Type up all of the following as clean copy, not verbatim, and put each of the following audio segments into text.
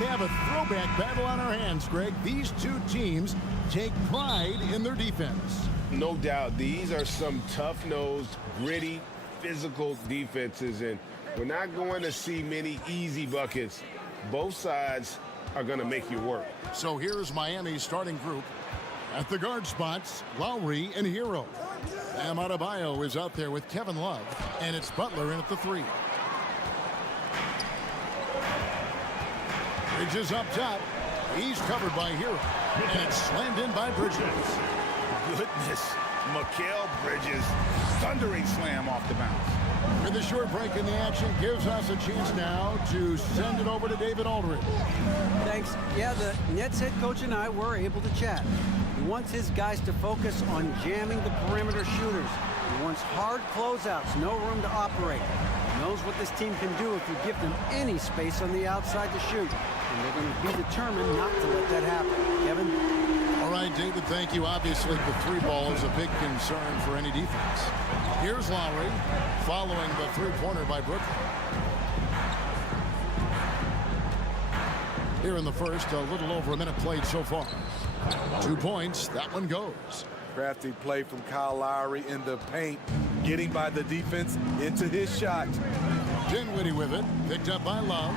might have a throwback battle on our hands, Greg. These two teams take pride in their defense. No doubt. These are some tough-nosed, gritty, physical defenses, and we're not going to see many easy buckets. Both sides are going to make you work. So here's Miami's starting group. At the guard spots, Lowry and Hero. Bam Adebayo is out there with Kevin Love, and it's Butler in at the 3. Bridges up top. He's covered by Hero, and it's slammed in by Bridges. Goodness, Mikal Bridges, thundering slam off the bounce. With a short break in the action, gives us a chance now to send it over to David Aldridge. Thanks. Yeah, the Nets head coach and I were able to chat. He wants his guys to focus on jamming the perimeter shooters. He wants hard closeouts, no room to operate. He knows what this team can do if you give them any space on the outside to shoot. And they're going to be determined not to let that happen. Kevin? All right, David, thank you. Obviously, the 3 ball is a big concern for any defense. Here's Lowry, following the 3-pointer by Brooklyn. Here in the first, a little over a minute played so far. 2 points, that one goes. Crafty play from Kyle Lowry in the paint, getting by the defense into his shot. Dinwiddie with it, picked up by Love.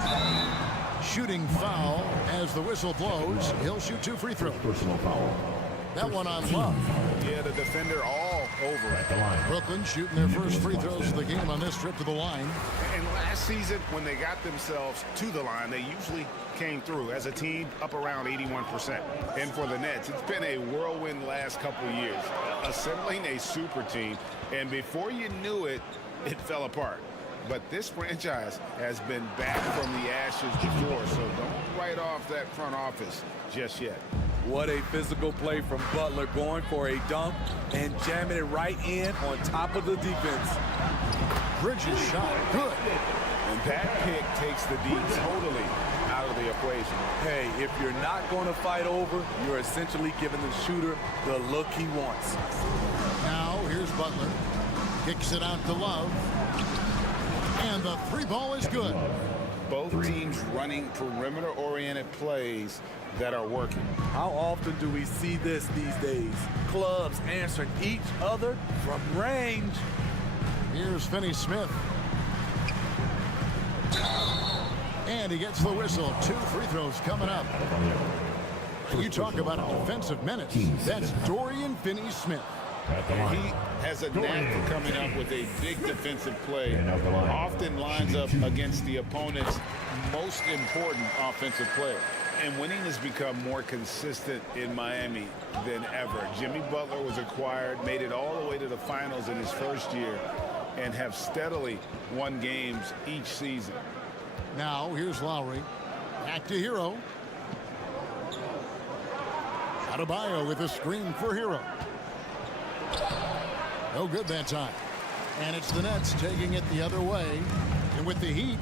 Shooting foul as the whistle blows. He'll shoot 2 free throws. Personal foul. That one on Love. Yeah, the defender all over At the line. Brooklyn shooting their first free throws of the game on this trip to the line. And last season, when they got themselves to the line, they usually came through as a team up around 81%. And for the Nets, it's been a whirlwind last couple of years, assembling a super team. And before you knew it, it fell apart. But this franchise has been back from the ashes before, so don't write off that front office just yet. What a physical play from Butler, going for a dunk and jamming it right in on top of the defense. Bridges shot, good. And that pick takes the D totally out of the equation. Hey, if you're not going to fight over, you're essentially giving the shooter the look he wants. Now here's Butler. Kicks it out to Love. And the 3 ball is good. Both teams running perimeter-oriented plays that are working. How often do we see this these days? Clubs answering each other from range. Here's Finney-Smith. And he gets the whistle. 2 free throws coming up. You talk about a defensive menace. That's Dorian Finney-Smith. He has a knack for coming up with a big defensive play. Often lines up against the opponent's most important offensive player. And winning has become more consistent in Miami than ever. Jimmy Butler was acquired, made it all the way to the finals in his first year, and have steadily won games each season. Now here's Lowry. Back to Hero. Adebayo with a screen for Hero. No good that time. And it's the Nets taking it the other way. And with the Heat,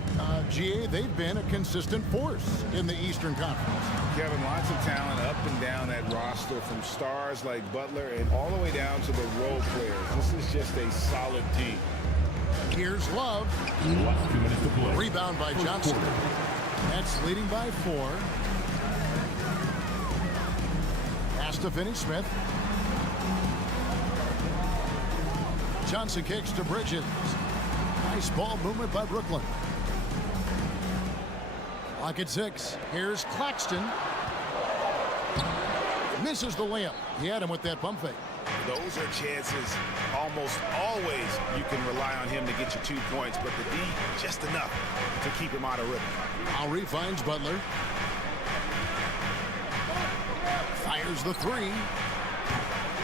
GA, they've been a consistent force in the Eastern Conference. Kevin, lots of talent up and down that roster, from stars like Butler and all the way down to the role players. This is just a solid team. Here's Love. Last 2 minutes to play. Rebound by Johnson. Nets leading by 4. Pass to Finney-Smith. Johnson kicks to Bridges. Nice ball movement by Brooklyn. Clock at 6. Here's Claxton. Misses the layup. He had him with that bump fake. Those are chances almost always you can rely on him to get you 2 points, but the D, just enough to keep him out of rhythm. Lowry finds Butler. Fires the 3.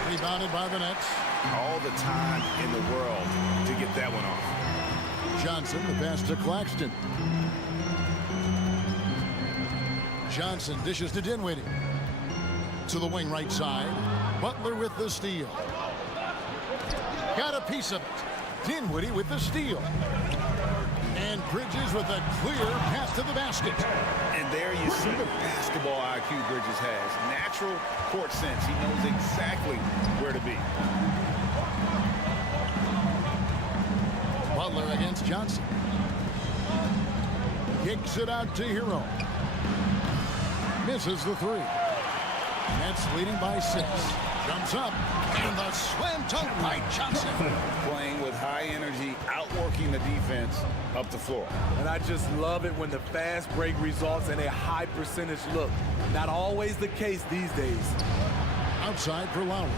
Rebounded by the Nets. All the time in the world to get that one off. Johnson, the pass to Claxton. Johnson dishes to Dinwiddie. To the wing right side. Butler with the steal. Got a piece of it. Dinwiddie with the steal. And Bridges with a clear pass to the basket. And there you see the basketball IQ Bridges has. Natural court sense. He knows exactly where to be. Butler against Johnson. Kicks it out to Hero. Misses the three. Nets leading by 6. Jumps up. And the slam dunk by Johnson. Playing with high energy, outworking the defense up the floor. And I just love it when the fast break results in a high percentage look. Not always the case these days. Outside for Lowry.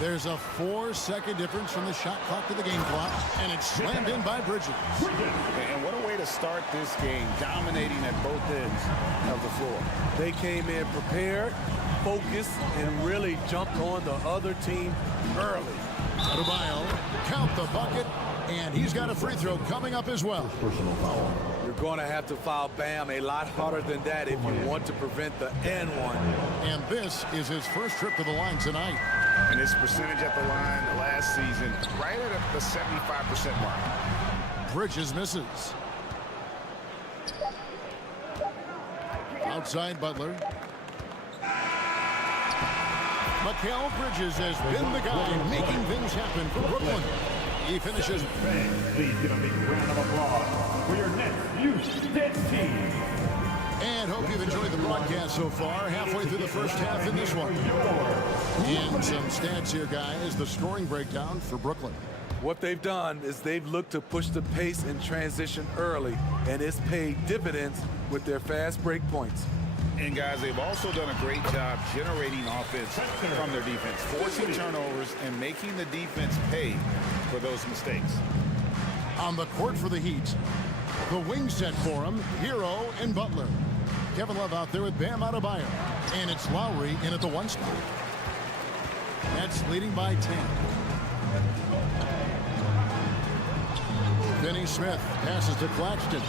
There's a 4-second difference from the shot clock to the game clock, and it's slammed in by Bridges. And what a way to start this game, dominating at both ends of the floor. They came in prepared, focused, and really jumped on the other team early. Adebayo, count the bucket, and he's got a free throw coming up as well. Personal foul. You're going to have to foul Bam a lot harder than that if you want to prevent the N1. And this is his first trip to the line tonight. And his percentage at the line last season, right at the 75% mark. Bridges misses. Outside Butler. Mikal Bridges has been the guy making things happen for Brooklyn. He finishes. Fans, please give a big round of applause for your Nets Youth Dance Team. And hope you've enjoyed the broadcast so far. Halfway through the first half in this one. And some stats here, guys. The scoring breakdown for Brooklyn. What they've done is they've looked to push the pace and transition early, and it's paid dividends with their fast break points. And guys, they've also done a great job generating offense from their defense, forcing turnovers and making the defense pay for those mistakes. On the court for the Heat, the wing set for him, Hero and Butler. Kevin Love out there with Bam Adebayo. And it's Lowry in at the 1 spot. Nets leading by 10. Finney Smith passes to Claxton.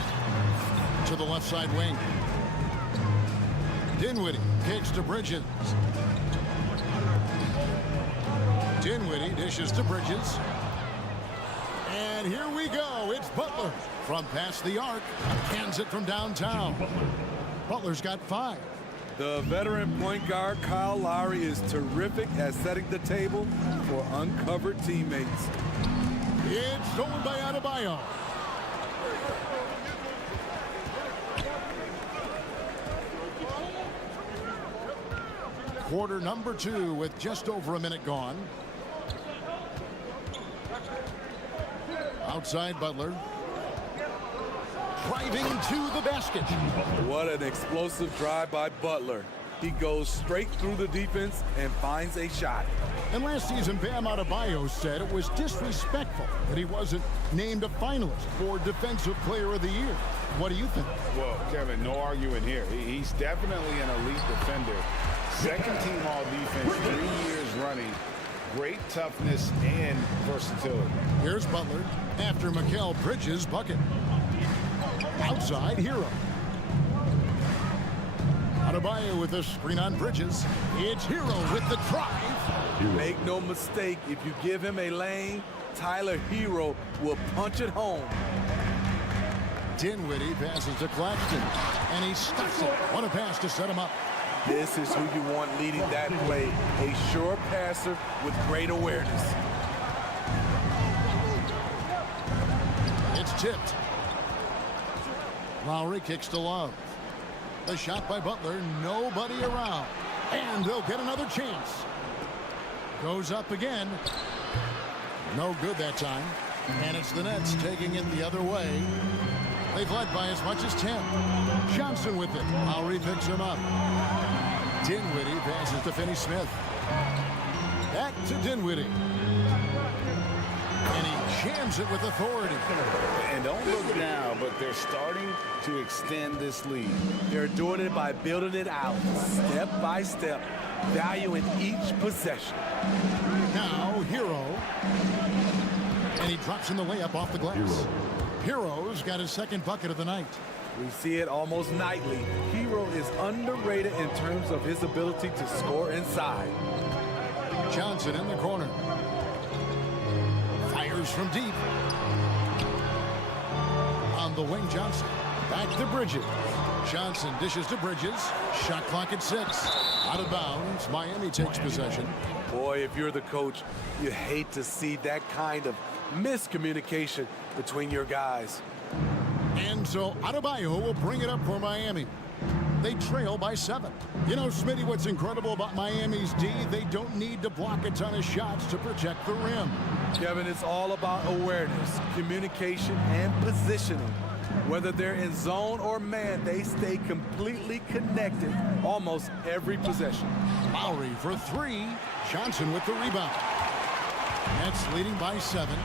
To the left side wing. Dinwiddie kicks to Bridges. Dinwiddie dishes to Bridges. And here we go. It's Butler from past the arc. Cans it from downtown. Butler's got 5. The veteran point guard Kyle Lowry is terrific at setting the table for uncovered teammates. It's stolen by Adebayo. Quarter number 2 with just over a minute gone. Outside Butler. Driving to the basket. What an explosive drive by Butler. He goes straight through the defense and finds a shot. And last season, Bam Adebayo said it was disrespectful that he wasn't named a finalist for Defensive Player of the Year. What do you think? Well, Kevin, no arguing here. He's definitely an elite defender. Second team all defense, 3 years running. Great toughness and versatility. Here's Butler after Mikal Bridges' bucket. Outside, Hero. Adebayo with the screen on Bridges. It's Hero with the drive. Make no mistake, if you give him a lane, Tyler Hero will punch it home. Dinwiddie passes to Claxton, and he stuffs it. What a pass to set him up. This is who you want leading that play, a sure passer with great awareness. It's tipped. Lowry kicks to Love. The shot by Butler, nobody around. And they'll get another chance. Goes up again. No good that time. And it's the Nets taking it the other way. They've led by as much as 10. Johnson with it. Lowry picks him up. Dinwiddie passes to Finney Smith. Back to Dinwiddie. And he jams it with authority. And don't look now, but they're starting to extend this lead. They're doing it by building it out, step by step, valuing each possession. Now, Hero. And he drops in the layup off the glass. Hero's got his second bucket of the night. We see it almost nightly. Hero is underrated in terms of his ability to score inside. Johnson in the corner. Fires from deep. On the wing, Johnson. Back to Bridges. Johnson dishes to Bridges. Shot clock at 6. Out of bounds. Miami takes possession. Boy, if you're the coach, you hate to see that kind of miscommunication between your guys. And so Adebayo will bring it up for Miami. they trail by 7. You know, Smitty, what's incredible about Miami's D, they don't need to block a ton of shots to protect the rim. Kevin, it's all about awareness, communication, and positioning. Whether they're in zone or man, they stay completely connected almost every possession. Lowry for 3. Johnson with the rebound. Nets leading by 7.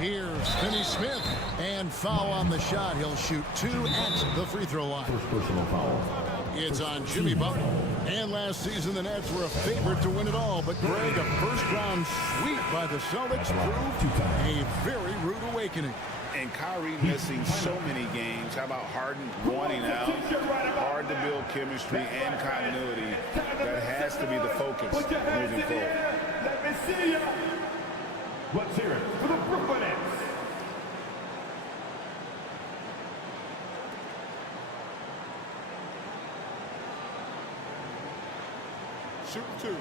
Here's Finney Smith, and foul on the shot. He'll shoot 2 at the free throw line. First personal foul. It's on Jimmy Butler. And last season, the Nets were a favorite to win it all. But Greg, a first-round sweep by the Celtics proved a very rude awakening. And Kyrie missing so many games. How about Harden wanting out? Hard to build chemistry and continuity. That has to be the focus moving forward. Let me see ya. Let's hear it for the Brooklyn Nets. Shoot 2.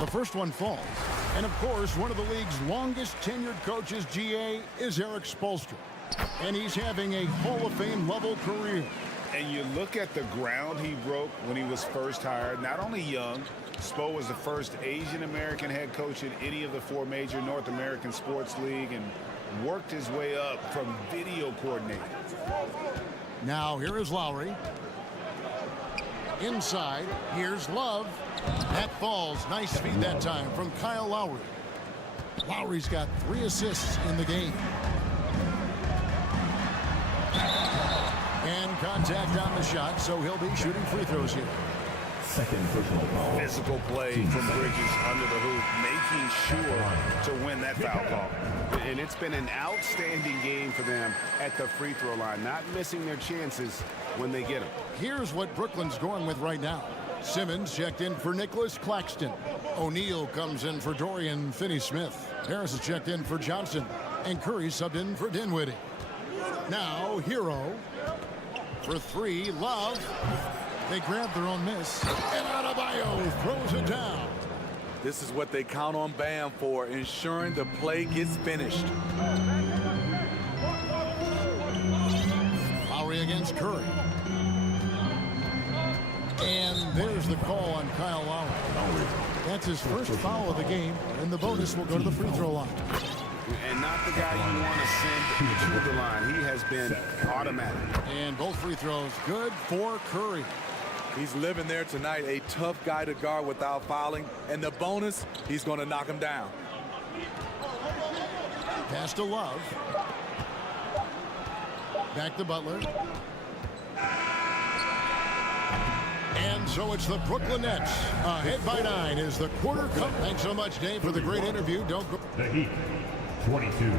The first one falls. And, of course, one of the league's longest tenured coaches, GA, is Eric Spoelstra. And he's having a Hall of Fame level career. And you look at the ground he broke when he was first hired. Not only young, Spo was the first Asian-American head coach in any of the 4 major North American sports league and worked his way up from video coordinator. Now, here is Lowry. Inside, here's Love. That falls. Nice feed that time from Kyle Lowry. Lowry's got 3 assists in the game. And contact on the shot, so he'll be shooting free throws here. Second personal foul. Physical play from Bridges under the hoop, making sure to win that foul call. And it's been an outstanding game for them at the free throw line, not missing their chances when they get them. Here's what Brooklyn's going with right now. Simmons checked in for Nicholas Claxton. O'Neal comes in for Dorian Finney-Smith. Harris is checked in for Johnson. And Curry subbed in for Dinwiddie. Now, Hero for 3. Love. They grab their own miss. And Adebayo throws it down. This is what they count on Bam for, ensuring the play gets finished. Lowry against Curry. And there's the call on Kyle Lowry. That's his first foul of the game, and the bonus will go to the free throw line. And not the guy you want to send to the line. He has been automatic. And both free throws good for Curry. He's living there tonight, a tough guy to guard without fouling. And the bonus, he's going to knock him down. Pass to Love. Back to Butler. And so it's the Brooklyn Nets. Ahead by 9 is the quarter cup. Thanks so much, Dave, for the great interview. Don't go. The Heat, 22.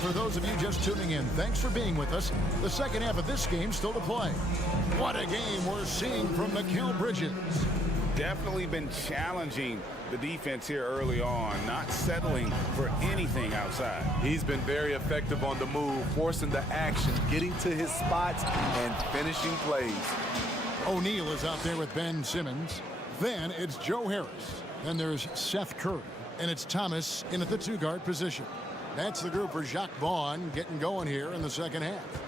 For those of you just tuning in, thanks for being with us. The second half of this game still to play. What a game we're seeing from Mikal Bridges. Definitely been challenging the defense here early on, not settling for anything outside. He's been very effective on the move, forcing the action, getting to his spots, and finishing plays. O'Neal is out there with Ben Simmons. Then it's Joe Harris. Then there's Seth Curry. And it's Thomas in at the 2-guard position. That's the group for Jacques Vaughn getting going here in the second half.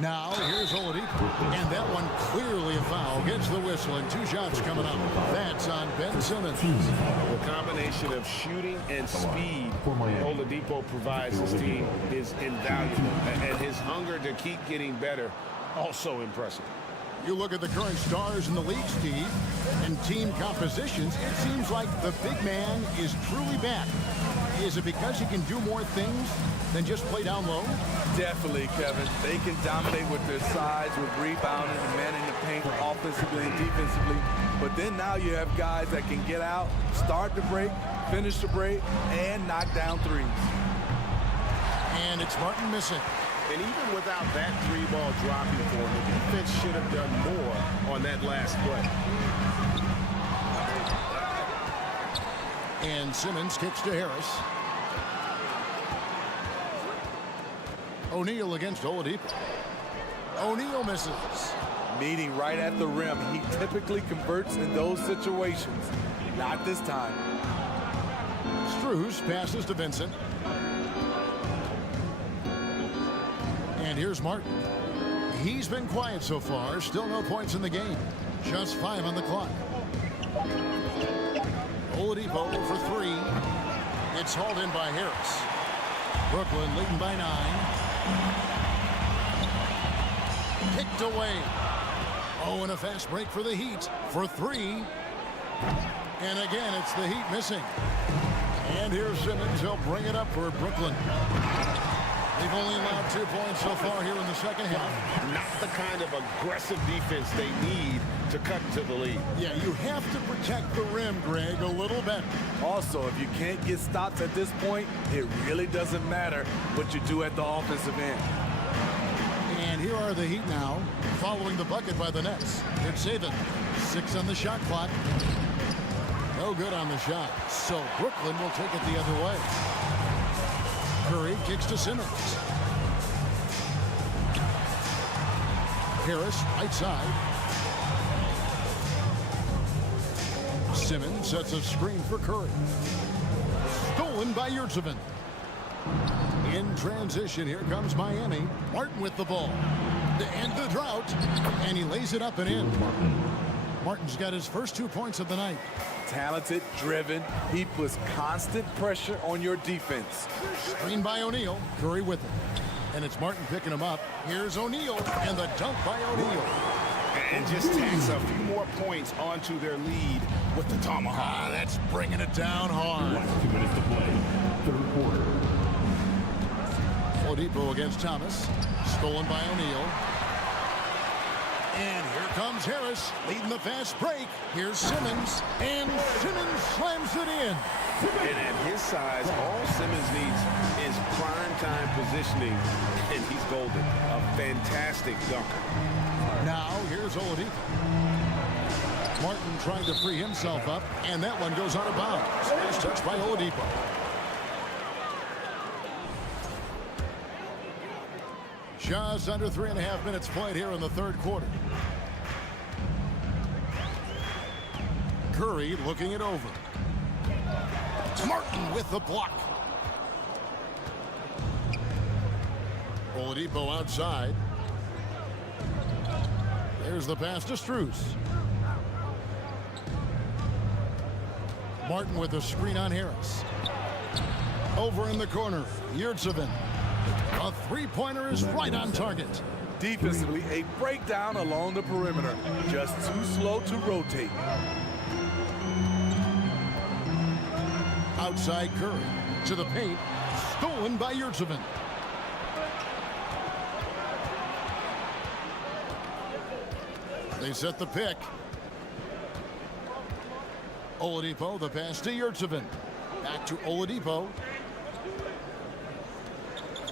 Now, here's Oladipo. And that one clearly a foul. Gets the whistle and 2 shots coming up. That's on Ben Simmons. The combination of shooting and speed Oladipo provides his team is invaluable. And his hunger to keep getting better, also impressive. You look at the current stars in the league, Steve, and team compositions, it seems like the big man is truly back. Is it because he can do more things than just play down low? Definitely, Kevin. They can dominate with their size, with rebounding and manning the paint offensively and defensively. But then now you have guys that can get out, start the break, finish the break, and knock down threes. And it's Martin missing. And even without that 3-ball dropping for him, the defense should have done more on that last play. And Simmons kicks to Harris. O'Neal against Oladipo. O'Neal misses. Meeting right at the rim. He typically converts in those situations. Not this time. Strus passes to Vincent. And here's Martin. He's been quiet so far. Still no points in the game. Just 5 on the clock. Oladipo for 3. It's hauled in by Harris. Brooklyn leading by 9. Picked away. Oh, and a fast break for the Heat for 3. And again, it's the Heat missing. And here's Simmons. He'll bring it up for Brooklyn. They've only allowed 2 points so far here in the second half. Not the kind of aggressive defense they need to cut to the lead. Yeah, you have to protect the rim, Greg, a little better. Also, if you can't get stops at this point, it really doesn't matter what you do at the offensive end. And here are the Heat now, following the bucket by the Nets. It's Saban. 6 on the shot clock. No good on the shot. So Brooklyn will take it the other way. Curry kicks to Simmons. Harris, right side. Simmons sets a screen for Curry. Stolen by Yurtseven. In transition, here comes Miami. Martin with the ball. To end the drought. And he lays it up and in. Martin's got his first 2 points of the night. Talented, driven. He puts constant pressure on your defense. Screen by O'Neal. Curry with it. And it's Martin picking him up. Here's O'Neal. And the dunk by O'Neal. And just tacks a few more points onto their lead with the tomahawk. That's bringing it down hard. Last 2 minutes to play. Third quarter. Oladipo against Thomas. Stolen by O'Neal. And here comes Harris, leading the fast break. Here's Simmons, and Simmons slams it in. And at his size, all Simmons needs is prime time positioning, and he's golden. A fantastic dunker. Now, here's Oladipo. Martin trying to free himself up, and that one goes out of bounds. Nice touch by Oladipo. Just under 3.5 minutes played here in the third quarter. Curry looking it over. Martin with the block. Oladipo outside. There's the pass to Strus. Martin with a screen on Harris. Over in the corner, Yurtseven. A three-pointer is right on target. Defensively, a breakdown along the perimeter. Just too slow to rotate. Outside Curry to the paint. Stolen by Yurtseven. They set the pick. Oladipo, the pass to Yurtseven. Back to Oladipo.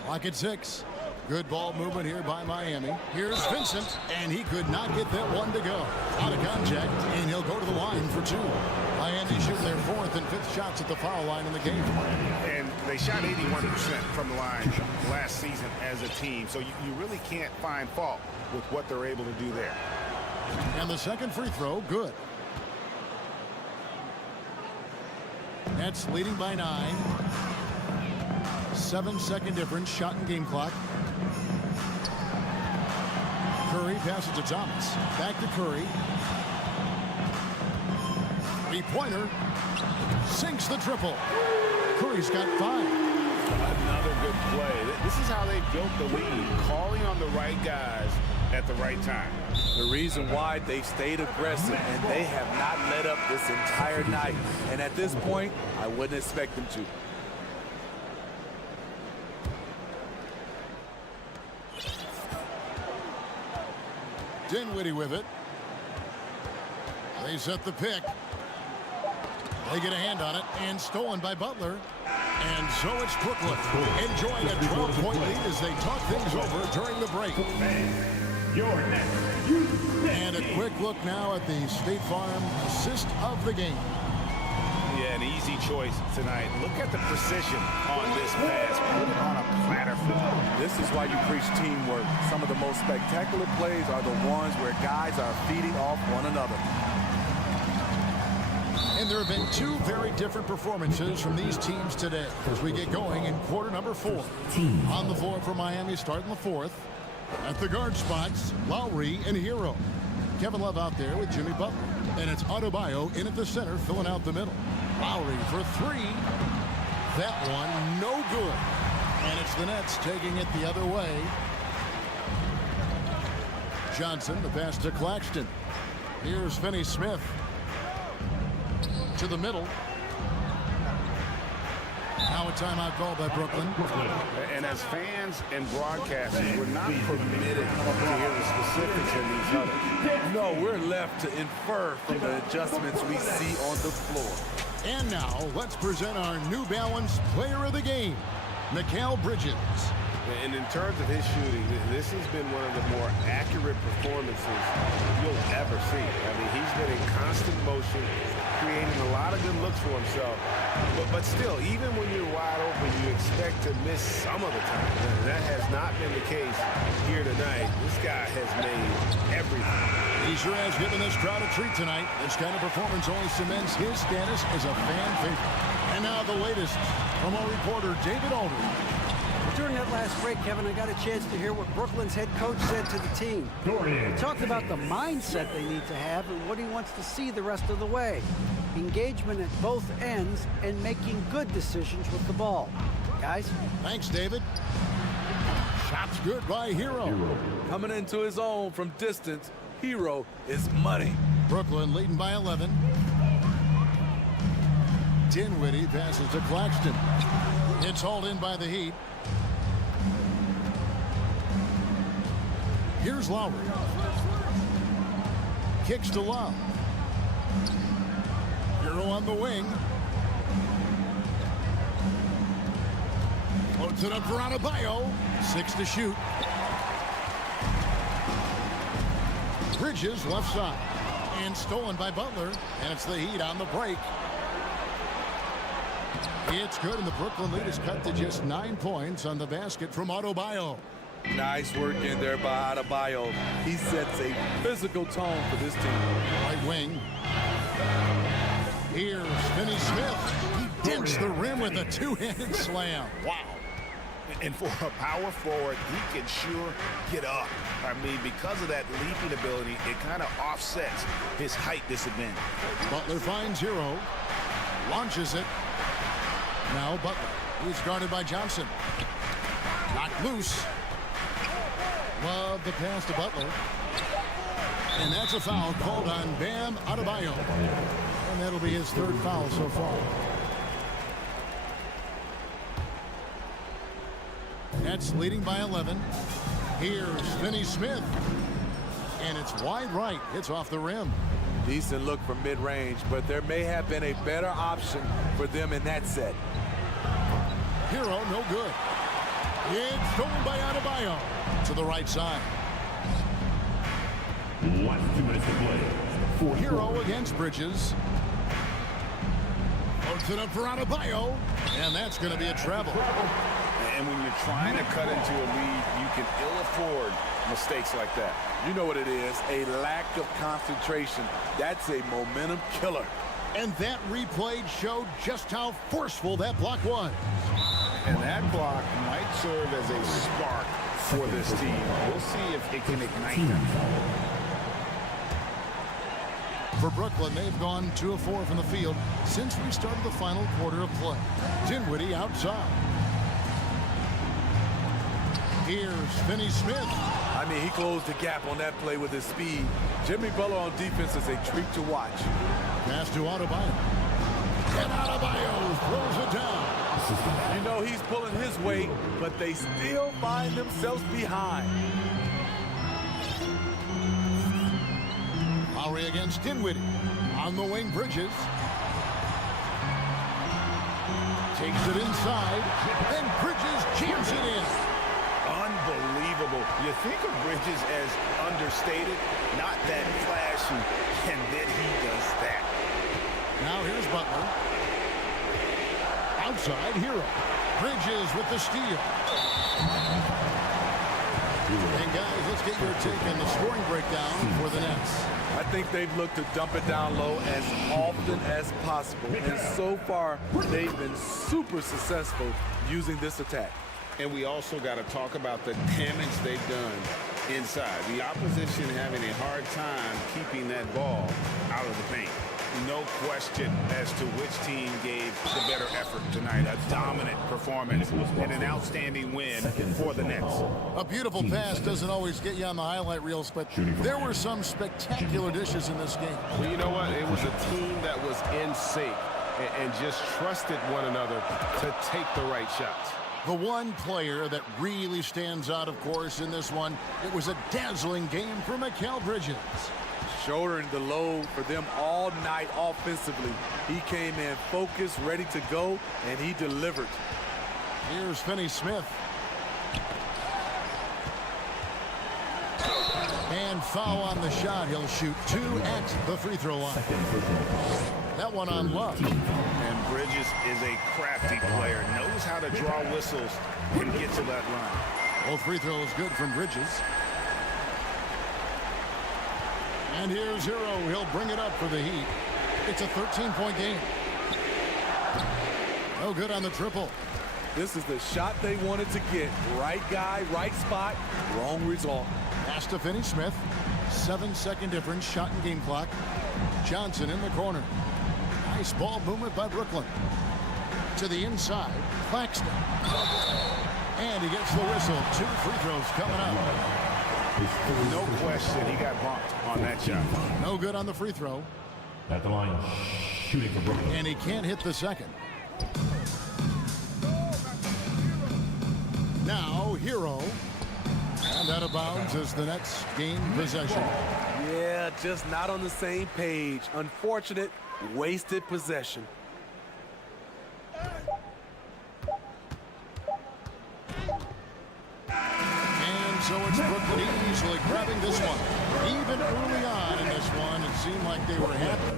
Clock at 6. Good ball movement here by Miami. Here's Vincent, and he could not get that one to go. Out of contact, and he'll go to the line for 2. Miami shooting their 4th and 5th shots at the foul line in the game. And they shot 81% from the line last season as a team. So you really can't find fault with what they're able to do there. And the second free throw, good. Nets leading by 9. 7-second difference, shot and game clock. Curry passes to Thomas. Back to Curry. Three-pointer. Sinks the triple. Curry's got 5. Another good play. This is how they built the lead, calling on the right guys at the right time. The reason why they stayed aggressive, and they have not let up this entire night. And at this point, I wouldn't expect them to. Dinwiddie with it. They set the pick. They get a hand on it, and stolen by Butler. And so it's Brooklyn enjoying a 12-point lead as they talk things over during the break. Your next. And a quick look now at the State Farm assist of the game. Yeah, an easy choice tonight. Look at the precision on this pass. Put it on a platter for them. This is why you preach teamwork. Some of the most spectacular plays are the ones where guys are feeding off one another. And there have been two very different performances from these teams today as we get going in quarter number 4. On the floor for Miami starting the 4th. At the guard spots, Lowry and Hero. Kevin Love out there with Jimmy Butler. And it's Adebayo in at the center, filling out the middle. Lowry for 3. That one, no good. And it's the Nets taking it the other way. Johnson, the pass to Claxton. Here's Finney-Smith. To the middle. Now a timeout call by Brooklyn. And as fans and broadcasters, we're not permitted to hear the specifics in these huddles. No, we're left to infer from the adjustments we see on the floor. And now let's present our New Balance player of the game, Mikal Bridges. And in terms of his shooting, this has been one of the more accurate performances you'll ever see. I mean, he's been in constant motion, creating a lot of good looks for himself. But still, even when you're wide open, you expect to miss some of the time. And that has not been the case here tonight. This guy has made everything. He sure has given this crowd a treat tonight. This kind of performance only cements his status as a fan favorite. And now the latest from our reporter, David Aldridge. During that last break, Kevin, I got a chance to hear what Brooklyn's head coach said to the team. He talked about the mindset they need to have and what he wants to see the rest of the way. Engagement at both ends and making good decisions with the ball. Guys? Thanks, David. Shots good by Hero. Coming into his own from distance, Hero is money. Brooklyn leading by 11. Dinwiddie passes to Claxton. It's hauled in by the Heat. Here's Lowry. Kicks to Love. Hero on the wing. Floats it up for Adebayo. 6 to shoot. Bridges left side. And stolen by Butler. And it's the Heat on the break. It's good, and the Brooklyn lead is cut to just 9 points on the basket from Adebayo. Nice work in there by Adebayo. He sets a physical tone for this team. Right wing. Here's Finney-Smith. He dents the rim with a two-handed slam. Wow. And for a power forward, he can sure get up. I mean, because of that leaping ability, it kind of offsets his height disadvantage. Butler finds Hero. Launches it. Now Butler. He's guarded by Johnson. Knocked loose. Love the pass to Butler. And that's a foul called on Bam Adebayo. And that'll be his 3rd foul so far. Nets leading by 11. Here's Finney-Smith. And it's wide right. It's off the rim. Decent look from mid-range, but there may have been a better option for them in that set. Hero, no good. It's stolen by Adebayo to the right side. Last 2 minutes to play. Hero against Bridges. Puts it up for Adebayo, and that's going to be a travel. And when you're trying to cut into a lead, you can ill afford mistakes like that. You know what it is, a lack of concentration. That's a momentum killer. And that replay showed just how forceful that block was. And that block might serve as a spark for this team. We'll see if it can ignite them. For Brooklyn, they've gone 2 of 4 from the field since we started the final quarter of play. Dinwiddie outside. Here's Finney-Smith. I mean, he closed the gap on that play with his speed. Jimmy Butler on defense is a treat to watch. Pass to Adebayo. And Adebayo throws it down. You know he's pulling his weight, but they still find themselves behind. Lowry against Dinwiddie. On the wing, Bridges. Takes it inside. And Bridges jams it in. Unbelievable. You think of Bridges as understated, not that flashy, and then he does that. Now here's Butler. side, Hero. Bridges with the steal. And guys, let's get your take on the scoring breakdown for the Nets. I think they've looked to dump it down low as often as possible. And so far, they've been super successful using this attack. And we also got to talk about the damage they've done inside. The opposition having a hard time keeping that ball out of the paint. No question as to which team gave the better effort tonight. A dominant performance and an outstanding win for the Nets. A beautiful pass doesn't always get you on the highlight reels, but there were some spectacular dishes in this game. Well, you know what? It was a team that was in sync and just trusted one another to take the right shots. The one player that really stands out, of course, in this one, it was a dazzling game for Mikal Bridges. Shouldering the load for them all night offensively. He came in focused, ready to go, and he delivered. Here's Finney Smith. And foul on the shot. He'll shoot 2 at the free throw line. That one on Love. And Bridges is a crafty player, knows how to draw whistles and get to that line. Both free throws good from Bridges. And here's Hero. He'll bring it up for the Heat. It's a 13-point game. No good on the triple. This is the shot they wanted to get. Right guy, right spot, wrong result. Pass to Finney Smith. 7-second difference, shot and game clock. Johnson in the corner. Nice ball movement by Brooklyn. To the inside, Claxton. And he gets the whistle. 2 free throws coming up. No question, he got bumped on that shot. No good on the free throw. At the line, shooting for Brooklyn. And he can't hit the second. Now, Hero. And out of bounds as the Nets gain possession. Yeah, just not on the same page. Unfortunate, wasted possession. So it's Brooklyn easily grabbing this one. Even early on in this one, it seemed like they were happy.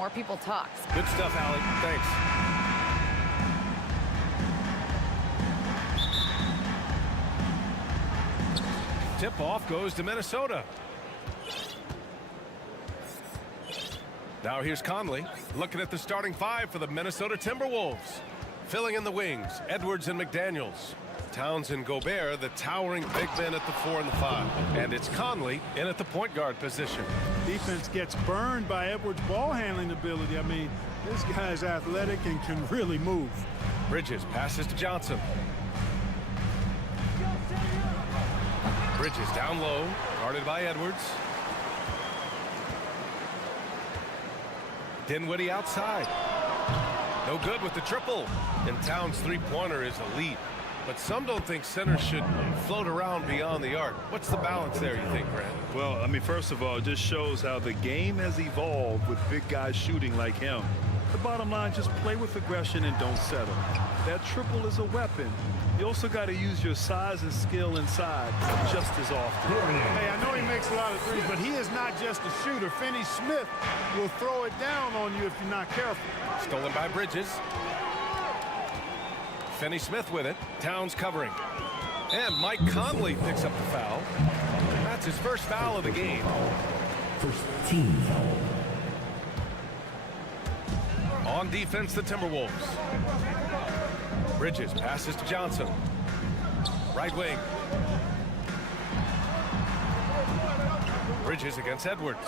more people talk. Good stuff, Allie. Thanks. Tip-off goes to Minnesota. Now here's Conley looking at the starting five for the Minnesota Timberwolves. Filling in the wings, Edwards and McDaniels. Towns and Gobert, the towering big men at the 4 and the 5. And it's Conley in at the point guard position. Defense gets burned by Edwards' ball handling ability. I mean, this guy's athletic and can really move. Bridges passes to Johnson. Bridges down low, guarded by Edwards. Dinwiddie outside. No good with the triple. And Towns' three-pointer is elite. But some don't think centers should float around beyond the arc. What's the balance there, you think, Grant? Well, I mean, first of all, it just shows how the game has evolved with big guys shooting like him. The bottom line, just play with aggression and don't settle. That triple is a weapon. You also got to use your size and skill inside just as often. Hey, I know he makes a lot of threes, but he is not just a shooter. Finney Smith will throw it down on you if you're not careful. Stolen by Bridges. Finney Smith with it. Towns covering. And Mike Conley picks up the foul. That's his first foul of the game. First team foul. On defense, the Timberwolves. Bridges passes to Johnson. Right wing. Bridges against Edwards.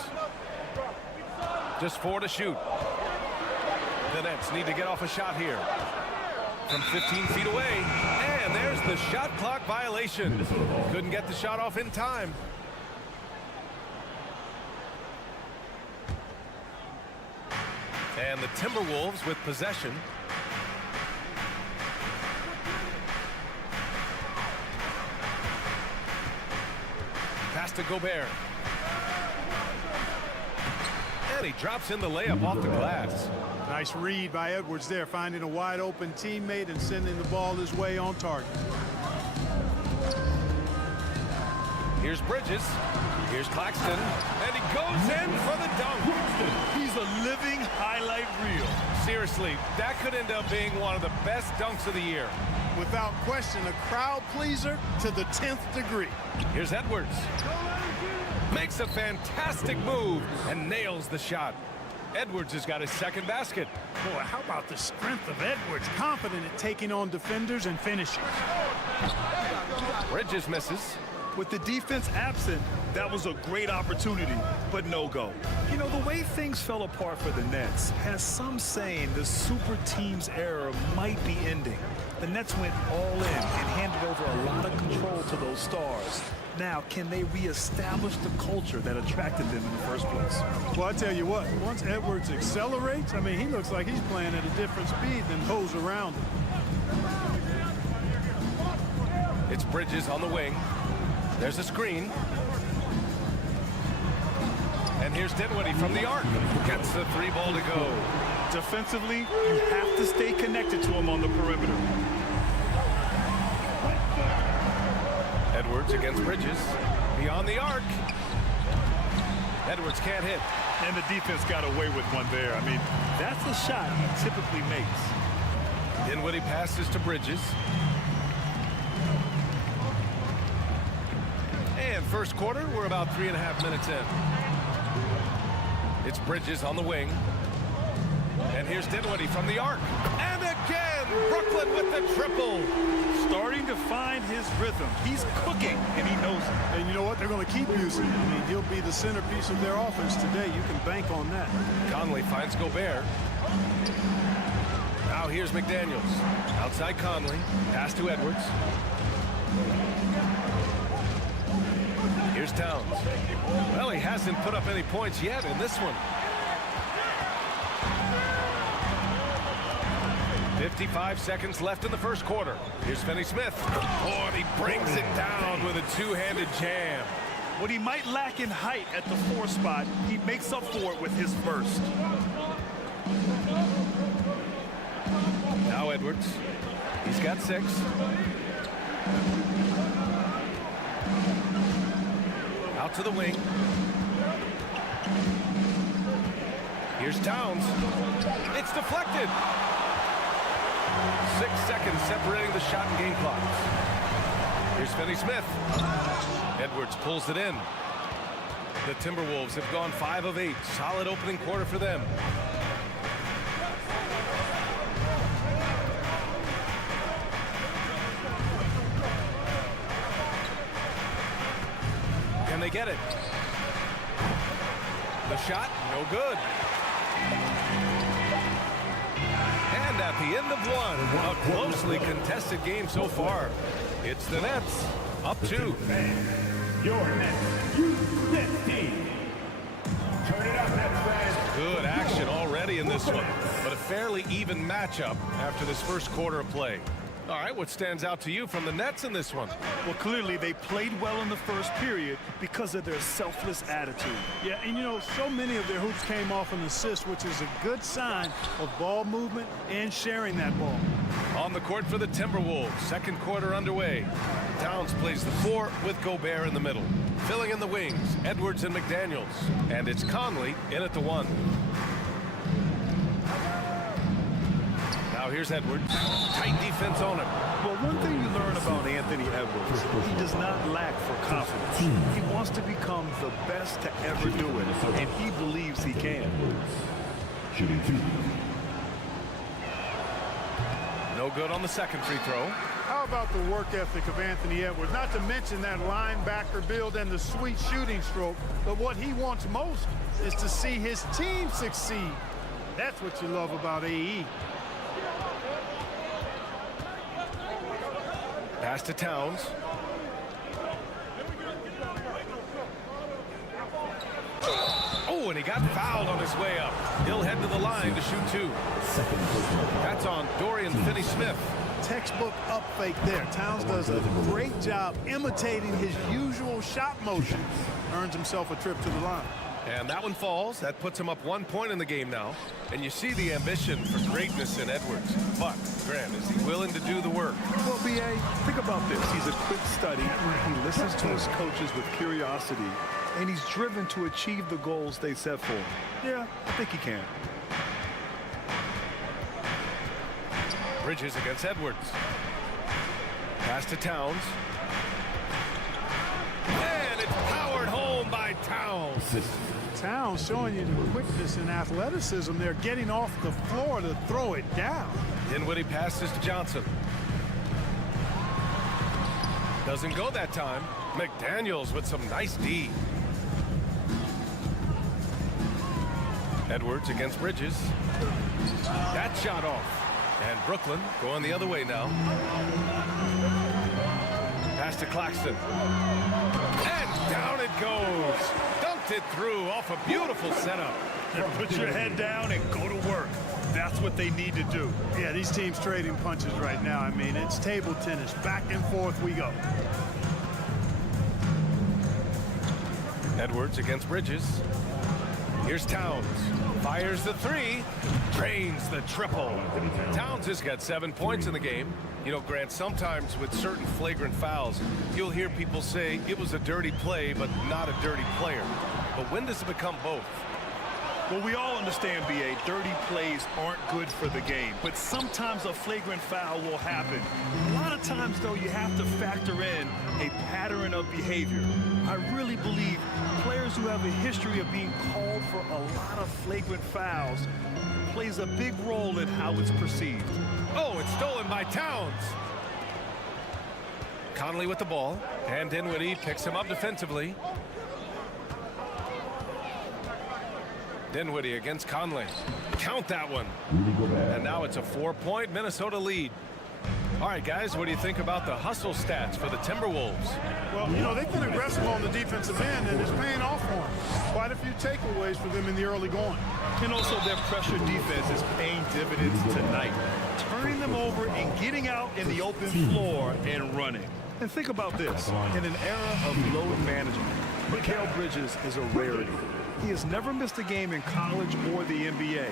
Just 4 to shoot. The Nets need to get off a shot here. From 15 feet away. And there's the shot clock violation. Couldn't get the shot off in time. And the Timberwolves with possession. Pass to Gobert. And he drops in the layup off the glass. Nice read by Edwards there, finding a wide open teammate and sending the ball his way on target. Here's Bridges. Here's Claxton. And he goes in for the dunk. He's a living highlight reel. Seriously, that could end up being one of the best dunks of the year. Without question, a crowd pleaser to the 10th degree. Here's Edwards. Makes a fantastic move and nails the shot. Edwards has got his second basket. Boy, how about the strength of Edwards? Confident at taking on defenders and finishing. Bridges misses. With the defense absent, that was a great opportunity, but no go. You know, the way things fell apart for the Nets has some saying the super team's era might be ending. The Nets went all in and handed over a lot of control to those stars. Now, can they reestablish the culture that attracted them in the first place? Well, I tell you what, once Edwards accelerates, I mean, he looks like he's playing at a different speed than those around him. It's Bridges on the wing. There's a screen. And here's Dinwiddie from the arc. Gets the 3-ball to go. Defensively, you have to stay connected to him on the perimeter. Edwards against Bridges. Beyond the arc. Edwards can't hit. And the defense got away with one there. I mean, that's a shot he typically makes. Dinwiddie passes to Bridges. And first quarter, we're about 3.5 minutes in. It's Bridges on the wing. And here's Dinwiddie from the arc. And again, Brooklyn with the triple. Starting to find his rhythm. He's cooking, and he knows it. And you know what? They're going to keep using him. I mean, he'll be the centerpiece of their offense today. You can bank on that. Conley finds Gobert. Now here's McDaniels. Outside Conley. Pass to Edwards. Here's Towns. Well, he hasn't put up any points yet in this one. 55 seconds left in the first quarter. Here's Finney Smith. Oh, and he brings it down with a two-handed jam. What he might lack in height at the 4 spot, he makes up for it with his burst. Now Edwards. He's got 6. Out to the wing. Here's Towns. It's deflected. 6 seconds separating the shot and game clocks. Here's Finney Smith. Edwards pulls it in. The Timberwolves have gone 5 of 8. Solid opening quarter for them. Can they get it? The shot, no good. And at the end of one, a closely contested game so far. It's the Nets, up 2. Your Nets Youth Nets team. Turn it up, Nets fans. Good action already in this one, but a fairly even matchup after this first quarter of play. All right, what stands out to you from the Nets in this one? Well, clearly they played well in the first period because of their selfless attitude. Yeah, and you know, so many of their hoops came off an assist, which is a good sign of ball movement and sharing that ball. On the court for the Timberwolves, second quarter underway. Towns plays the 4 with Gobert in the middle. Filling in the wings, Edwards and McDaniels. And it's Conley in at the 1. Now here's Edwards. Tight defense on him. Well, one thing you learn about Anthony Edwards, he does not lack for confidence. He wants to become the best to ever do it, and he believes he can. Shooting 2. No good on the second free throw. How about the work ethic of Anthony Edwards? Not to mention that linebacker build and the sweet shooting stroke, but what he wants most is to see his team succeed. That's what you love about AE. Pass to Towns. Oh, and he got fouled on his way up. He'll head to the line to shoot 2. That's on Dorian Finney-Smith. Textbook up fake there. Towns does a great job imitating his usual shot motion. Earns himself a trip to the line. And that one falls. That puts him up 1 point in the game now. And you see the ambition for greatness in Edwards. But, Grant, is he willing to do the work? Well, B.A., think about this. He's a quick study. He listens to his coaches with curiosity, and he's driven to achieve the goals they set for him. Yeah, I think he can. Bridges against Edwards. Pass to Towns. And it's powered home by Towns. Towns showing you the quickness and athleticism. They're getting off the floor to throw it down. Dinwiddie passes to Johnson. Doesn't go that time. McDaniels with some nice D. Edwards against Bridges. That shot off. And Brooklyn going the other way now. Pass to Claxton. And down it goes. Dunked it through off a beautiful setup. Put your head down and go to work. That's what they need to do. Yeah, these teams trading punches right now. I mean, it's table tennis. Back and forth we go. Edwards against Bridges. Here's Towns. Fires the 3. Drains the triple. Towns has got 7 points in the game. You know, Grant, sometimes with certain flagrant fouls, you'll hear people say it was a dirty play, but not a dirty player. But when does it become both? Well, we all understand, B.A., dirty plays aren't good for the game, but sometimes a flagrant foul will happen. A lot of times, though, you have to factor in a pattern of behavior. I really believe players who have a history of being called for a lot of flagrant fouls plays a big role in how it's perceived. Oh, it's stolen by Towns. Conley with the ball, and Dinwiddie picks him up defensively. Dinwiddie against Conley. Count that one. And now it's a 4-point Minnesota lead. All right, guys, what do you think about the hustle stats for the Timberwolves? Well, you know, they've been aggressive on the defensive end, and it's paying off for them. Quite a few takeaways for them in the early going. And also their pressure defense is paying dividends tonight, turning them over and getting out in the open floor and running. And think about this. In an era of load management, Mikal Bridges is a rarity. He has never missed a game in college or the NBA.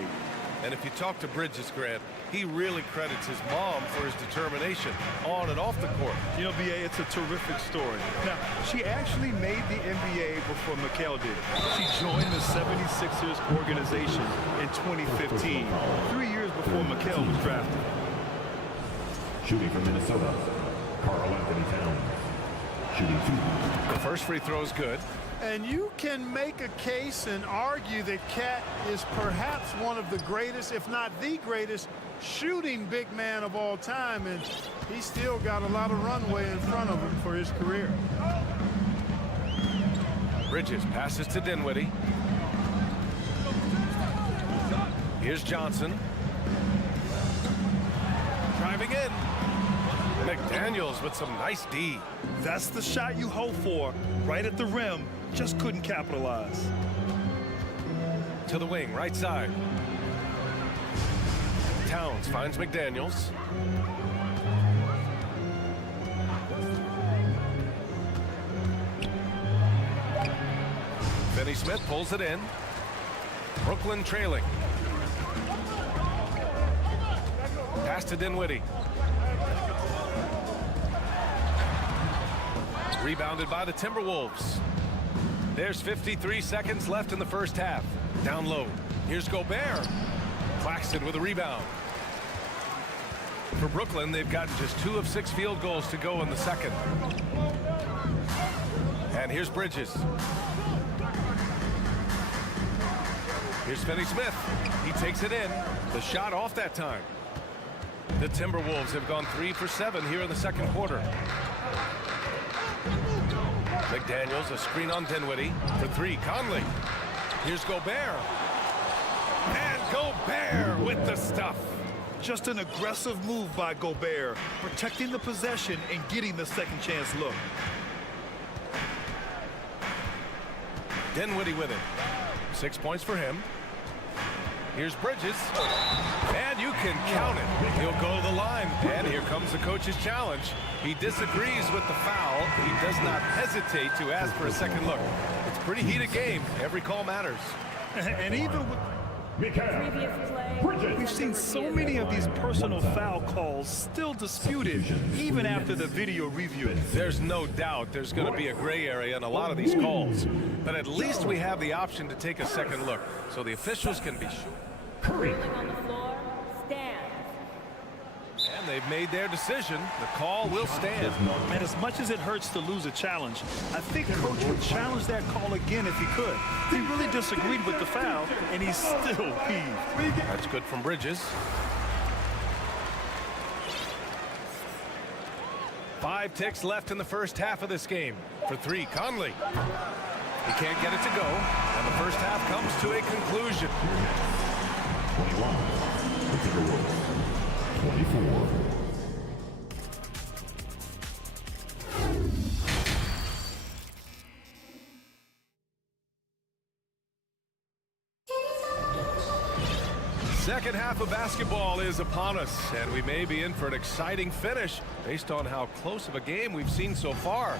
And if you talk to Bridges, Grant, he really credits his mom for his determination on and off the court. You know, B.A., it's a terrific story. Now, she actually made the NBA before Mikal did. She joined the 76ers organization in 2015, 3 years before Mikal was drafted. Shooting from Minnesota, Karl Anthony Towns. Shooting 2. The first free throw is good. And you can make a case and argue that Cat is perhaps one of the greatest, if not the greatest, shooting big man of all time, and he's still got a lot of runway in front of him for his career. Bridges passes to Dinwiddie. Here's Johnson. Driving in. McDaniels with some nice D. That's the shot you hope for, right at the rim. Just couldn't capitalize. To the wing, right side. Towns finds McDaniels. Finney Smith pulls it in. Brooklyn trailing. Pass to Dinwiddie. Rebounded by the Timberwolves. There's 53 seconds left in the first half. Down low. Here's Gobert. Claxton with a rebound. For Brooklyn, they've gotten just 2 of 6 field goals to go in the second. And here's Bridges. Here's Finney Smith. He takes it in. The shot off that time. The Timberwolves have gone 3 for 7 here in the second quarter. McDaniels, a screen on Dinwiddie. For 3, Conley. Here's Gobert. And Gobert with the stuff. Just an aggressive move by Gobert, protecting the possession and getting the second chance look. Dinwiddie with it. 6 points for him. Here's Bridges. And you can count it. He'll go to the line. And here comes the coach's challenge. He disagrees with the foul. He does not hesitate to ask for a second look. It's a pretty heated game. Every call matters. And even with... We've seen so many of these personal foul calls still disputed, even after the video review. There's no doubt there's going to be a gray area in a lot of these calls. But at least we have the option to take a second look, so the officials can be sure. Curry. On the floor, stand. And they've made their decision. The call will stand. And as much as it hurts to lose a challenge, I think Coach would challenge that call again if he could. He really disagreed with the foul, and he's still peeved. That's good from Bridges. 5 ticks left in the first half of this game. For 3, Conley. He can't get it to go, and the first half comes to a conclusion. 21. The Timberwolves. 24. Second half of basketball is upon us, and we may be in for an exciting finish based on how close of a game we've seen so far.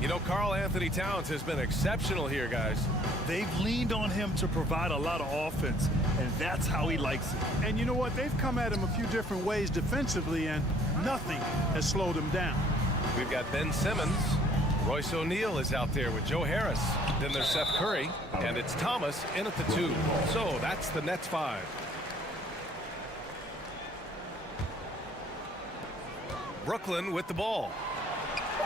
You know, Karl Anthony Towns has been exceptional here, guys. They've leaned on him to provide a lot of offense, and that's how he likes it. And you know what? They've come at him a few different ways defensively, and nothing has slowed him down. We've got Ben Simmons. Royce O'Neal is out there with Joe Harris. Then there's Seth Curry, and it's Thomas in at the 2. So that's the Nets 5. Brooklyn with the ball.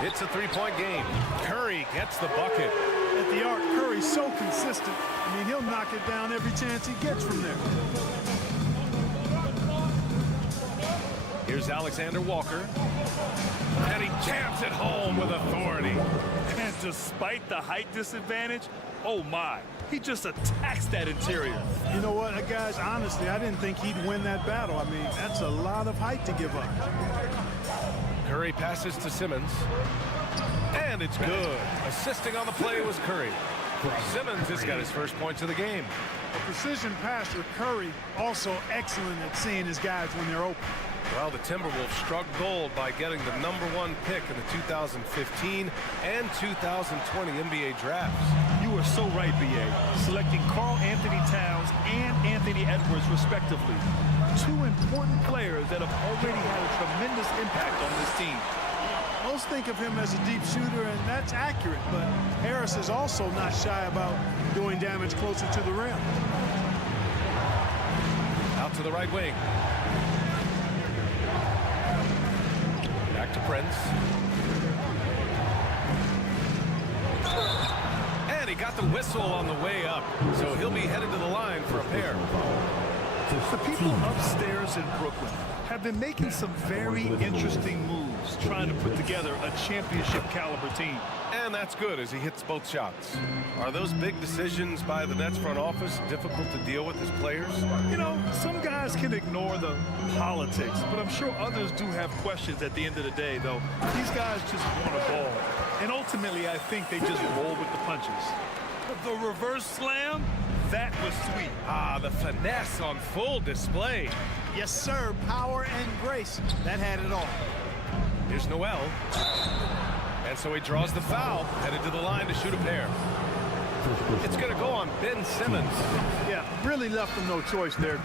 It's a 3-point game. Curry gets the bucket. At the arc, Curry's so consistent. I mean, he'll knock it down every chance he gets from there. Here's Alexander Walker. And he jams it home with authority. And despite the height disadvantage, oh my, he just attacks that interior. You know what, guys, honestly, I didn't think he'd win that battle. I mean, that's a lot of height to give up. Curry passes to Simmons. And it's good. Assisting on the play was Curry. Simmons has got his first points of the game. A precision passer, Curry, also excellent at seeing his guys when they're open. Well, the Timberwolves struck gold by getting the #1 pick in the 2015 and 2020 NBA drafts. You are so right, B.A. Selecting Karl Anthony Towns and Anthony Edwards, respectively. Two important players that have already had a tremendous impact on this team. Most think of him as a deep shooter, and that's accurate, but Harris is also not shy about doing damage closer to the rim. Out to the right wing. Back to Prince. And he got the whistle on the way up, so he'll be headed to the line for a pair. The people upstairs in Brooklyn have been making some very interesting moves, trying to put together a championship caliber team. And that's good as he hits both shots. Are those big decisions by the Nets front office difficult to deal with as players? You know, some guys can ignore the politics, but I'm sure others do have questions at the end of the day, though. These guys just want a ball. And ultimately, I think they just roll with the punches. The reverse slam, that was sweet. Ah, the finesse on full display. Yes, sir. Power and grace. That had it all. Here's Noel. And so he draws the foul, headed to the line to shoot a pair. It's going to go on Ben Simmons. Yeah, really left him no choice there.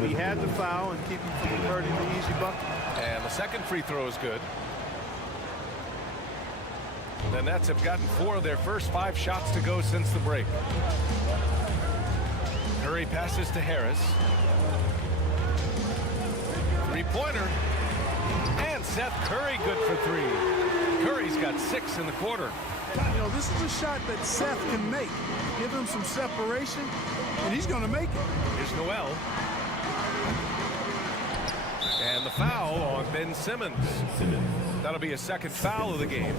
He had the foul and keep him from converting the easy bucket. And the second free throw is good. The Nets have gotten 4 of their first 5 shots to go since the break. Curry passes to Harris. Three-pointer. And Seth Curry good for 3. Curry's got 6 in the quarter. You know, this is a shot that Seth can make. Give him some separation, and he's going to make it. Here's Noel. And the foul on Ben Simmons. That'll be a second foul of the game.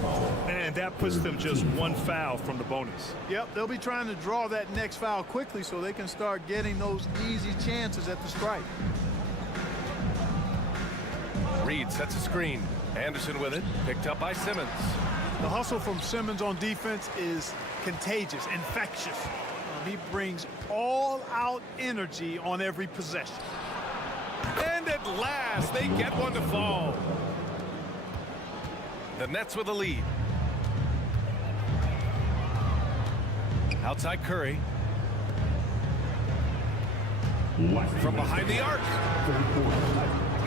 And that puts them just 1 foul from the bonus. Yep, they'll be trying to draw that next foul quickly so they can start getting those easy chances at the strike. Reed sets a screen. Anderson with it, picked up by Simmons. The hustle from Simmons on defense is contagious, infectious. He brings all-out energy on every possession. And at last, they get one to fall. The Nets with a lead. Outside Curry. From behind the arc.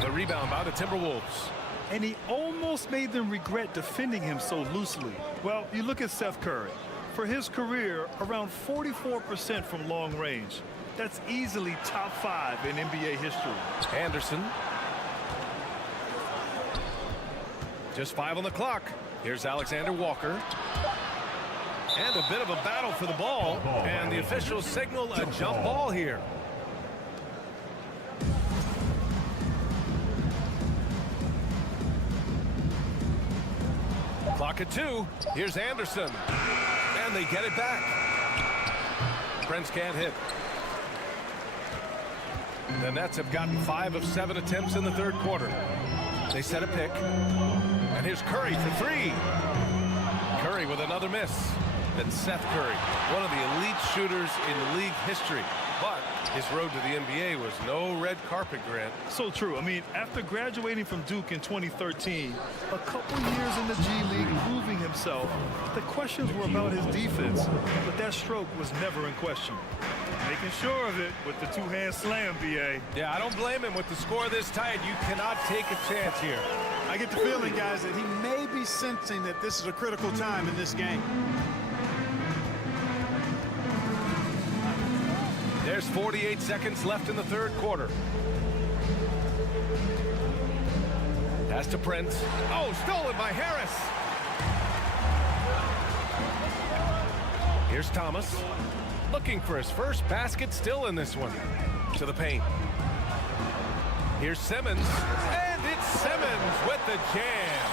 The rebound by the Timberwolves. And he almost made them regret defending him so loosely. Well, you look at Seth Curry. For his career, around 44% from long range. That's easily top 5 in NBA history. Anderson. Just 5 on the clock. Here's Alexander Walker. And a bit of a battle for the ball. And the officials signal a jump ball here. Clock at 2. Here's Anderson. And they get it back. Prince can't hit. The Nets have gotten 5 of 7 attempts in the third quarter. They set a pick. And here's Curry for 3. Curry with another miss. Then Seth Curry, one of the elite shooters in league history. But his road to the NBA was no red carpet, Grant. So true. I mean, after graduating from Duke in 2013, a couple years in the G League proving himself, the questions were about his defense, but that stroke was never in question. Making sure of it with the 2-hand slam, B.A. Yeah, I don't blame him with the score this tight. You cannot take a chance here. I get the feeling, guys, that he may be sensing that this is a critical time in this game. There's 48 seconds left in the third quarter. Pass to Prince. Oh, stolen by Harris. Here's Thomas. Looking for his first basket, still in this one. To the paint. Here's Simmons. And it's Simmons with the jam.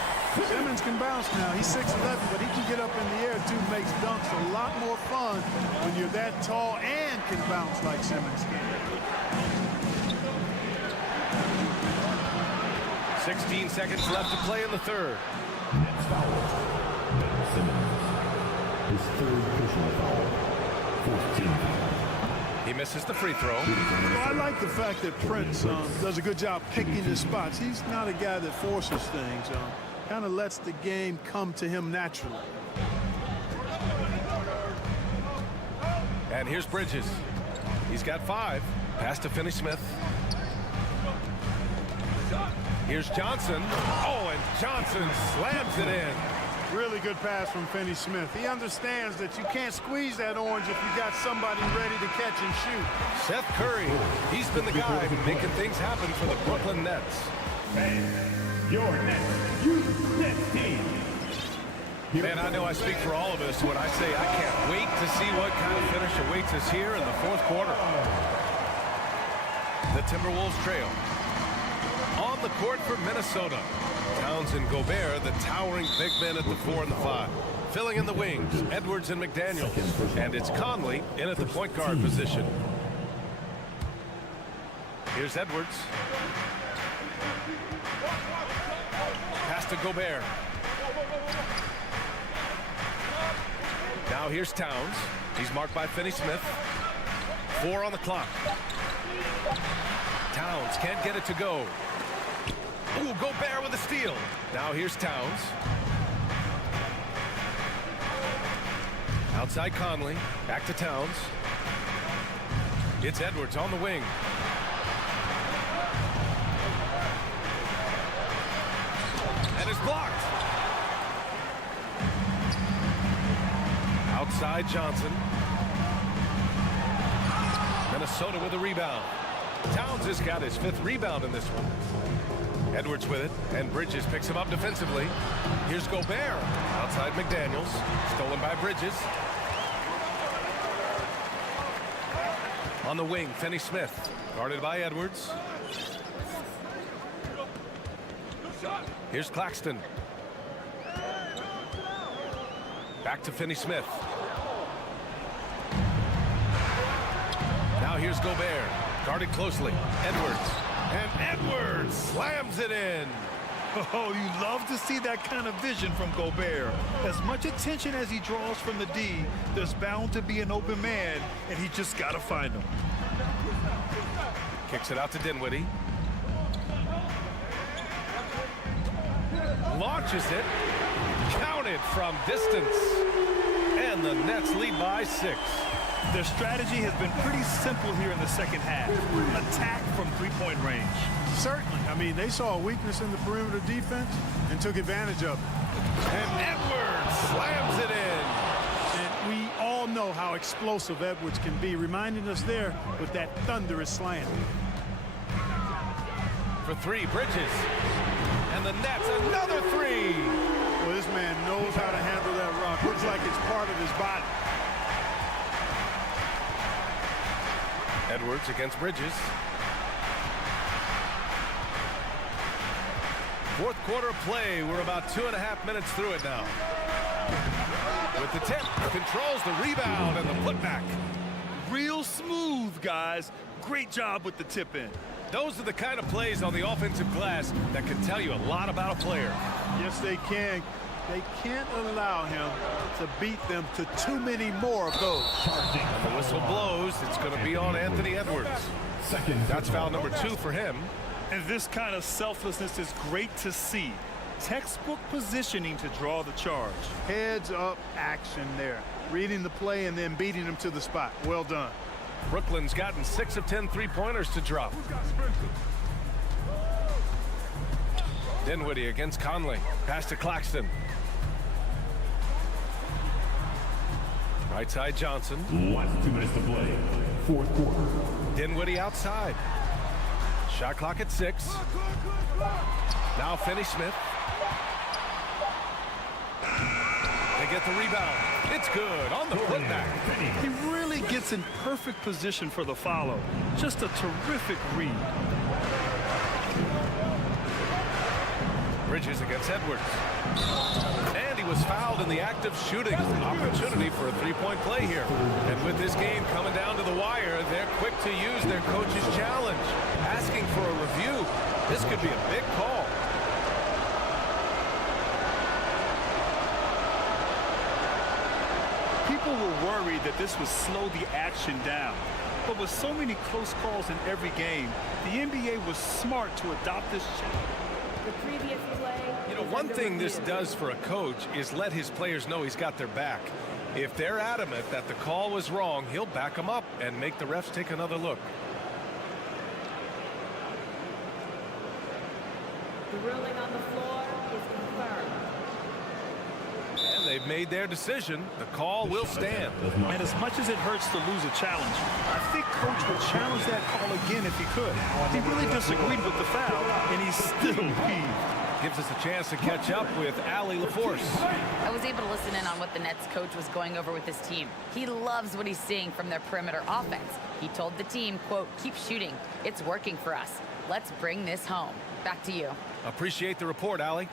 Simmons can bounce now. He's 6'11", but he can get up in the air, too. Makes dunks a lot more fun when you're that tall and can bounce like Simmons can. 16 seconds left to play in the third. Next foul. Simmons. His third personal foul. 14. He misses the free throw. Well, I like the fact that Prince does a good job picking his spots. He's not a guy that forces things. Kind of lets the game come to him naturally. And here's Bridges. He's got 5. Pass to Finney-Smith. Here's Johnson. Oh, and Johnson slams it in. Really good pass from Finney-Smith. He understands that you can't squeeze that orange if you got somebody ready to catch and shoot. Seth Curry, he's been the guy making things happen for the Brooklyn Nets. And your next U.S. team. Man, I know I speak for all of us when I say I can't wait to see what kind of finish awaits us here in the fourth quarter. The Timberwolves trail. On the court for Minnesota. Towns and Gobert, the towering big men at the 4 and the 5. Filling in the wings, Edwards and McDaniels. And it's Conley in at the point guard position. Here's Edwards. Pass to Gobert. Now here's Towns. He's marked by Finney-Smith. 4 on the clock. Towns can't get it to go. Ooh, Gobert with a steal. Now here's Towns. Outside Conley. Back to Towns. It's Edwards on the wing. And it's blocked. Outside Johnson. Minnesota with a rebound. Towns has got his 5th rebound in this one. Edwards with it, and Bridges picks him up defensively. Here's Gobert. Outside McDaniels. Stolen by Bridges. On the wing, Finney-Smith. Guarded by Edwards. Here's Claxton. Back to Finney-Smith. Now here's Gobert. Guarded closely. Edwards. And Edwards slams it in. Oh, you love to see that kind of vision from Gobert. As much attention as he draws from the D, there's bound to be an open man, and he just got to find him. Kicks it out to Dinwiddie. Launches it. Counted from distance. And the Nets lead by 6. Their strategy has been pretty simple here in the second half. Attack from three-point range. Certainly. I mean, they saw a weakness in the perimeter defense and took advantage of it. And Edwards slams it in. And we all know how explosive Edwards can be, reminding us there with that thunderous slam. For 3, Bridges. And the Nets, another 3. Well, this man knows how to handle that rock. Looks like it's part of his body. Edwards against Bridges. Fourth quarter play. We're about 2.5 minutes through it now. With the tip, controls the rebound and the putback. Real smooth, guys. Great job with the tip in. Those are the kind of plays on the offensive glass that can tell you a lot about a player. Yes, they can. They can't allow him to beat them to too many more of those. And the whistle blows. It's going to be on Anthony Edwards. That's foul number 2 for him. And this kind of selflessness is great to see. Textbook positioning to draw the charge. Heads up action there. Reading the play and then beating him to the spot. Well done. Brooklyn's gotten 6 of 10 three-pointers to drop. Dinwiddie against Conley. Pass to Claxton. Right side Johnson. Less than 2 minutes to play. Fourth quarter. Dinwiddie outside. Shot clock at 6. Now Finney-Smith. They get the rebound. It's good on the putback. He really gets in perfect position for the follow. Just a terrific read. Bridges against Edwards. And he was fouled in the act of shooting. Opportunity for a three-point play here. And with this game coming down to the wire, they're quick to use their coach's challenge. Asking for a review. This could be a big call. People People were worried that this would slow the action down. But with so many close calls in every game, the NBA was smart to adopt this change. The previous play. You know, is one under thing this review. does for a coach is let his players know he's got their back. If they're adamant that the call was wrong, he'll back them up and make the refs take another look. The ruling on the floor is confirmed. And they've made their decision. The call will stand. And as much as it hurts to lose a challenge, I think Coach would challenge that call again if he could. He really disagreed with the foul, and he still heaved. Gives us a chance to catch up with Allie LaForce. I was able to listen in on what the Nets coach was going over with his team. He loves what he's seeing from their perimeter offense. He told the team, quote, "Keep shooting. It's working for us. Let's bring this home." Back to you. Appreciate the report, Allie.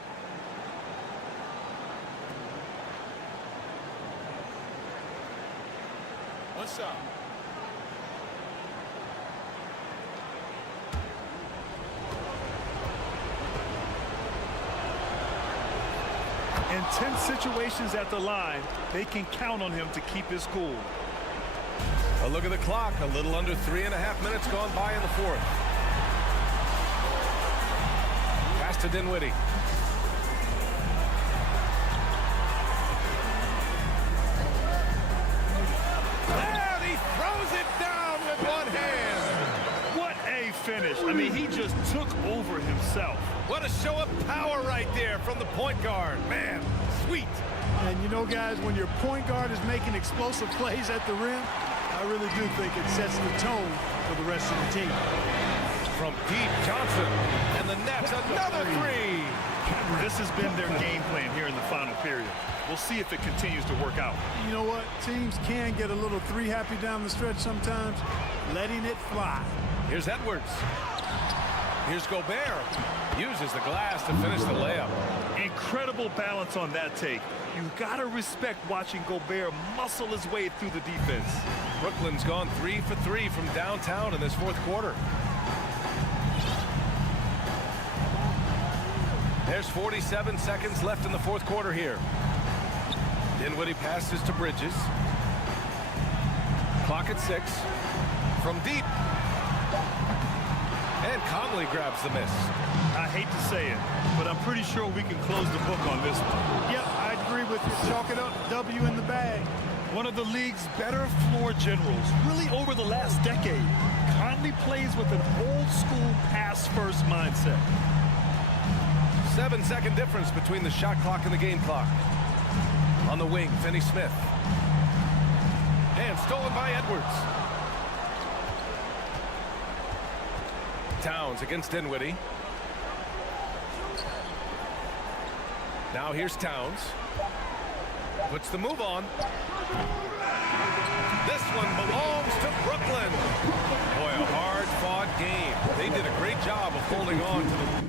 What's up? In tense situations at the line, they can count on him to keep his cool. A look at the clock. A little under 3.5 minutes gone by in the fourth. Pass to Dinwiddie. And he throws it down with one hand. What a finish. I mean, he just took over himself. What a show of power right there from the point guard. Man, sweet. And you know, guys, when your point guard is making explosive plays at the rim, I really do think it sets the tone for the rest of the team. From deep, Johnson. And the Nets, another three. This has been their game plan here in the final period. We'll see if it continues to work out. You know what? Teams can get a little three happy down the stretch sometimes, letting it fly. Here's Edwards. Here's Gobert. Uses the glass to finish the layup. Incredible balance on that take. You've got to respect watching Gobert muscle his way through the defense. Brooklyn's gone 3 for 3 from downtown in this fourth quarter. There's 47 seconds left in the fourth quarter here. Dinwiddie passes to Bridges. Clock at 6. From deep. And Conley grabs the miss. I hate to say it, but I'm pretty sure we can close the book on this one. Yep, I agree with you. Chalk it up. W in the bag. One of the league's better floor generals, really over the last decade. Conley plays with an old-school pass-first mindset. 7-second difference between the shot clock and the game clock. On the wing, Finney-Smith. And stolen by Edwards. Towns against Dinwiddie. Now here's Towns. Puts the move on. This one belongs to Brooklyn. Boy, a hard-fought game. They did a great job of holding on to the...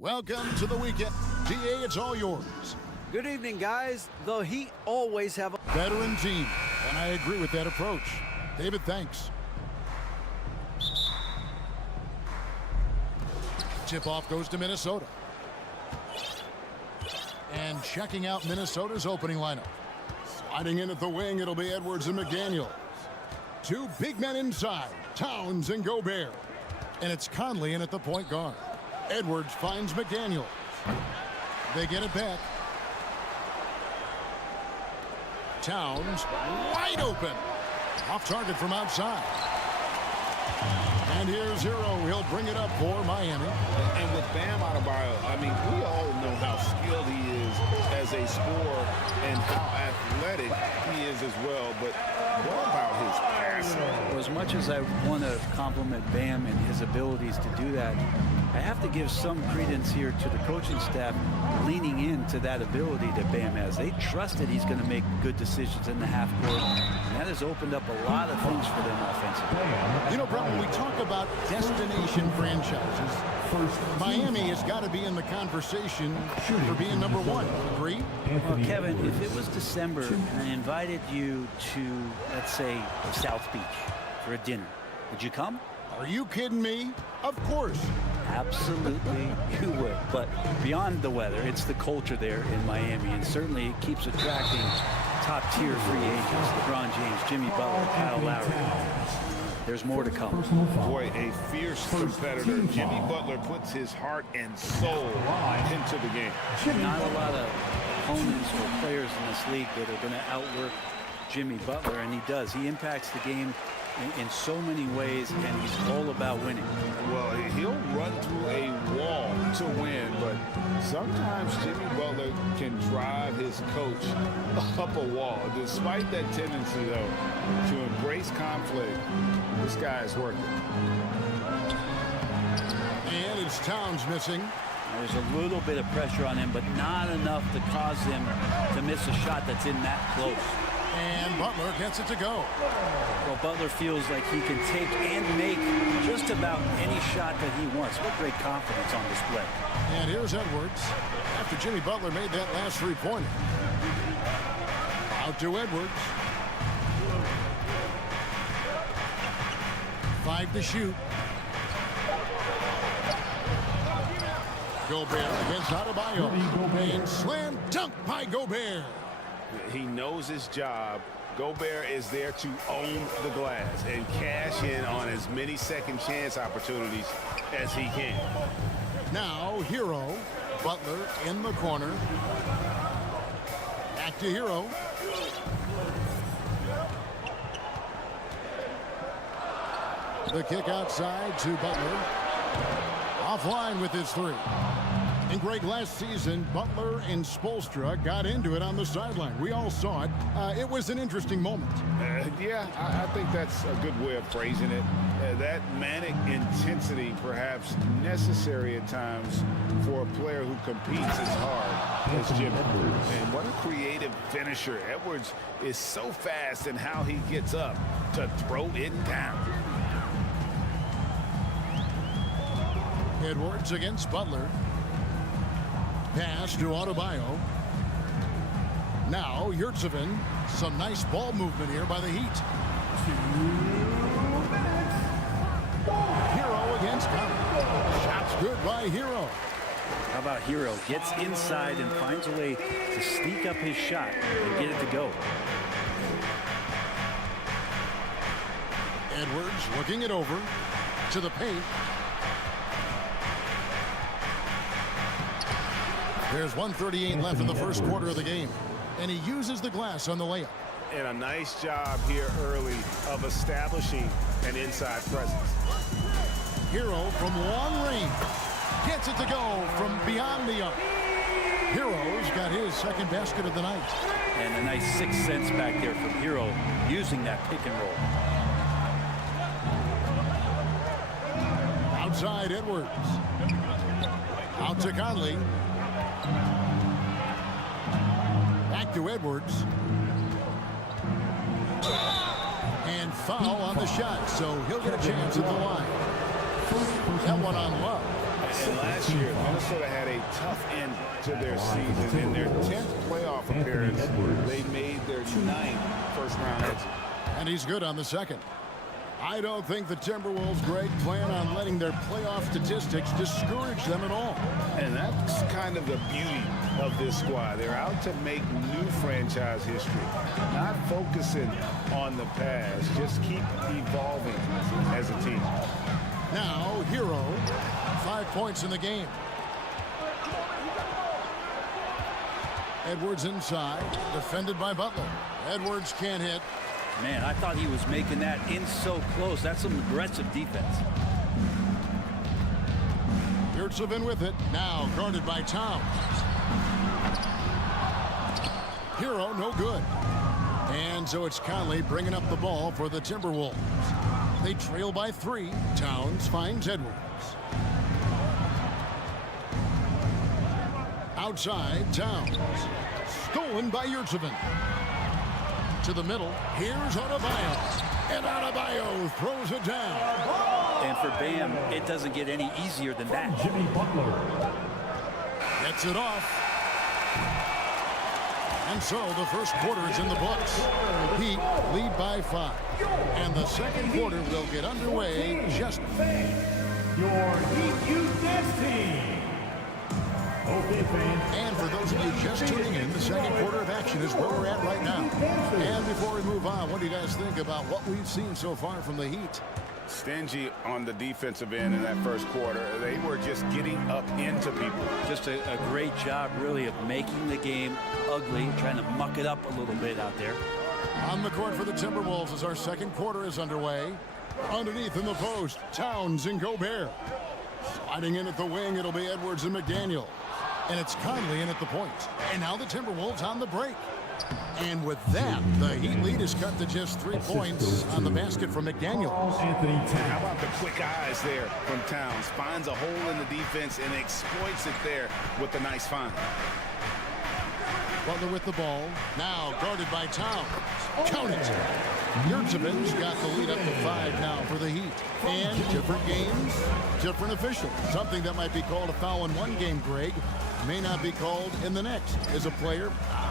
Welcome to the weekend. DA, it's all yours. Good evening, guys. The Heat always have a Veteran team, and I agree with that approach. David, thanks. Tip-off goes to Minnesota. And checking out Minnesota's opening lineup. Sliding in at the wing, it'll be Edwards and McDaniels. Two big men inside, Towns and Gobert. And it's Conley in at the point guard. Edwards finds McDaniels. They get it back. Towns wide open. Off target from outside. And here's Hero. He'll bring it up for Miami. And with Bam Adebayo, I mean, we all know how skilled he is as a scorer and how athletic he is as well. But what about his passing? Well, as much as I want to compliment Bam and his abilities to do that, I have to give some credence here to the coaching staff leaning into that ability that Bam has. They trust that he's going to make good decisions in the half court, and that has opened up a lot of things for them offensively. You know, Brett, when we talk about destination franchises, Miami has got to be in the conversation for being number one. Agree? Well, Kevin, if it was December and I invited you to, let's say, South Beach for a dinner, would you come? Are you kidding me? Of course. Absolutely, you would. But beyond the weather, it's the culture there in Miami, and certainly it keeps attracting top-tier free agents. LeBron James, Jimmy Butler, Kyle Lowry. There's more to come. Boy, a fierce competitor. Jimmy Butler puts his heart and soul into the game. Not a lot of opponents or players in this league that are going to outwork Jimmy Butler, and he does. He impacts the game in so many ways, and he's all about winning. Well, he'll run through a wall to win, but sometimes Jimmy Butler can drive his coach up a wall. Despite that tendency, though, to embrace conflict, this guy is working. And it's Towns missing. There's a little bit of pressure on him, but not enough to cause him to miss a shot that's in that close. And Butler gets it to go. Well, Butler feels like he can take and make just about any shot that he wants. What great confidence on display. And here's Edwards after Jimmy Butler made that last three-pointer. Out to Edwards. 5 to shoot. Gobert against Adebayo. And slam dunk by Gobert. He knows his job. Gobert is there to own the glass and cash in on as many second chance opportunities as he can. Now Hero. Butler in the corner. Back to Hero. The kick outside to Butler. Offline with his three. And Greg, last season, Butler and Spoelstra got into it on the sideline. We all saw it. It was an interesting moment. Yeah, I think that's a good way of phrasing it. That manic intensity, perhaps necessary at times for a player who competes as hard as Jimmy. And what a creative finisher. Edwards is so fast in how he gets up to throw it down. Edwards against Butler. Pass to Adebayo. Now Yurtseven. Some nice ball movement here by the Heat. Hero against Conley. Shots good by Hero. How about Hero? Gets inside and finds a way to sneak up his shot and get it to go. Edwards looking it over to the paint. There's 1:38 left in the first quarter of the game. And he uses the glass on the layup. And a nice job here early of establishing an inside presence. Hero from long range. Gets it to go from beyond the arc. Hero's got his second basket of the night. And a nice 6 cents back there from Hero using that pick and roll. Outside Edwards. Out to Conley. Back to Edwards. And foul on the shot, so he'll get a chance at the line. That one on Love. And last year, Minnesota had a tough end to their season. In their 10th playoff appearance, they made their 9th first-round exit. And he's good on the second. I don't think the Timberwolves, Greg, plan on letting their playoff statistics discourage them at all. And that's kind of the beauty of this squad. They're out to make new franchise history, not focusing on the past, just keep evolving as a team. Now, Hero, 5 points in the game. Edwards inside, defended by Butler. Edwards can't hit. Man, I thought he was making that in so close. That's some aggressive defense. Yurtseven with it. Now guarded by Towns. Hero, no good. And so it's Conley bringing up the ball for the Timberwolves. They trail by 3. Towns finds Edwards. Outside, Towns. Stolen by Yurtseven. To the middle. Here's Adebayo. And Adebayo throws it down. And for Bam, it doesn't get any easier than that. Jimmy Butler. Gets it off. And so the first quarter is in the books. Heat lead by 5. And the second quarter will get underway just. Your Heat Youth Dance Team. Okay, fans. And for those of you just tuning in, the second quarter of action is where we're at right now. And before we move on, what do you guys think about what we've seen so far from the Heat? Stingy on the defensive end in that first quarter. They were just getting up into people. Just a great job, really, of making the game ugly, trying to muck it up a little bit out there. On the court for the Timberwolves as our second quarter is underway. Underneath in the post, Towns and Gobert. Sliding in at the wing, it'll be Edwards and McDaniel. And it's Conley in at the point. And now the Timberwolves on the break. And with that, the Heat lead is cut to just 3 points on the basket from McDaniel. How about the quick eyes there from Towns? Finds a hole in the defense and exploits it there with a nice find. Butler with the ball. Now guarded by Towns. Count it. Yurtseven's got the lead up to 5 now for the Heat. And different games, different officials. Something that might be called a foul in one game, Greg, may not be called in the next. As a player,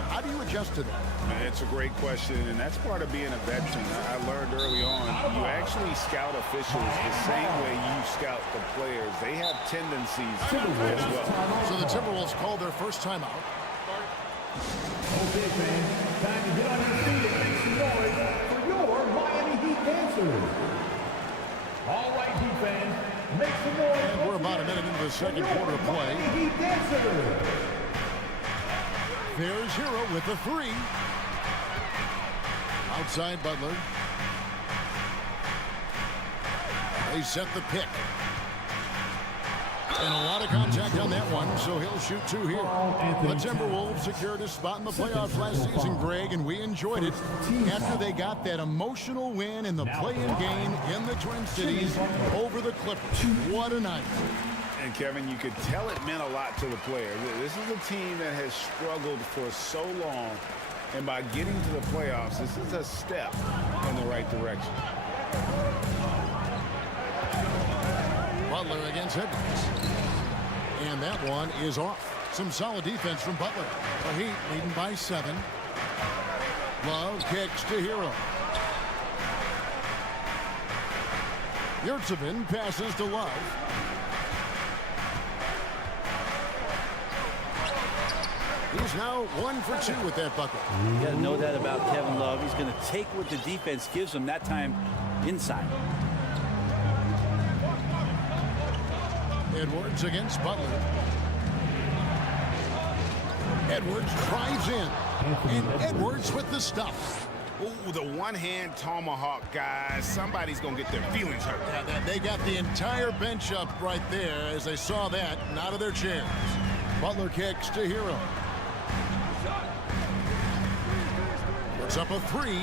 how do you adjust to that? It's a great question, and that's part of being a veteran. I learned early on, you actually scout officials the same way you scout the players. They have tendencies as well. So the Timberwolves called their first timeout. Okay, fans. Time to get on your feet and make some noise for your Miami Heat dancers. All right, Heat fans. Make some noise. And we're about a minute into the second quarter of play. Miami Heat dancers. There's Hero with the 3. Outside Butler. They set the pick. And a lot of contact on that one, so he'll shoot 2 here. The Timberwolves secured a spot in the playoffs last season, Greg, and we enjoyed it after they got that emotional win in the play-in game in the Twin Cities over the Clippers. What a night. And Kevin, you could tell it meant a lot to the players. This is a team that has struggled for so long, and by getting to the playoffs, this is a step in the right direction. Butler against Edwards. And that one is off. Some solid defense from Butler. The Heat leading by 7. Love kicks to Hero. Yurtseven passes to Love. He's now 1 for 2 with that bucket. You got to know that about Kevin Love. He's going to take what the defense gives him, that time inside. Edwards against Butler. Edwards drives in. And Edwards with the stuff. Ooh, the one-hand tomahawk, guys. Somebody's going to get their feelings hurt. Yeah, they got the entire bench up right there as they saw that and out of their chairs. Butler kicks to Hero. Puts up a 3.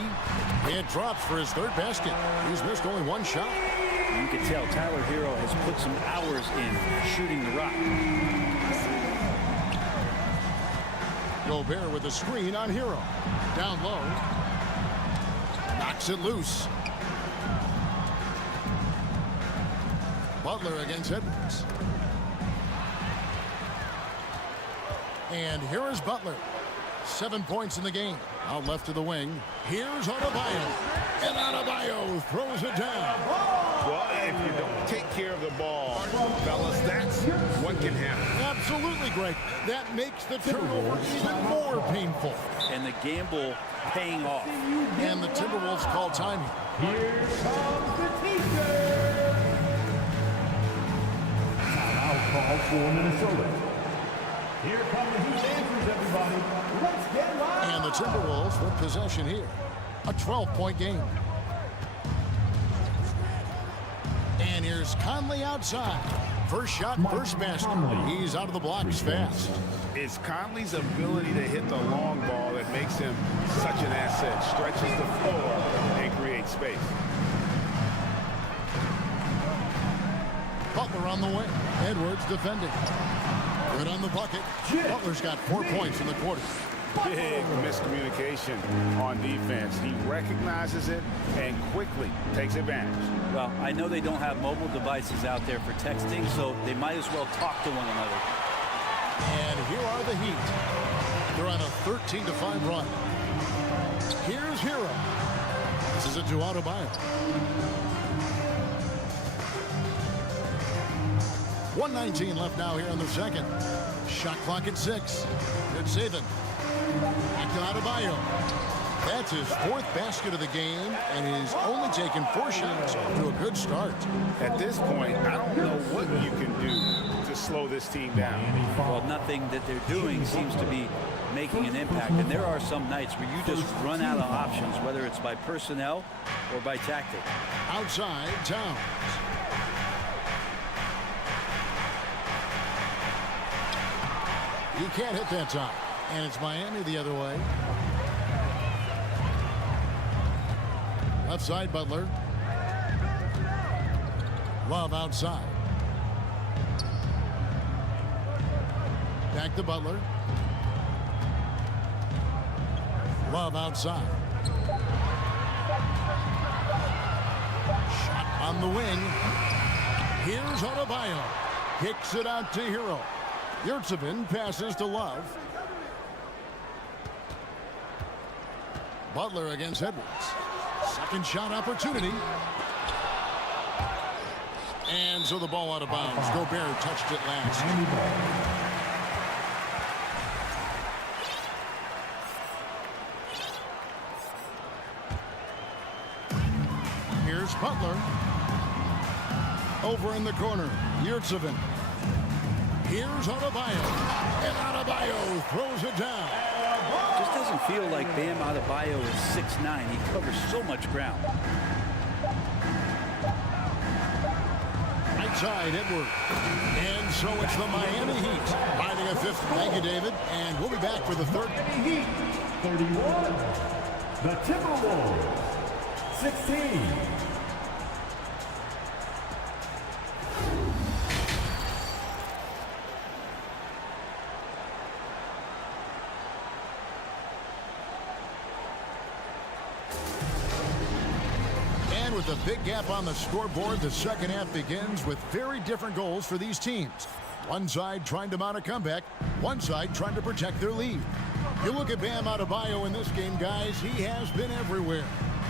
It drops for his 3rd basket. He's missed only 1 shot. You can tell Tyler Hero has put some hours in shooting the rock. Gobert with a screen on Hero. Down low. Knocks it loose. Butler against Edwards. And here is Butler. 7 points in the game. Out left to the wing. Here's Adebayo. And Adebayo throws it down. Well, if you don't take care of the ball, fellas, that's what can happen. Absolutely, Greg. That makes the turnover even more painful. And the gamble paying off. And the Timberwolves call timing. Here comes the teacher. Timeout call for Minnesota. Here come the Heat dancers, everybody. Let's get live. And the Timberwolves with possession here. A 12-point game. And here's Conley outside. First shot, first basket. He's out of the blocks fast. It's Conley's ability to hit the long ball that makes him such an asset. Stretches the floor and creates space. Butler on the wing. Edwards defending. Good on the bucket. Butler's got 4 points in the quarter. Big miscommunication on defense. He recognizes it and quickly takes advantage. Well, I know they don't have mobile devices out there for texting, so they might as well talk to one another. And here are the Heat. They're on a 13-5 run. Here's Hero. This is it to Adebayo. 1:19 left now here in the second. Shot clock at 6. Good saving. Back to Adebayo. That's his 4th basket of the game, and he's only taken 4 shots to a good start. At this point, I don't know what you can do to slow this team down. Well, nothing that they're doing seems to be making an impact. And there are some nights where you just run out of options, whether it's by personnel or by tactic. Outside, Towns. He can't hit that time. And it's Miami the other way. Left side, Butler. Love outside. Back to Butler. Love outside. Shot on the wing. Here's Adebayo. Kicks it out to Hero. Yurtsevin passes to Love. Butler against Edwards. Second shot opportunity. And so the ball out of bounds. Gobert touched it last. Here's Butler. Over in the corner. Yurtsevin. Here's Adebayo. And Adebayo throws it down. Just doesn't feel like Bam Adebayo is 6'9". He covers so much ground. Right side, Edwards. And so it's the Miami Heat finding a 5th. Thank you, David. And we'll be back for the third. Heat 31. The Timberwolves 16. With a big gap on the scoreboard, the second half begins with very different goals for these teams. One side trying to mount a comeback, one side trying to protect their lead. You look at Bam Adebayo in this game, guys, he has been everywhere.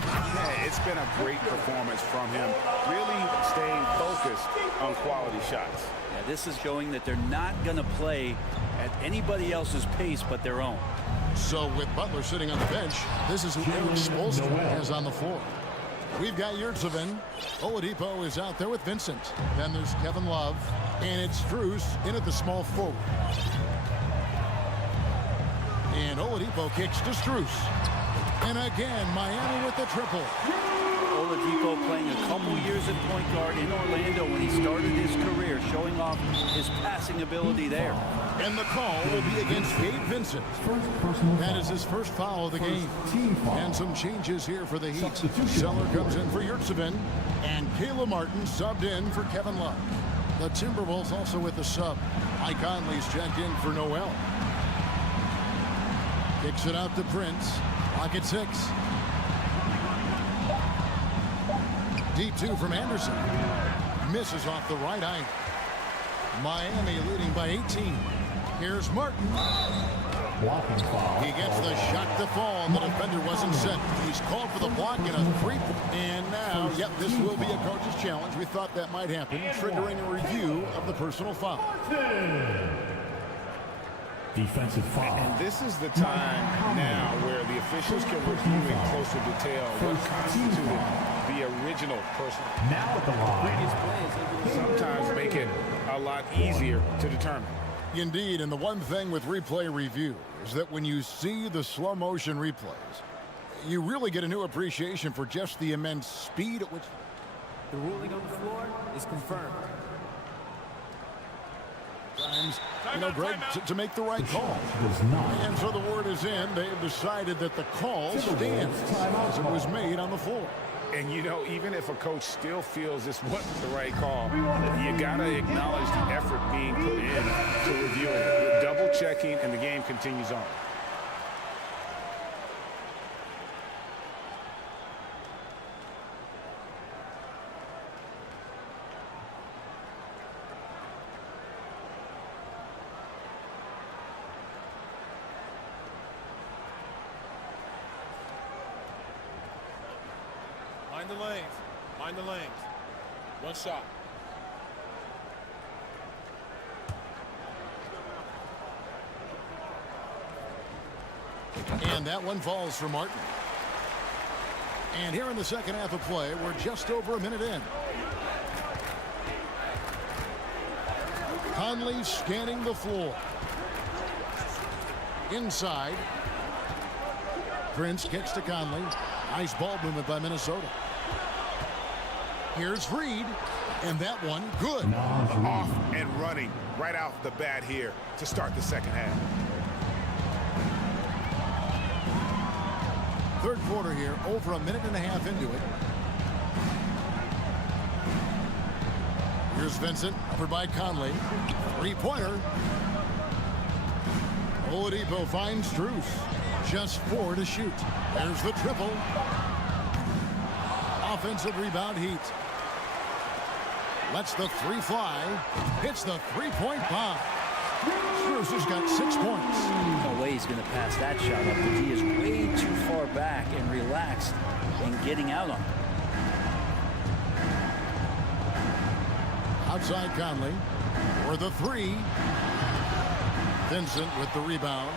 Yeah, it's been a great performance from him, really staying focused on quality shots. Yeah, this is showing that they're not going to play at anybody else's pace but their own. So with Butler sitting on the bench, this is who Eric Spoelstra has on the floor. We've got Yurtsevin. Oladipo is out there with Vincent. Then there's Kevin Love. And it's Strus in at the small forward. And Oladipo kicks to Strus. And again, Miami with the triple. Oladipo playing a couple years at point guard in Orlando when he started his career, showing off his passing ability there. And the call will be against Gabe Vincent. That is his first foul of the game. And some changes here for the Heat. Zeller comes in for Yurtsevin. And Caleb Martin subbed in for Kevin Love. The Timberwolves also with the sub. Mike Conley's checked in for Noel. Kicks it out to Prince. Clock at 6. Deep 2 from Anderson. Misses off the right eye. Miami leading by 18. Here's Martin. Blocking foul. He gets the shot to fall, and the defender wasn't set. He's called for the block and a three. And now, yep, this will be a coach's challenge. We thought that might happen, triggering a review of the personal foul. Defensive foul. And this is the time now where the officials can review in closer detail what constituted the original personal. Now at the line. Sometimes make it a lot easier to determine. Indeed, and the one thing with replay review is that when you see the slow motion replays, you really get a new appreciation for just the immense speed at which the ruling on the floor is confirmed. Times, you know, Greg, to make the right call. And so the word is in. They've decided that the call stands as it was made on the floor. And, you know, even if a coach still feels this wasn't the right call, you got to acknowledge the effort being put in to review it. Double checking, and the game continues on. Mind the lanes. Mind the lanes. One shot. And that one falls for Martin. And here in the second half of play, we're just over a minute in. Conley scanning the floor. Inside. Prince kicks to Conley. Nice ball movement by Minnesota. Here's Reed, and that one good. Off and running right off the bat here to start the second half. Third quarter here, over a minute and a half into it. Here's Vincent, over by Conley. Three-pointer. Oladipo finds Strus. Just 4 to shoot. There's the triple. Offensive rebound Heat. Lets the three fly. Hits the three-point bomb. Strus has got 6 points. No way he's going to pass that shot up. The D is way too far back and relaxed and getting out on it. Outside Conley for the three. Vincent with the rebound.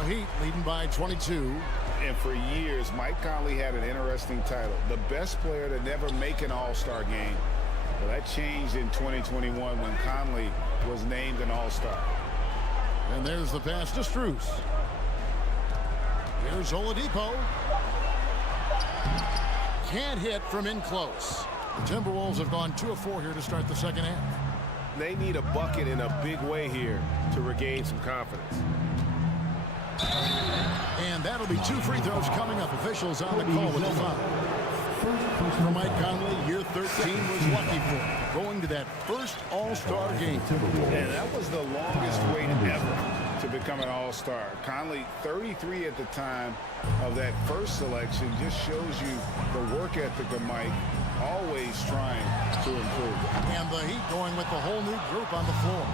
The Heat leading by 22. And for years, Mike Conley had an interesting title. The best player to never make an All-Star game. Well, that changed in 2021 when Conley was named an All-Star. And there's the pass to Strus. Here's Oladipo. Can't hit from in close. The Timberwolves have gone 2 of 4 here to start the second half. They need a bucket in a big way here to regain some confidence. And that'll be 2 free throws coming up. Officials on the call with the foul. For Mike Conley, year 13 was lucky for him, going to that first All-Star game. And that was the longest wait ever to become an All-Star. Conley, 33 at the time of that first selection, just shows you the work ethic of Mike, always trying to improve. And the Heat going with the whole new group on the floor.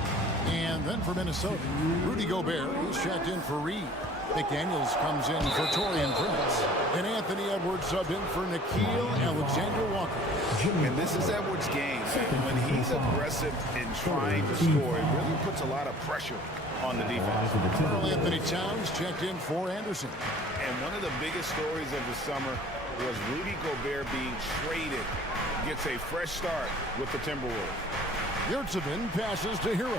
And then for Minnesota, Rudy Gobert, he's checked in for Reed. McDaniels comes in for Taurean Prince. And Anthony Edwards subbed in for Nickeil Alexander-Walker. And this is Edwards' game. When he's aggressive in trying to score, it really puts a lot of pressure on the defense. Karl Anthony Towns checked in for Anderson. And one of the biggest stories of the summer was Rudy Gobert being traded. Gets a fresh start with the Timberwolves. Yurtsevin passes to Hero.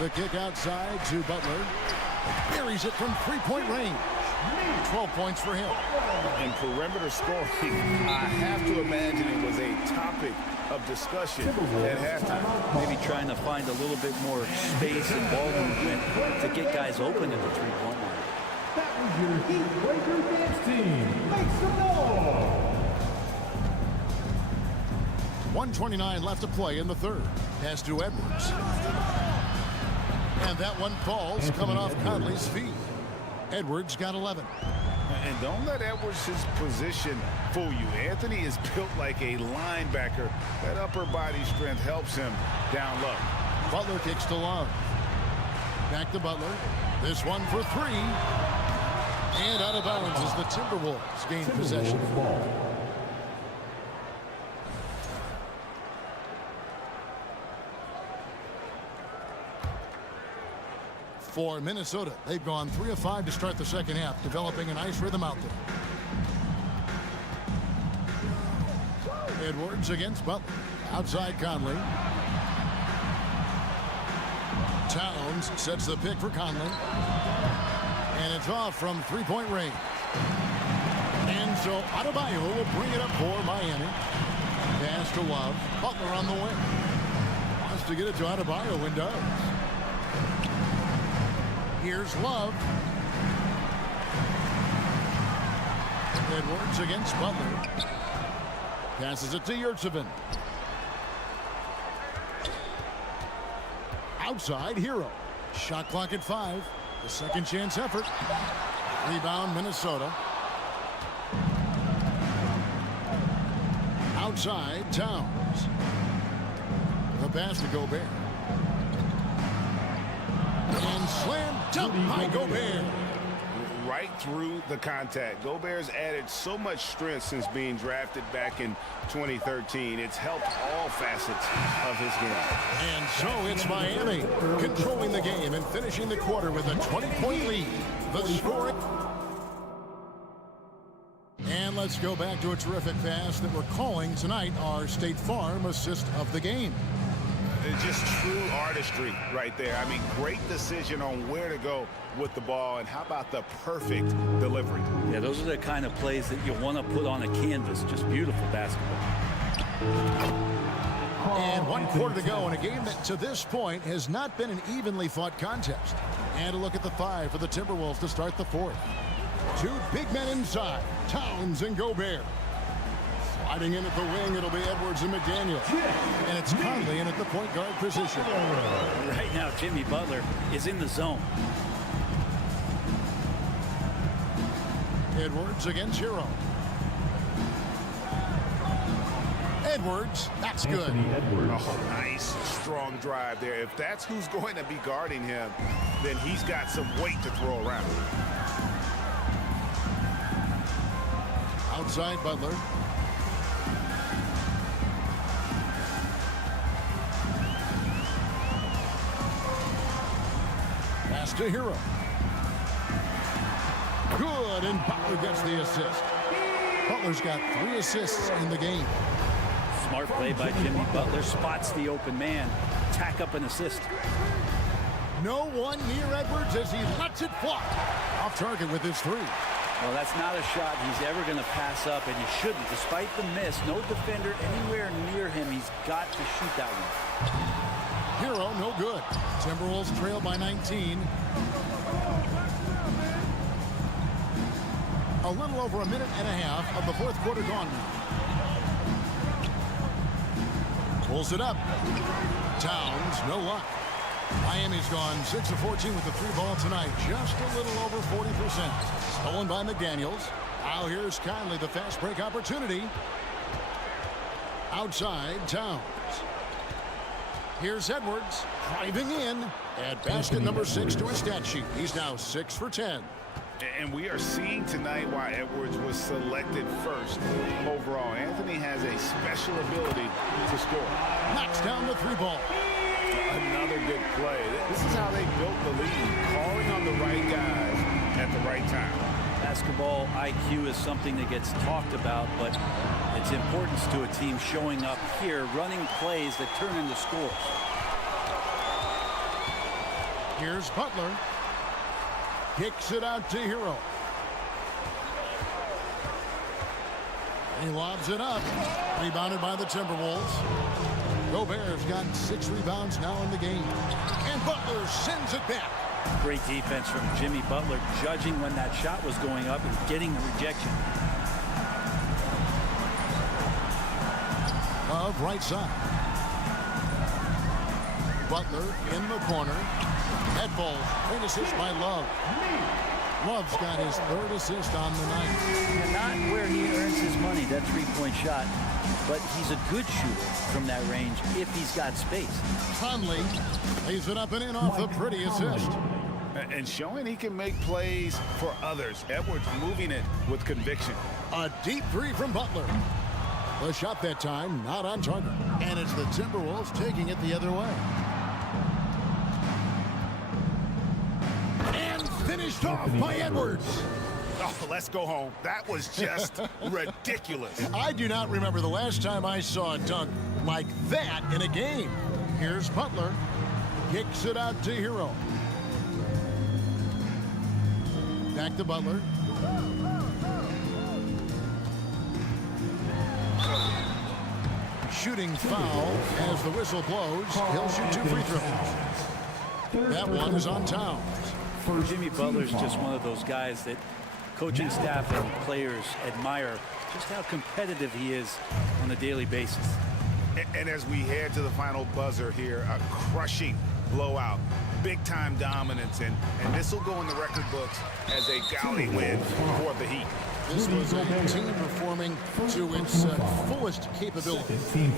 The kick outside to Butler. Buries it from three-point range. 12 points for him. And perimeter scoring, I have to imagine it was a topic of discussion at halftime. Maybe trying to find a little bit more space and ball movement to get guys open in the three-point line. That was your Heat Breaker dance team. Make some noise. 1:29 left to play in the third. Pass to Edwards. And that one falls coming off Conley's feet. Edwards got 11. And don't let Edwards' position fool you. Anthony is built like a linebacker. That upper body strength helps him down low. Butler kicks to Love. Back to Butler. This one for three. And out of bounds as the Timberwolves gain possession. For Minnesota, they've gone 3 of 5 to start the second half, developing a nice rhythm out there. Edwards against Butler. Outside Conley. Towns sets the pick for Conley. And it's off from three-point range. And so Adebayo will bring it up for Miami. Pass to Love. Butler on the wing. Wants to get it to Adebayo and does. Here's Love. Edwards against Butler. Passes it to Yurtsevin. Outside, Hero. Shot clock at 5. The second chance effort. Rebound, Minnesota. Outside, Towns. The pass to Gobert. And slam dunk by Gobert. Right through the contact. Gobert's added so much strength since being drafted back in 2013. It's helped all facets of his game. And so it's Miami controlling the game and finishing the quarter with a 20-point lead. The score. And let's go back to a terrific pass that we're calling tonight our State Farm assist of the game. It's just true artistry right there. I mean, great decision on where to go with the ball, and how about the perfect delivery? Yeah, those are the kind of plays that you want to put on a canvas. Just beautiful basketball. And 1 quarter to go in a game that to this point has not been an evenly fought contest. And a look at the 5 for the Timberwolves to start the 4th. 2 big men inside, Towns and Gobert. Sliding in at the wing, it'll be Edwards and McDaniel. And it's Conley in at the point guard position. Right now, Jimmy Butler is in the zone. Edwards against Hero. Edwards, that's good. Oh, nice, strong drive there. If that's who's going to be guarding him, then he's got some weight to throw around. Outside Butler. Pass to Hero. Good, and Butler gets the assist. Butler's got 3 assists in the game. Smart play by Jimmy Butler. Spots the open man. Tack up an assist. No one near Edwards as he lets it fly. Off target with his 3. Well, that's not a shot he's ever going to pass up, and he shouldn't. Despite the miss, no defender anywhere near him. He's got to shoot that one. Hero, no good. Timberwolves trail by 19. A little over a minute and a half of the 4th quarter gone now. Pulls it up. Towns, no luck. Miami's gone 6 of 14 with the 3 ball tonight. Just a little over 40%. Stolen by McDaniels. Now here's Conley, the fast break opportunity. Outside, Towns. Here's Edwards driving in. At basket number 6 to his stat sheet. He's now 6 for 10. And we are seeing tonight why Edwards was selected first overall. Anthony has a special ability to score. Knocks down the 3 ball. Another good play. This is how they built the lead, calling on the right guys at the right time. Basketball IQ is something that gets talked about, but its importance to a team showing up here, running plays that turn into scores. Here's Butler. Kicks it out to Hero. He lobs it up. Rebounded by the Timberwolves. Gobert's got 6 rebounds now in the game. And Butler sends it back. Great defense from Jimmy Butler, judging when that shot was going up and getting the rejection. Love right side. Butler in the corner. Head ball. Great assist by Love. Love's got his 3rd assist on the night. Yeah, not where he earns his money, that three-point shot, but he's a good shooter from that range if he's got space. Conley lays it up and in off the pretty assist. And showing he can make plays for others. Edwards moving it with conviction. A deep three from Butler. The shot that time not on target. And it's the Timberwolves taking it the other way. And finished off by Edwards. Oh, let's go home. That was just ridiculous. I do not remember the last time I saw a dunk like that in a game. Here's Butler. Kicks it out to Hero. Back to Butler. Shooting foul as the whistle blows. He'll shoot 2 free throws. That one is on Towns. Jimmy Butler's just one of those guys that coaching staff and players admire just how competitive he is on a daily basis. And as we head to the final buzzer here, a crushing blowout, big-time dominance, and this will go in the record books as a gaudy win for the Heat. This was a team performing to its fullest capability.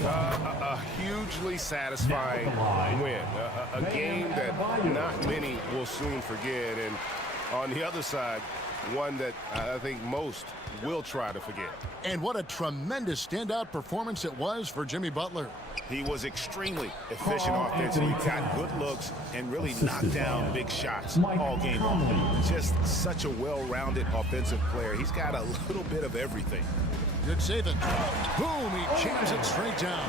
A hugely satisfying win, a game that not many will soon forget, and on the other side, one that I think most will try to forget. And what a tremendous standout performance it was for Jimmy Butler. He was extremely efficient offensively, got good looks, and really knocked down big shots all game long. Just such a well-rounded offensive player. He's got a little bit of everything. Good save it. Boom, he jams it straight down.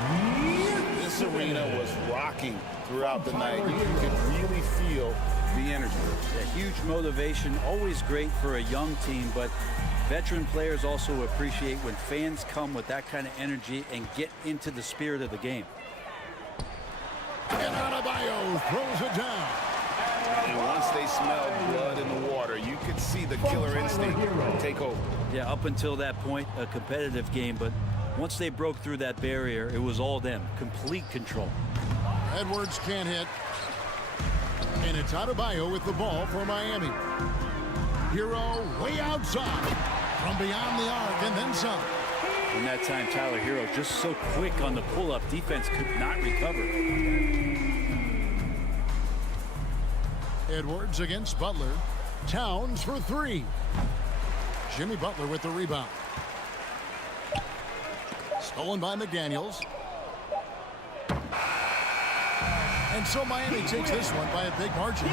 This arena was rocking throughout the night. You could really feel the energy. A huge motivation, always great for a young team, but veteran players also appreciate when fans come with that kind of energy and get into the spirit of the game. And Adebayo throws it down. And once they smelled blood in the water, you could see the killer instinct take over. Yeah, up until that point, a competitive game, but once they broke through that barrier, it was all them. Complete control. Edwards can't hit. And it's Adebayo with the ball for Miami. Hero way outside from beyond the arc and then some. In that time, Tyler Hero just so quick on the pull-up. Defense could not recover. Edwards against Butler. Towns for 3. Jimmy Butler with the rebound. Stolen by McDaniels. And so Miami takes this one by a big margin.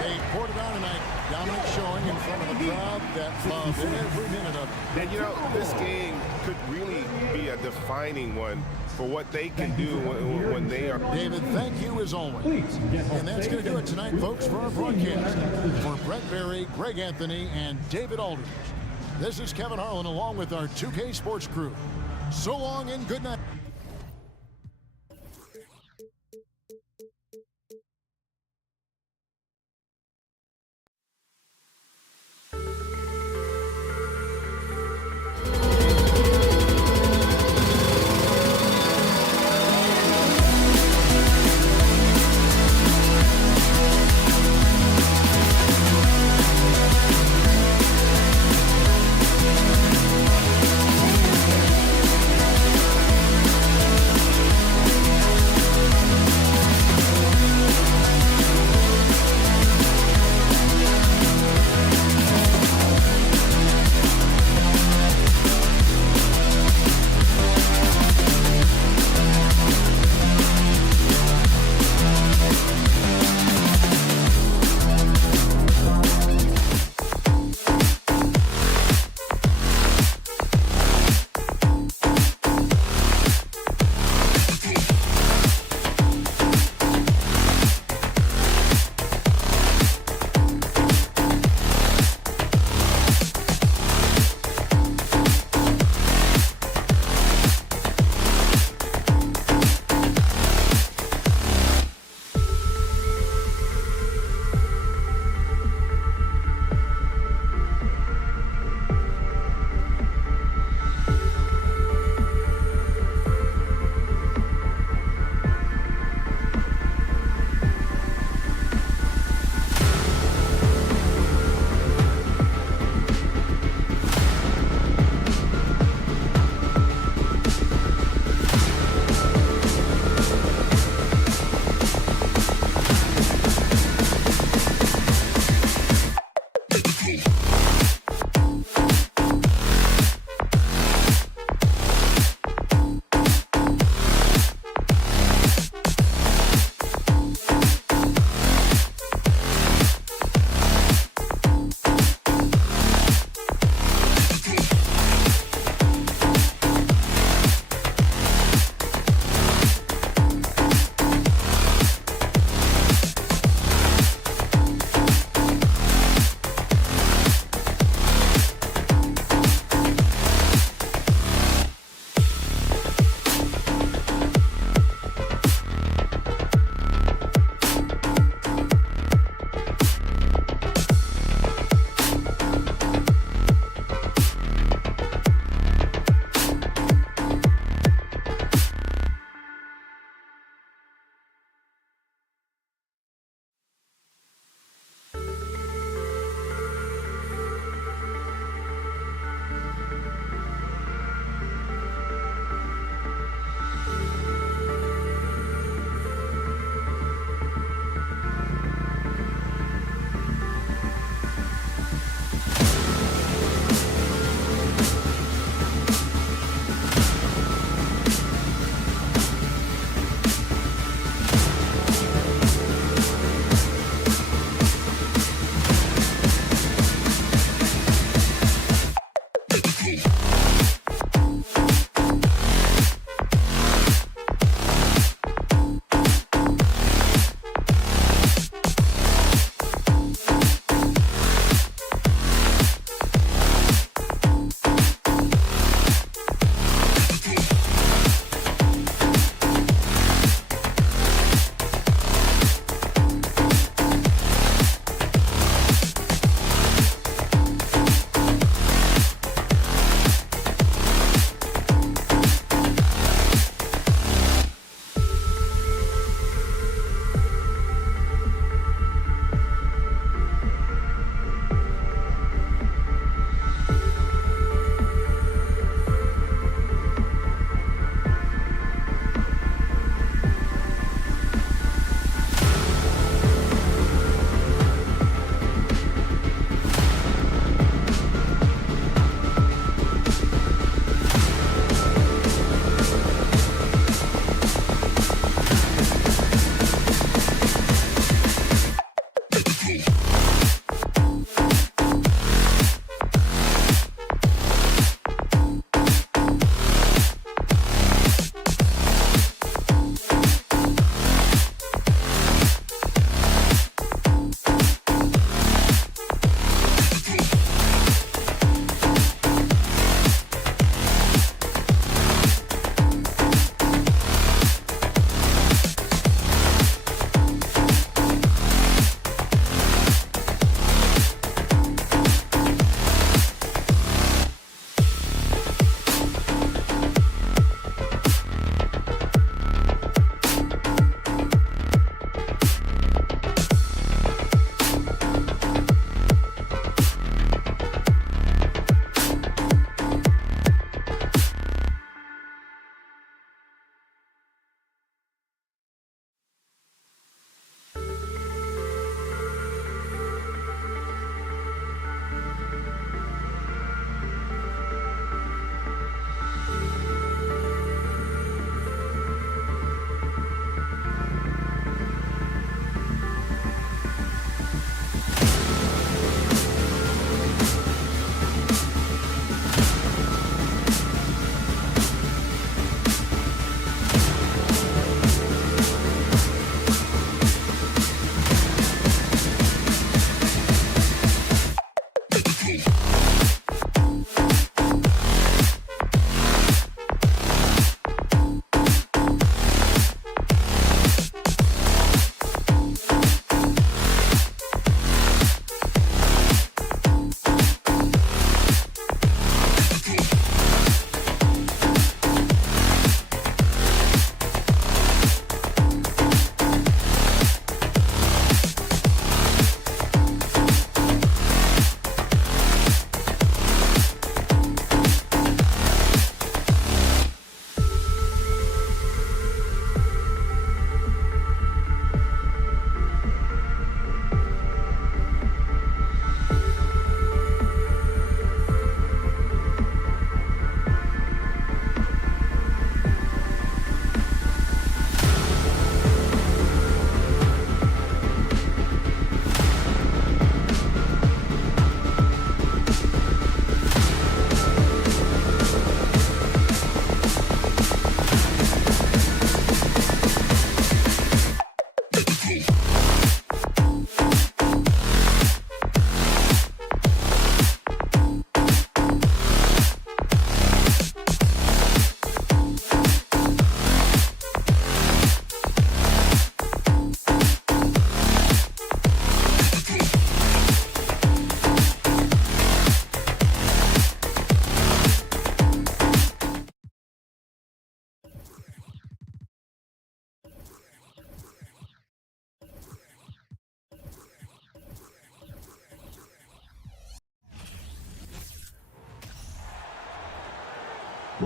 They poured it on tonight. Dominant showing in front of a crowd that loved every minute of it. And you know, this game could really be a defining one for what they can do when they are. David, thank you as always. And that's going to do it tonight, folks, for our broadcast. For Brett Berry, Greg Anthony, and David Aldridge, this is Kevin Harlan along with our 2K Sports crew. So long and good night.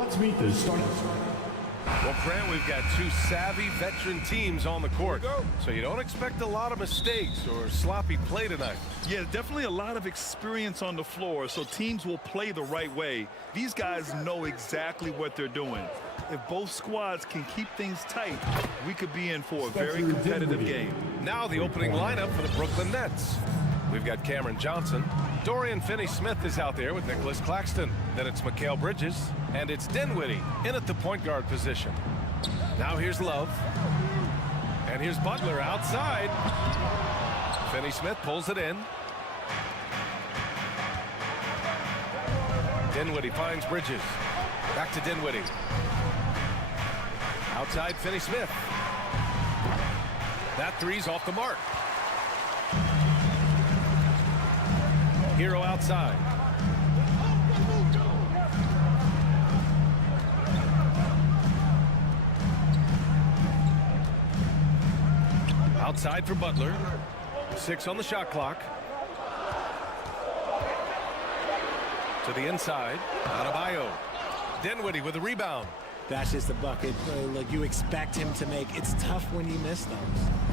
Let's meet the starters. Well, Grant, we've got two savvy veteran teams on the court, so you don't expect a lot of mistakes or sloppy play tonight. Yeah, definitely a lot of experience on the floor, so teams will play the right way. These guys know exactly what they're doing. If both squads can keep things tight, we could be in for a very competitive game. Now the opening lineup for the Brooklyn Nets. We've got Cameron Johnson. Dorian Finney-Smith is out there with Nicholas Claxton. Then it's Mikal Bridges. And it's Dinwiddie in at the point guard position. Now here's Love. And here's Butler outside. Finney-Smith pulls it in. Dinwiddie finds Bridges. Back to Dinwiddie. Outside Finney-Smith. That three's off the mark. Hero outside. Outside for Butler. 6 on the shot clock. To the inside. Adebayo. Dinwiddie with a rebound. That's just a bucket like you expect him to make. It's tough when you miss those.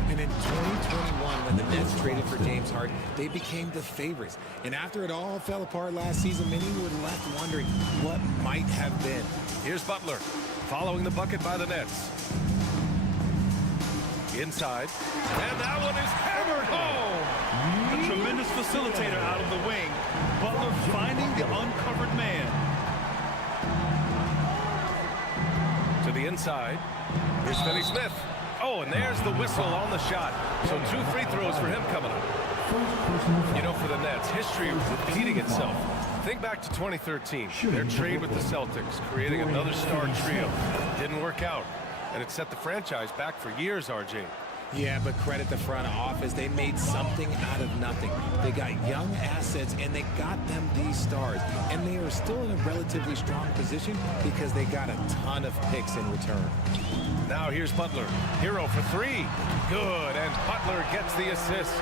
And in 2021, when the Nets traded for James Harden, they became the favorites. And after it all fell apart last season, many were left wondering what might have been. Here's Butler, following the bucket by the Nets. Inside, and that one is hammered home. A tremendous facilitator out of the wing. Butler finding the uncovered man. To the inside. Here's Finney-Smith. Oh, and there's the whistle on the shot. So 2 free throws for him coming up. You know, for the Nets, history repeating itself. Think back to 2013. Their trade with the Celtics, creating another star trio. Didn't work out. And it set the franchise back for years, RJ. Yeah, but credit the front office. They made something out of nothing. They got young assets, and they got them these stars. And they are still in a relatively strong position because they got a ton of picks in return. Now here's Butler. Hero for 3. Good, and Butler gets the assist.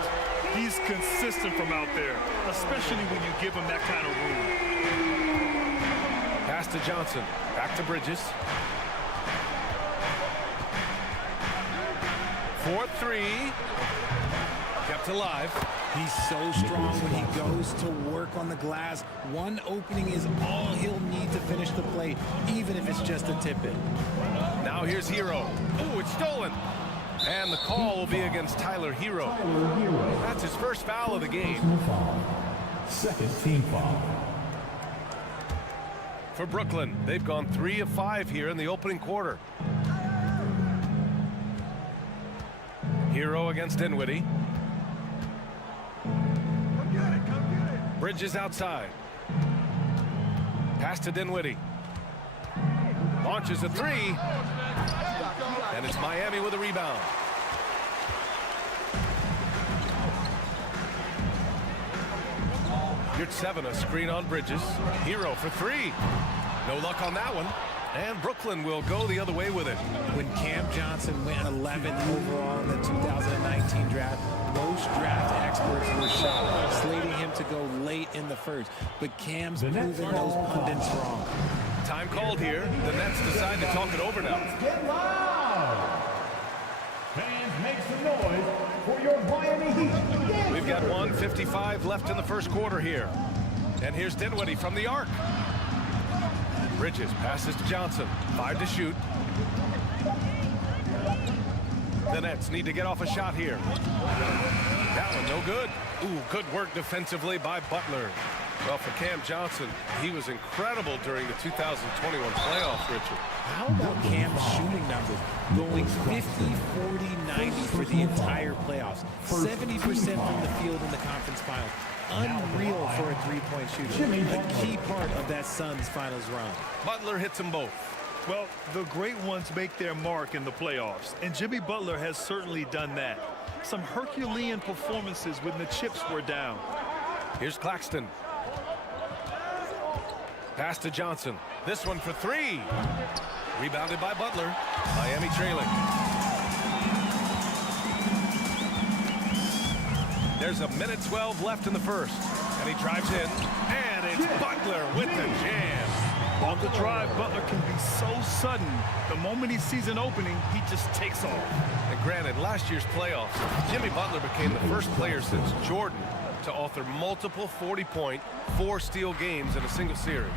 He's consistent from out there, especially when you give him that kind of room. Pass to Johnson. Back to Bridges. 4-3. Kept alive. He's so strong when he goes to work on the glass. One opening is all he'll need to finish the play, even if it's just a tip-in. Now here's Hero. Oh, it's stolen. And the call will be against Tyler Hero. That's his first foul of the game. Second team foul. For Brooklyn, they've gone 3 of 5 here in the opening quarter. Hero against Dinwiddie. Bridges outside. Pass to Dinwiddie. Launches a 3. And it's Miami with a rebound. Here's 7, a screen on Bridges. Hero for 3. No luck on that one. And Brooklyn will go the other way with it. When Cam Johnson went 11th overall in the 2019 draft, most draft experts were shocked, slating him to go late in the first. But Cam's proven those pundits wrong. Time called here. The Nets decide to talk it over now. Get loud! Fans, make some noise for your Miami Heat. We've got 1:55 left in the first quarter here. And here's Dinwiddie from the arc. Bridges passes to Johnson. 5 to shoot. The Nets need to get off a shot here. That one no good. Ooh, good work defensively by Butler. Well, for Cam Johnson, he was incredible during the 2021 playoffs, Richard. How about Cam's shooting numbers? Going 50, 40, 90 for the entire playoffs. 70% from the field in the conference finals. Unreal for a three-point shooter. A key part of that Suns finals run. Butler hits them both. Well, the great ones make their mark in the playoffs, and Jimmy Butler has certainly done that. Some Herculean performances when the chips were down. Here's Claxton. Pass to Johnson. This one for 3. Rebounded by Butler. Miami trailing. There's 1:12 left in the first. And he drives in. And it's Butler with the jam. On the drive, Butler can be so sudden. The moment he sees an opening, he just takes off. And granted, last year's playoffs, Jimmy Butler became the first player since Jordan to author multiple 40-point, 4-steal games in a single series.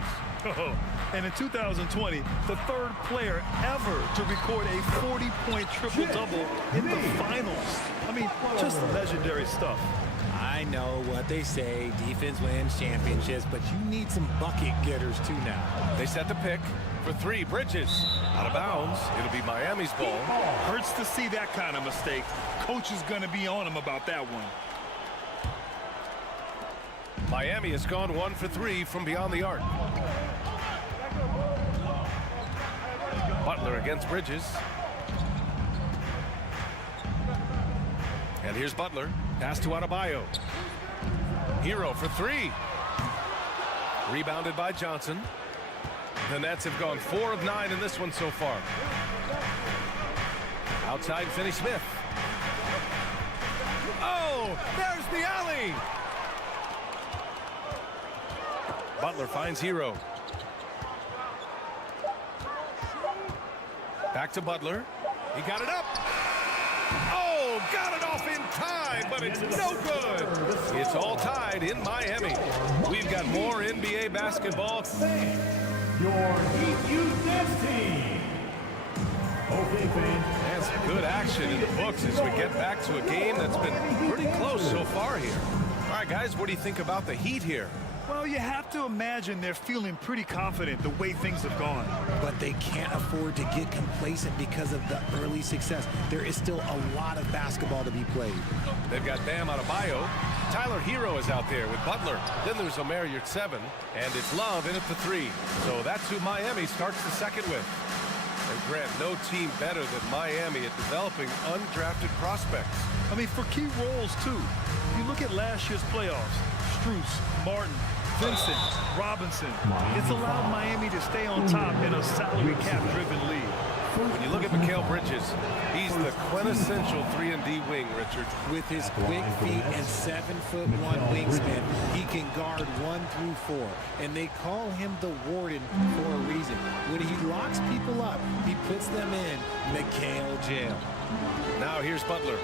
And in 2020, the third player ever to record a 40-point triple-double in the finals. I mean, just legendary stuff. I know what they say, defense wins championships, but you need some bucket getters too now. They set the pick for 3. Bridges out of bounds. It'll be Miami's ball. Hurts to see that kind of mistake. Coach is going to be on him about that one. Miami has gone 1 for 3 from beyond the arc. Butler against Bridges. And here's Butler. Pass to Adebayo. Hero for 3. Rebounded by Johnson. The Nets have gone 4 of 9 in this one so far. Outside Finney Smith. Oh, there's the alley. Butler finds Hero. Back to Butler. He got it up. Oh, got it off in time, but it's no good. It's all tied in Miami. We've got more NBA basketball. Your Heat Youth Dance Team. Okay, fans. And some good action in the books as we get back to a game that's been pretty close so far here. All right, guys, what do you think about the Heat here? Well, you have to imagine they're feeling pretty confident the way things have gone. But they can't afford to get complacent because of the early success. There is still a lot of basketball to be played. They've got Bam Adebayo. Tyler Hero is out there with Butler. Then there's Omer Yurtseven, and it's Love in at the 3. So that's who Miami starts the second with. And Grant, no team better than Miami at developing undrafted prospects. I mean, for key roles, too. You look at last year's playoffs. Strus, Martin, Vincent, Robinson. It's allowed Miami to stay on top in a salary cap-driven league. When you look at Mikal Bridges, he's the quintessential 3-and-D wing, Richard. With his quick feet and 7'1" wingspan, he can guard 1 through 4. And they call him the Warden for a reason. When he locks people up, he puts them in Mikal jail. Now here's Butler.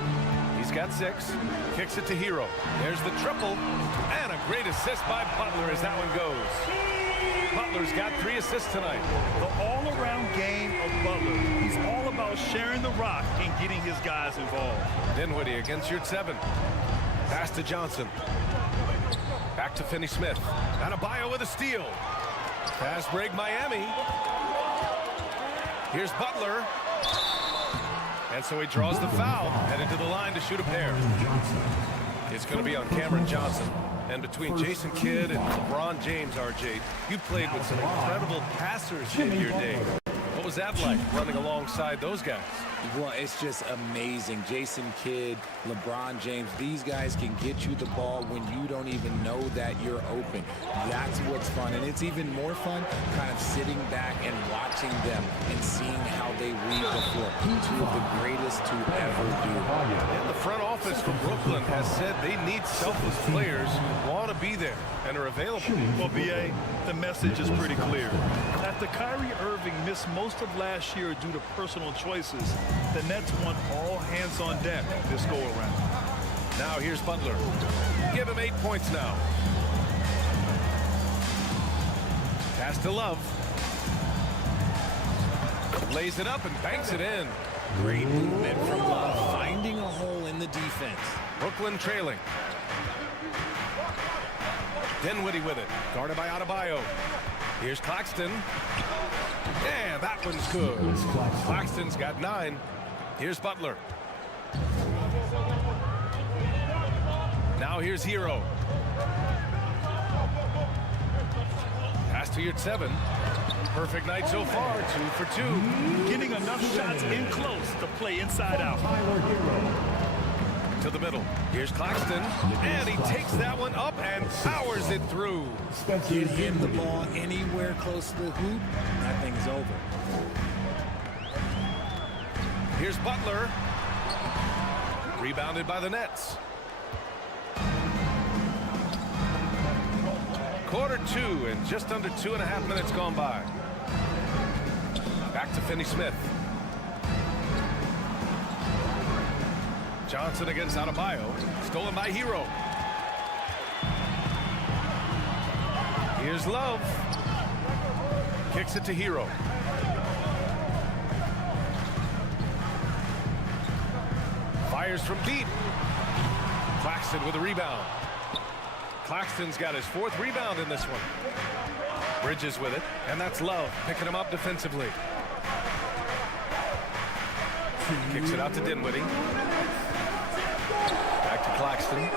He's got 6. Kicks it to Hero. There's the triple. And a great assist by Butler as that one goes. Butler's got 3 assists tonight. The all-around game of Butler. He's all about sharing the rock and getting his guys involved. Dinwiddie against Yurtseven. Pass to Johnson. Back to Finney Smith. Adebayo with a steal. Fast break Miami. Here's Butler. And so he draws the foul. Headed to the line to shoot a pair. It's going to be on Cameron Johnson. And between Jason Kidd and LeBron James, RJ, you played with some incredible passers in your day. What was that like, running alongside those guys? Well, it's just amazing. Jason Kidd, LeBron James, these guys can get you the ball when you don't even know that you're open. That's what's fun. And it's even more fun kind of sitting back and watching them and seeing how they read the floor. 2 of the greatest to ever do. And the front office from Brooklyn has said they need selfless players who want to be there and are available. Well, B.A., the message is pretty clear. After Kyrie Irving missed most of last year due to personal choices, the Nets want all hands on deck this go-around. Now here's Butler. Give him 8 points now. Pass to Love. Lays it up and banks it in. Great movement from Love, finding a hole in the defense. Brooklyn trailing. Dinwiddie with it. Guarded by Adebayo. Here's Claxton. Yeah, that one's good. Claxton's got 9. Here's Butler. Now here's Hero. Pass to Yurtseven. Perfect night so far, 2 for 2. Getting enough shots in close to play inside out. To the middle. Here's Claxton. And he takes that one up and powers it through. Get him the ball anywhere close to the hoop, that thing's over. Here's Butler. Rebounded by the Nets. Quarter 2 and just under 2.5 minutes gone by. Back to Finney-Smith. Johnson against Adebayo. Stolen by Hero. Here's Love. Kicks it to Hero. Fires from deep. Claxton with a rebound. Claxton's got his 4th rebound in this one. Bridges with it, and that's Love picking him up defensively. Kicks it out to Dinwiddie. Back to Claxton.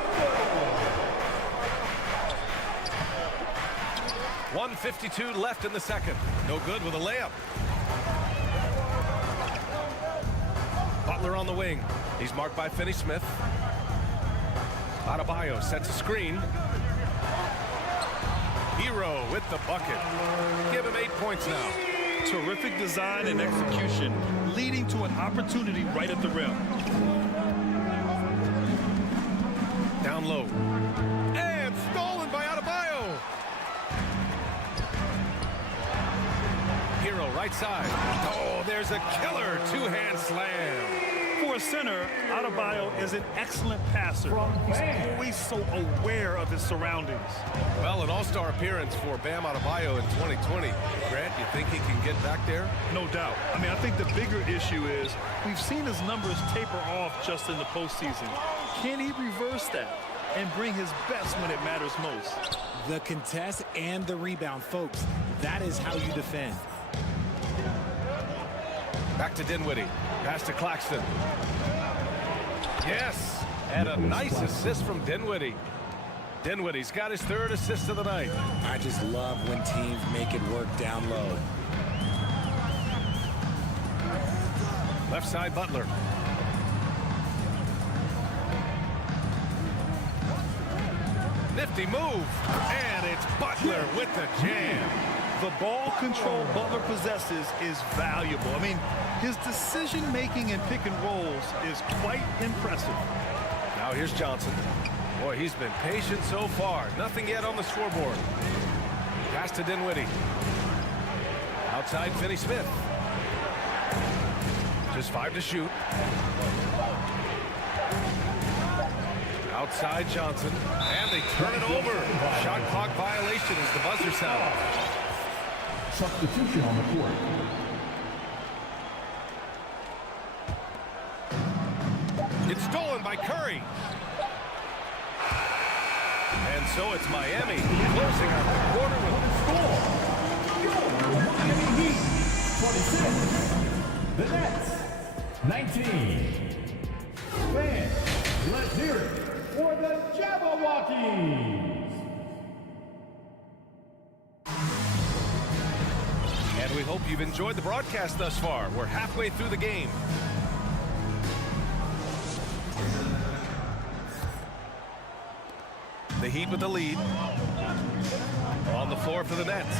1:52 left in the second. No good with a layup. Butler on the wing. He's marked by Finney-Smith. Adebayo sets a screen. Hero with the bucket. Give him 8 points now. Terrific design and execution, leading to an opportunity right at the rim. Down low. And stolen by Adebayo. Hero right side. Oh, there's a killer 2-hand slam. For a center, Adebayo is an excellent passer. He's always so aware of his surroundings. Well, an all-star appearance for Bam Adebayo in 2020. Grant, you think he can get back there? No doubt. I mean, I think the bigger issue is we've seen his numbers taper off just in the postseason. Can he reverse that and bring his best when it matters most? The contest and the rebound, folks. That is how you defend. Back to Dinwiddie. Pass to Claxton. Yes, and a nice assist from Dinwiddie. Dinwiddie's got his 3rd assist of the night. I just love when teams make it work down low. Left side, Butler. Nifty move, and it's Butler with the jam. The ball control Butler possesses is valuable. I mean, his decision-making in pick and rolls is quite impressive. Now here's Johnson. Boy, he's been patient so far. Nothing yet on the scoreboard. Pass to Dinwiddie. Outside Finney-Smith. Just 5 to shoot. Outside Johnson. And they turn it over. Shot clock violation as the buzzer sounds. Substitution on the court. It's stolen by Curry. And so it's Miami closing out the quarter with a score. Miami Heat 26. The Nets 19. Fans, let's hear it for the Jabberwockies. And we hope you've enjoyed the broadcast thus far. We're halfway through the game. The Heat with the lead. On the floor for the Nets.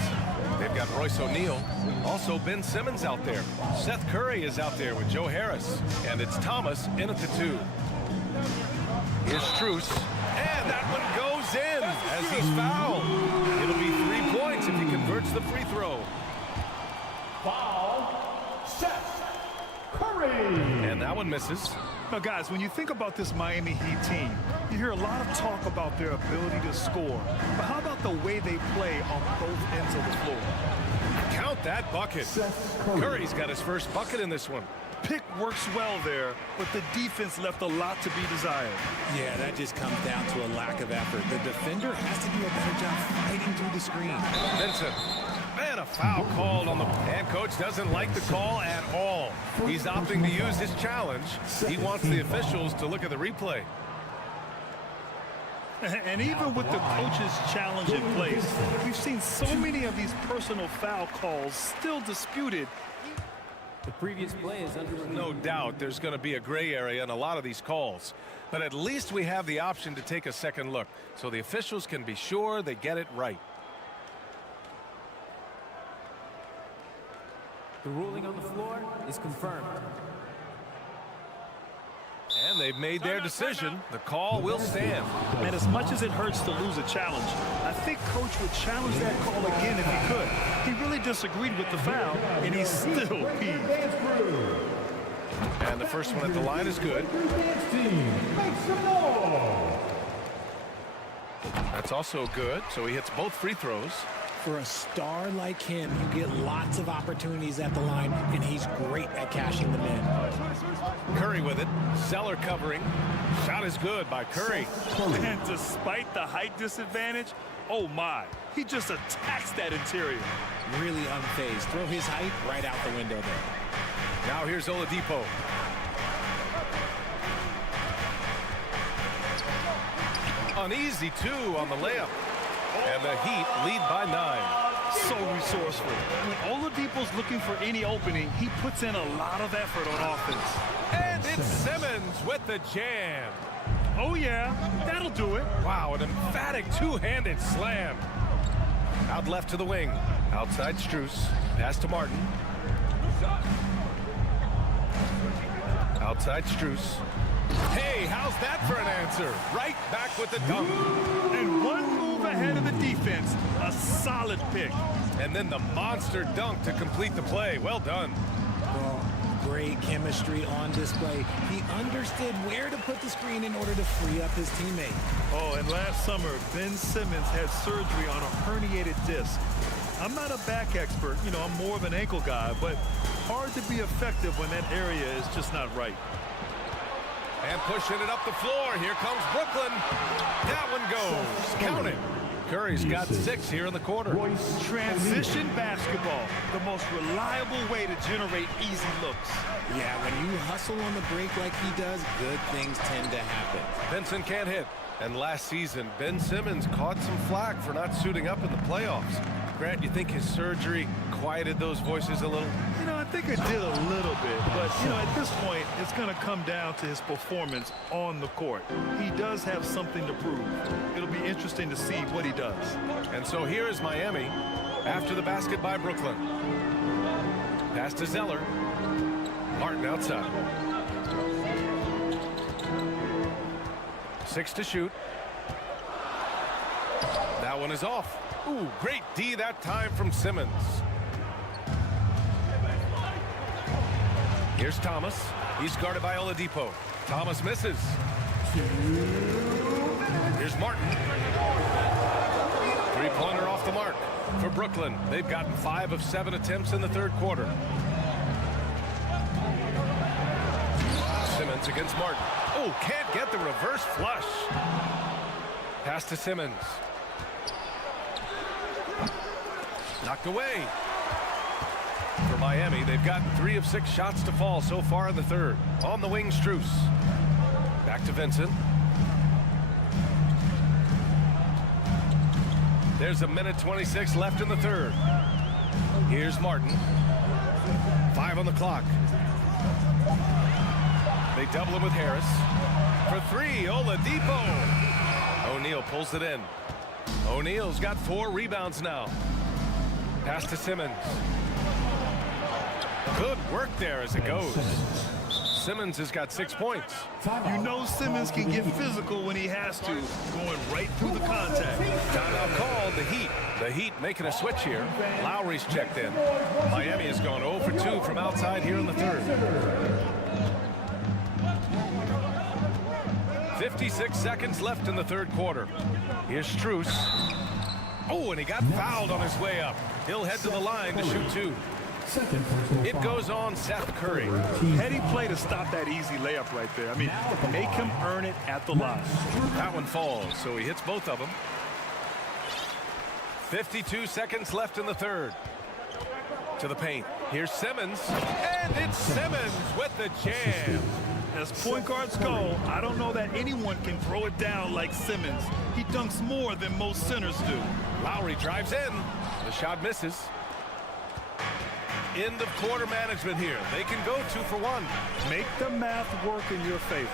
They've got Royce O'Neal. Also Ben Simmons out there. Seth Curry is out there with Joe Harris. And it's Thomas in at the 2. Here's Strus. And that one goes in as he's fouled. It'll be 3 points if he converts the free throw. Foul, Seth Curry. And that one misses. Now, guys, when you think about this Miami Heat team, you hear a lot of talk about their ability to score. But how about the way they play on both ends of the floor? Count that bucket. Curry's got his first bucket in this one. Pick works well there, but the defense left a lot to be desired. Yeah, that just comes down to a lack of effort. The defender has to do a better job fighting through the screen. Vincent. And a foul called on the... And coach doesn't like the call at all. He's opting to use his challenge. He wants the officials to look at the replay. And even with the coach's challenge in place, we've seen so many of these personal foul calls still disputed. The previous play is under review. No doubt there's going to be a gray area in a lot of these calls. But at least we have the option to take a second look, so the officials can be sure they get it right. The ruling on the floor is confirmed. And they've made their decision. The call will stand. And as much as it hurts to lose a challenge, I think Coach would challenge that call again if he could. He really disagreed with the foul, and he's still peeved. And the first one at the line is good. That's also good, so he hits both free throws. For a star like him, you get lots of opportunities at the line, and he's great at cashing them in. Curry with it. Zeller covering. Shot is good by Curry. And despite the height disadvantage, oh my, he just attacks that interior. Really unfazed. Throw his height right out the window there. Now here's Oladipo. An easy 2 on the layup. And the Heat lead by 9. So resourceful. When Oladipo's looking for any opening, he puts in a lot of effort on offense. And it's Simmons with the jam. Oh yeah, that'll do it. Wow, an emphatic two-handed slam. Out left to the wing. Outside Strus. Pass to Martin. Outside Strus. Hey, how's that for an answer? Right back with the dunk. And one move ahead of the defense. A solid pick. And then the monster dunk to complete the play. Well done. Well, great chemistry on display. He understood where to put the screen in order to free up his teammate. Oh, and last summer, Ben Simmons had surgery on a herniated disc. I'm not a back expert. You know, I'm more of an ankle guy, but hard to be effective when that area is just not right. And pushing it up the floor. Here comes Brooklyn. That one goes. Count it. Curry's got 6 here in the quarter. Transition basketball, the most reliable way to generate easy looks. Yeah, when you hustle on the break like he does, good things tend to happen. Benson can't hit. And last season, Ben Simmons caught some flack for not suiting up in the playoffs. Grant, you think his surgery quieted those voices a little? You know, I think it did a little bit. But, you know, at this point, it's going to come down to his performance on the court. He does have something to prove. It'll be interesting to see what he does. And so here is Miami after the basket by Brooklyn. Pass to Zeller. Martin outside. 6 to shoot. That one is off. Ooh, great D that time from Simmons. Here's Thomas. He's guarded by Oladipo. Thomas misses. Here's Martin. Three-pointer off the mark for Brooklyn. They've gotten 5 of 7 attempts in the third quarter. Simmons against Martin. Oh, can't get the reverse flush. Pass to Simmons. Knocked away. For Miami, they've gotten 3 of 6 shots to fall so far in the third. On the wing, Strus. Back to Vincent. There's 1:26 left in the third. Here's Martin. 5 on the clock. They double him with Harris. For 3, Oladipo. O'Neal pulls it in. O'Neal's got 4 rebounds now. Pass to Simmons. Good work there as it goes. Simmons has got 6 points. You know Simmons can get physical when he has to, going right through the contact. Timeout called. The Heat. The Heat making a switch here. Lowry's checked in. Miami has gone 0 for 2 from outside here in the third. 56 seconds left in the third quarter. Here's Strus. Oh, and he got fouled on his way up. He'll head to the line to shoot 2. It goes on Seth Curry. Heady play to stop that easy layup right there. I mean, make him earn it at the line. That one falls, so he hits both of them. 52 seconds left in the third. To the paint. Here's Simmons. And it's Simmons with the jam. As point guards go, I don't know that anyone can throw it down like Simmons. He dunks more than most centers do. Lowry drives in. The shot misses. End of quarter management here. They can go 2 for 1. Make the math work in your favor.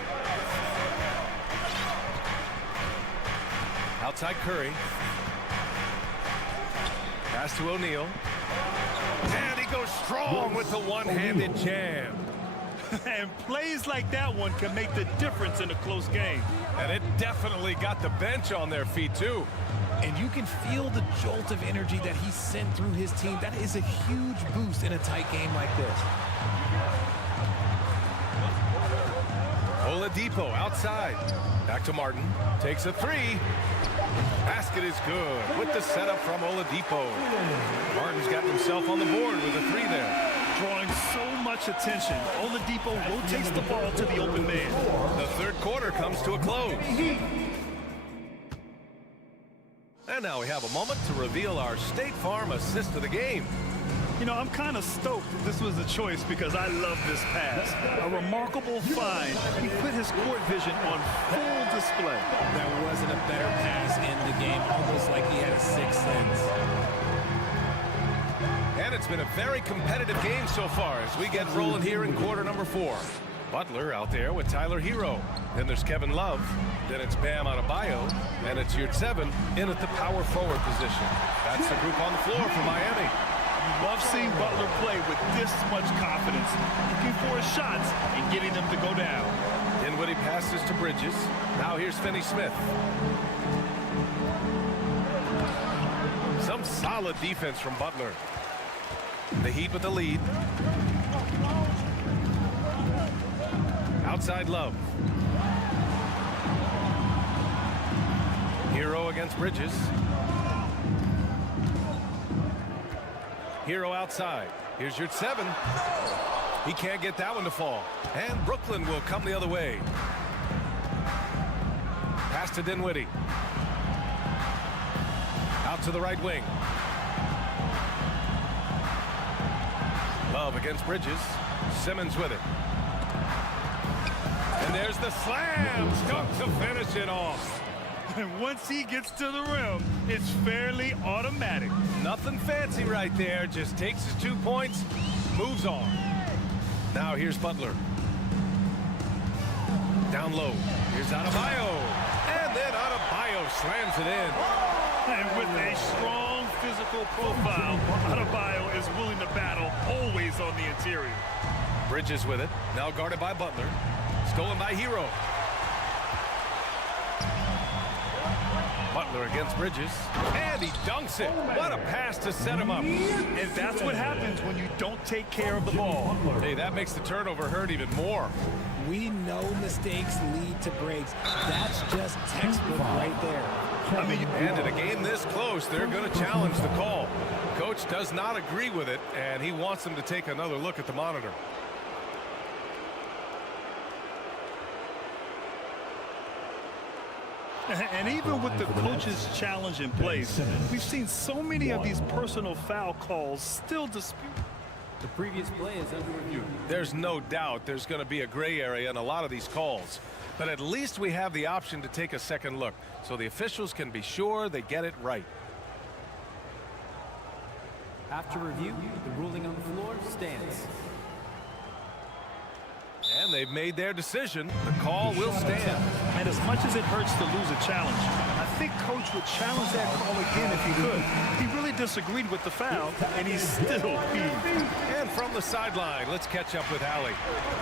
Outside Curry. Pass to O'Neal. And he goes strong with the one-handed jam. And plays like that one can make the difference in a close game. And it definitely got the bench on their feet, too. And you can feel the jolt of energy that he sent through his team. That is a huge boost in a tight game like this. Oladipo outside. Back to Martin. Takes a three. Basket is good with the setup from Oladipo. Martin's got himself on the board with a three there. Drawing so much attention, Oladipo rotates the ball to the open man. The third quarter comes to a close. And now we have a moment to reveal our State Farm assist of the game. You know, I'm kind of stoked this was a choice because I love this pass. A remarkable find. He put his court vision on full display. There wasn't a better pass in the game, almost like he had a sixth sense. And it's been a very competitive game so far as we get rolling here in quarter number 4. Butler out there with Tyler Hero. Then there's Kevin Love. Then it's Bam Adebayo. And it's Yurtseven in at the power forward position. That's the group on the floor for Miami. Love seeing Butler play with this much confidence, looking for his shots and getting them to go down. Dinwiddie passes to Bridges. Now here's Finney Smith. Some solid defense from Butler. The Heat with the lead. Outside Love. Hero against Bridges. Hero outside. Here's Yurtseven. He can't get that one to fall. And Brooklyn will come the other way. Pass to Dinwiddie. Out to the right wing. Love against Bridges. Simmons with it. And there's the slam dunk to finish it off. And once he gets to the rim, it's fairly automatic. Nothing fancy right there. Just takes his 2 points, moves on. Now here's Butler. Down low. Here's Adebayo. And then Adebayo slams it in. And with a strong physical profile, Adebayo is willing to battle, always on the interior. Bridges with it. Now guarded by Butler. Stolen by Hero. Butler against Bridges. And he dunks it. What a pass to set him up. And that's what happens when you don't take care of the ball. Hey, that makes the turnover hurt even more. We know mistakes lead to breaks. That's just textbook right there. And in a game this close, they're going to challenge the call. Coach does not agree with it, and he wants them to take another look at the monitor. And even with the coach's challenge in place, we've seen so many of these personal foul calls still disputed. The previous play is under review. There's no doubt there's going to be a gray area in a lot of these calls. But at least we have the option to take a second look, so the officials can be sure they get it right. After review, the ruling on the floor stands. And they've made their decision. The call will stand. And as much as it hurts to lose a challenge, I think Coach would challenge that call again if he could. He really disagreed with the foul, and he's still peeved. And from the sideline, let's catch up with Allie.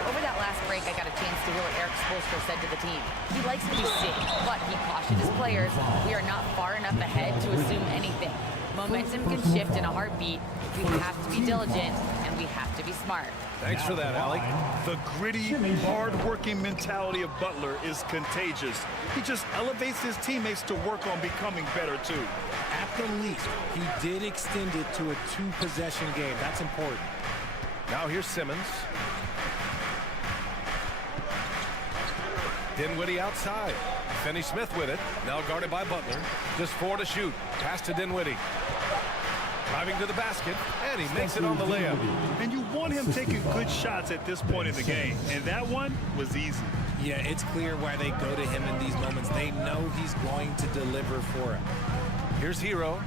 Over that last break, I got a chance to hear what Eric Spoelstra said to the team. He likes what he's seeing, but he cautioned his players, we are not far enough ahead to assume anything. Momentum can shift in a heartbeat. We have to be diligent, and we have to be smart. Thanks for that, Allie. The gritty, hard-working mentality of Butler is contagious. He just elevates his teammates to work on becoming better, too. At the least, he did extend it to a 2-possession game. That's important. Now here's Simmons. Dinwiddie outside. Finney Smith with it. Now guarded by Butler. Just 4 to shoot. Pass to Dinwiddie. Driving to the basket, and he makes it on the layup. And you want him taking good shots at this point in the game, and that one was easy. Yeah, it's clear why they go to him in these moments. They know he's going to deliver for him. Here's Hero.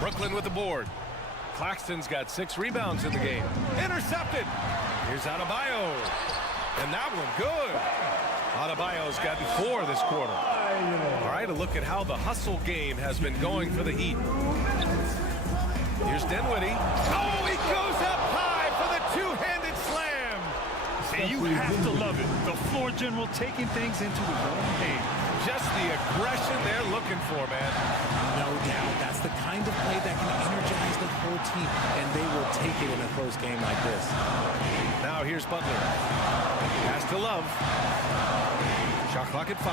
Brooklyn with the board. Claxton's got 6 rebounds in the game. Intercepted. Here's Adebayo. And that one good. Adebayo's gotten 4 this quarter. All right, a look at how the hustle game has been going for the Heat. Here's Dinwiddie. Oh, he goes up high for the two-handed slam. And you have to love it. The floor general taking things into his own hand. Just the aggression they're looking for, man. No doubt. That's the kind of play that can energize the whole team, and they will take it in a close game like this. Now here's Butler. Pass to Love. Shot clock at 5.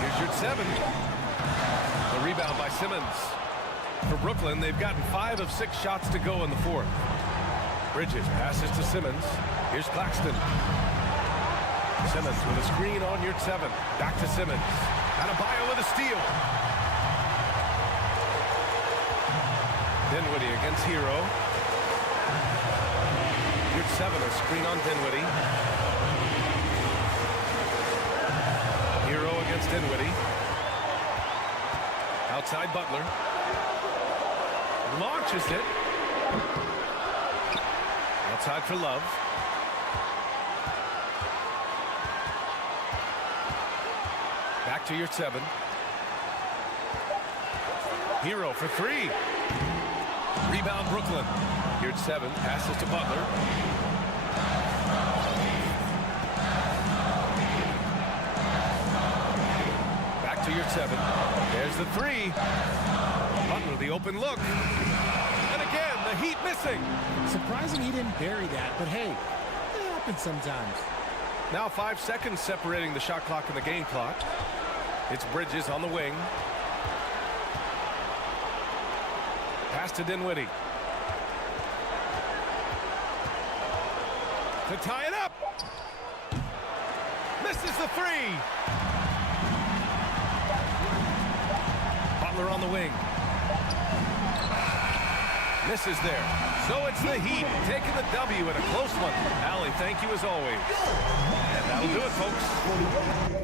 Here's your 7. The rebound by Simmons. For Brooklyn, they've gotten 5 of 6 shots to go in the fourth. Bridges passes to Simmons. Here's Claxton. Simmons with a screen on your 7. Back to Simmons. Adebayo with a steal. Dinwiddie against Hero. Your 7, a screen on Dinwiddie. Hero against Dinwiddie. Outside Butler. Launches it. Outside for Love. Back to your 7. Hero for 3. Rebound Brooklyn. Here's 7. Passes to Butler. Back to your 7. There's the 3. Butler the open look. And again, the Heat missing. Surprising he didn't bury that, but hey, it happens sometimes. Now 5 seconds separating the shot clock and the game clock. It's Bridges on the wing. Pass to Dinwiddie. To tie it up. Misses the 3. Butler on the wing. Misses there. So it's the Heat taking the W in a close one. Allie, thank you as always. And that'll do it, folks.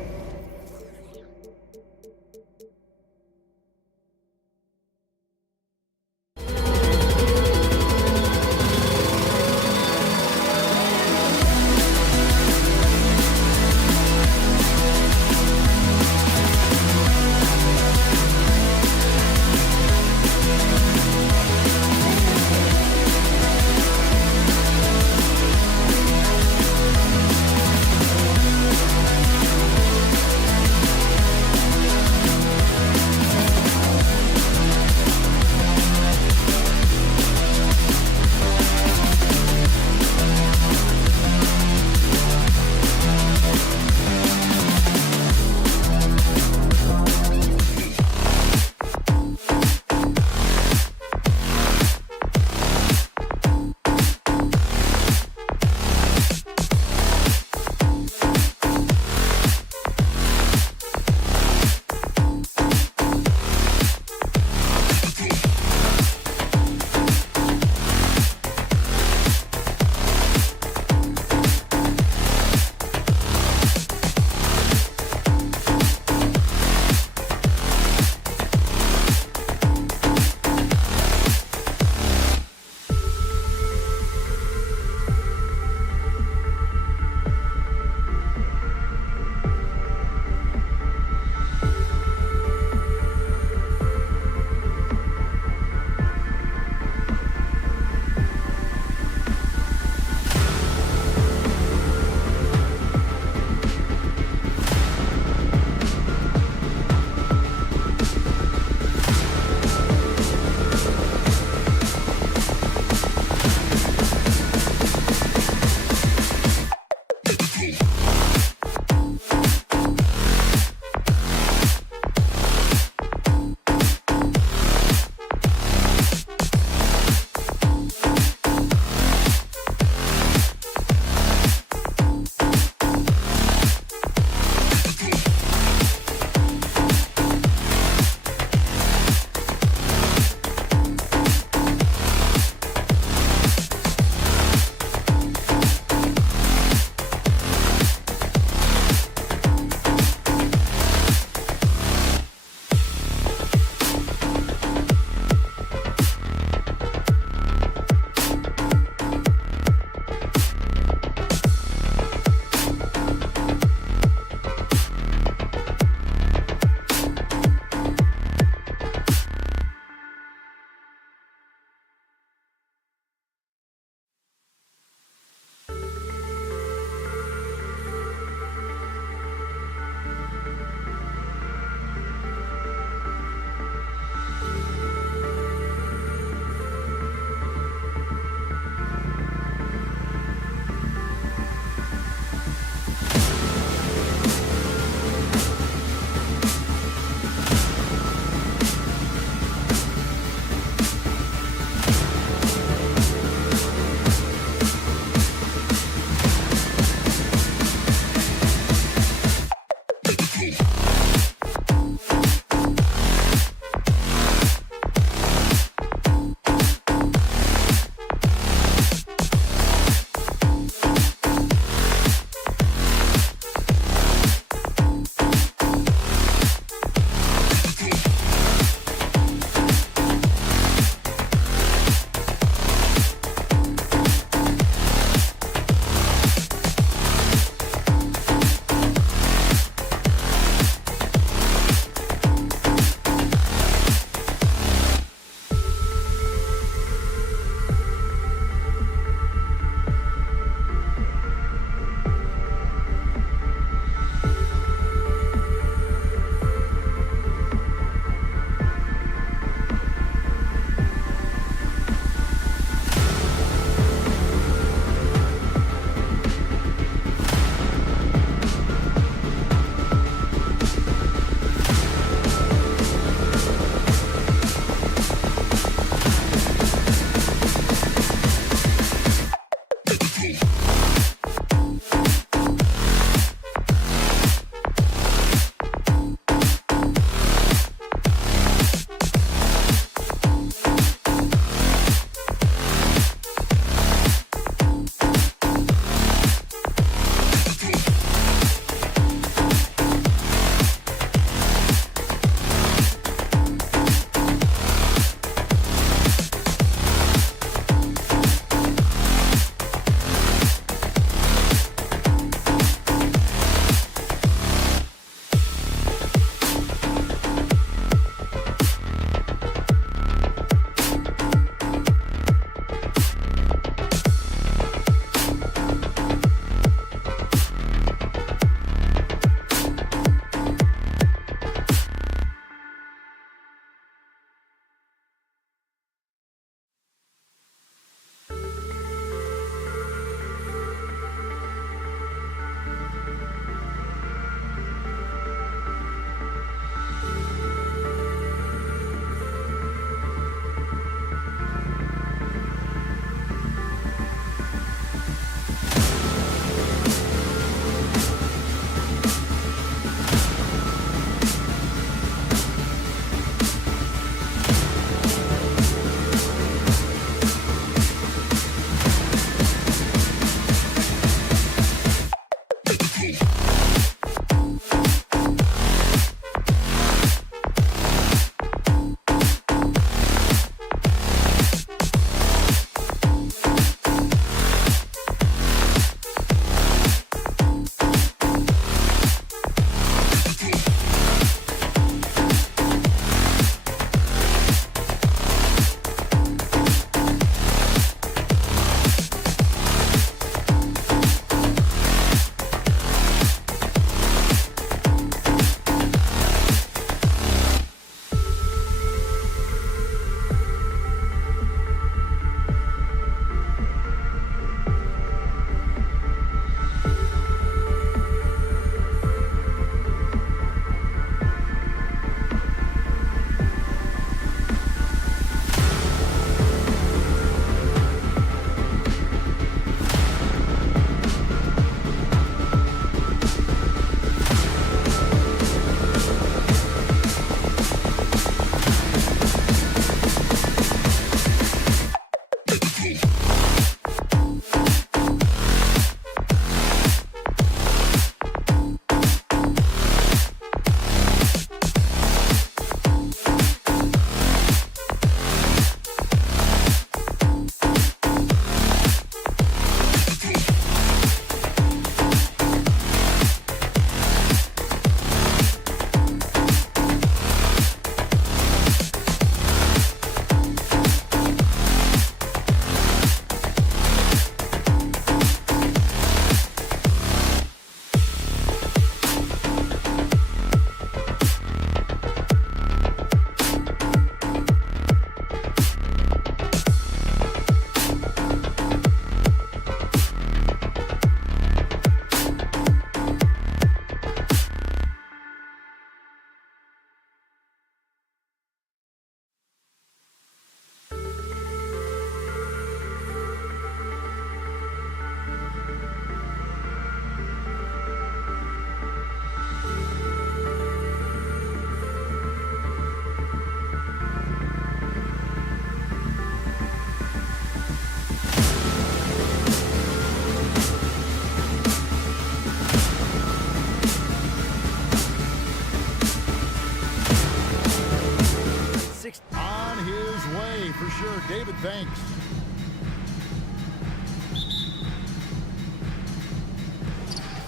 for sure. David, thanks.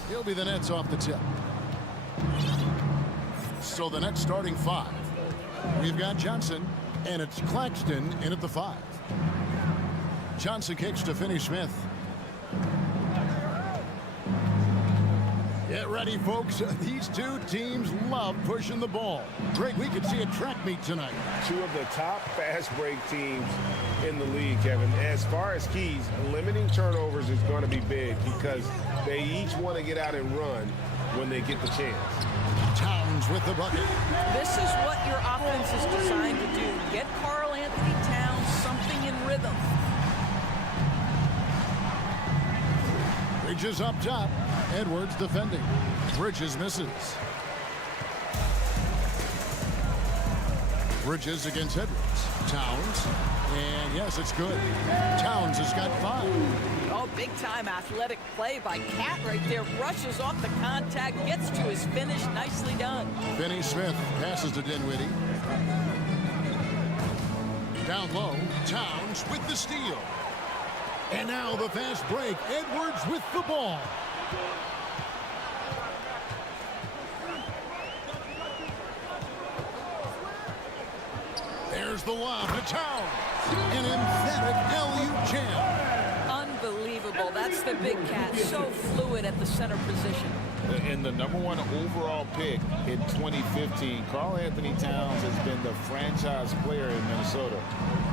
He'll be the Nets off the tip. So the Nets starting 5. We've got Johnson, and it's Claxton in at the 5. Johnson kicks to Finney-Smith. Get ready, folks. These two teams love pushing the ball. Greg, we could see a track meet tonight. Two of the top fast break teams in the league, Kevin. As far as keys, limiting turnovers is going to be big because they each want to get out and run when they get the chance. Towns with the bucket. This is what your offense is designed to do. Get Karl Anthony Towns something in rhythm. Bridges up top. Edwards defending. Bridges misses. Bridges against Edwards. Towns. And yes, it's good. Towns has got 5. Oh, big-time athletic play by Cat right there. Rushes off the contact, gets to his finish. Nicely done. Finney-Smith passes to Dinwiddie. Down low. Towns with the steal. And now the fast break. Edwards with the ball. There's the lob to Towns. An emphatic alley-oop jam. Unbelievable. That's the big Cat. So fluid at the center position. And the #1 overall pick in 2015, Karl Anthony Towns has been the franchise player in Minnesota,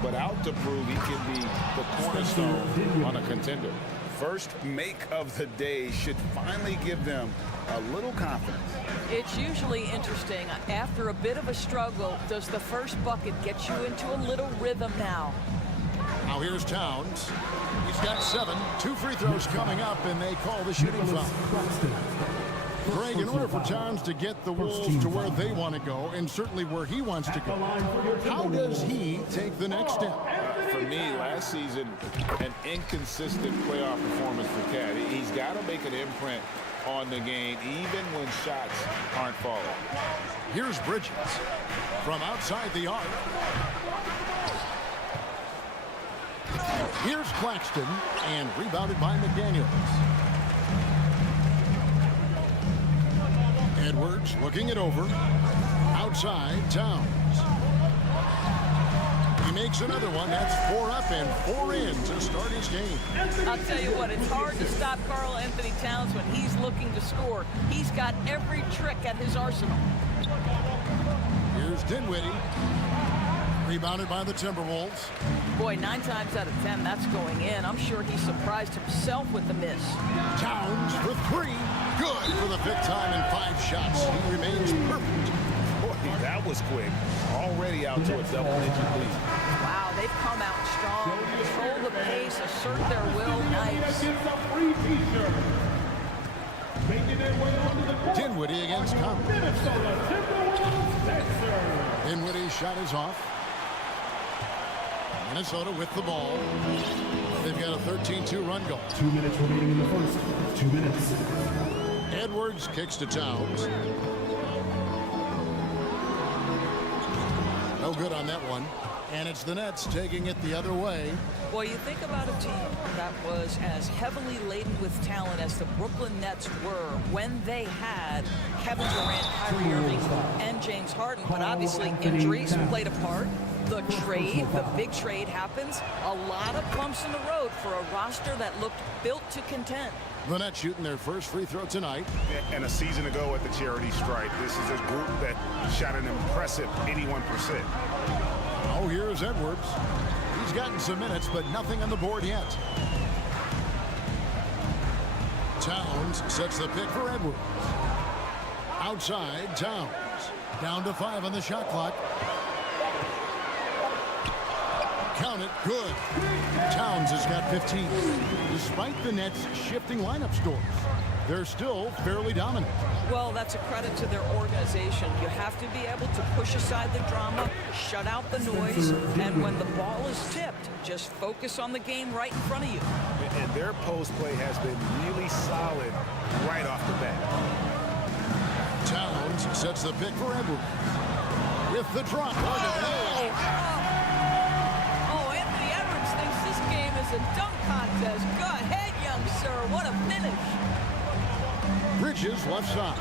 but out to prove he can be the cornerstone on a contender. First make of the day should finally give them a little confidence. It's usually interesting. After a bit of a struggle, does the first bucket get you into a little rhythm now? Now here's Towns. He's got 7. 2 free throws coming up, and they call the shooting foul. Greg, in order for Towns to get the Wolves to where they want to go, and certainly where he wants to go, how does he take the next step? For me, last season, an inconsistent playoff performance for Cat. He's got to make an imprint on the game, even when shots aren't falling. Here's Bridges from outside the arc. Here's Claxton, and rebounded by McDaniels. Edwards looking it over. Outside, Towns. He makes another one. That's 4 up and 4 in to start his game. I'll tell you what, it's hard to stop Karl Anthony Towns when he's looking to score. He's got every trick at his arsenal. Here's Dinwiddie. Rebounded by the Timberwolves. Boy, 9 times out of 10, that's going in. I'm sure he surprised himself with the miss. Towns for 3. Good for the 5th time in 5 shots. He remains perfect. Boy, that was quick. Already out to a double-digit lead. Wow, they've come out strong. Control the pace, assert their will. Nice. Dinwiddie against Conley. Dinwiddie's shot is off. Minnesota with the ball. They've got a 13-2 run goal. 2 minutes remaining in the first. 2 minutes. Edwards kicks to Towns. No good on that one. And it's the Nets taking it the other way. Boy, you think about a team that was as heavily laden with talent as the Brooklyn Nets were when they had Kevin Durant, Kyrie Irving, and James Harden. But obviously injuries played a part. The trade, the big trade happens. A lot of bumps in the road for a roster that looked built to contend. The Nets shooting their first free throw tonight. And a season ago at the charity stripe, this is a group that shot an impressive 81%. Oh, here's Edwards. He's gotten some minutes, but nothing on the board yet. Towns sets the pick for Edwards. Outside, Towns. Down to 5 on the shot clock. Count it, good. Towns has got 15. Despite the Nets shifting lineup scores, they're still fairly dominant. Well, that's a credit to their organization. You have to be able to push aside the drama, shut out the noise, and when the ball is tipped, just focus on the game right in front of you. And their post play has been really solid right off the bat. Towns sets the pick for Edwards. With the drop. a dunk contest. Go ahead, young sir. What a finish. Bridges left side.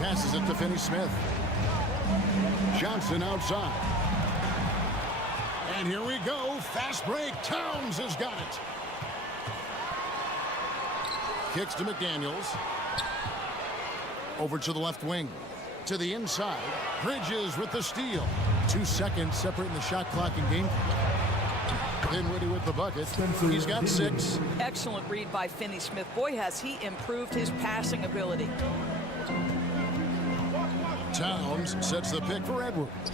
Passes it to Finney-Smith. Johnson outside. And here we go. Fast break. Towns has got it. Kicks to McDaniels. Over to the left wing. To the inside. Bridges with the steal. 2 seconds separating the shot clock and game. Dinwiddie with the bucket. He's got 6. Excellent read by Finney-Smith. Boy, has he improved his passing ability. Towns sets the pick for Edwards.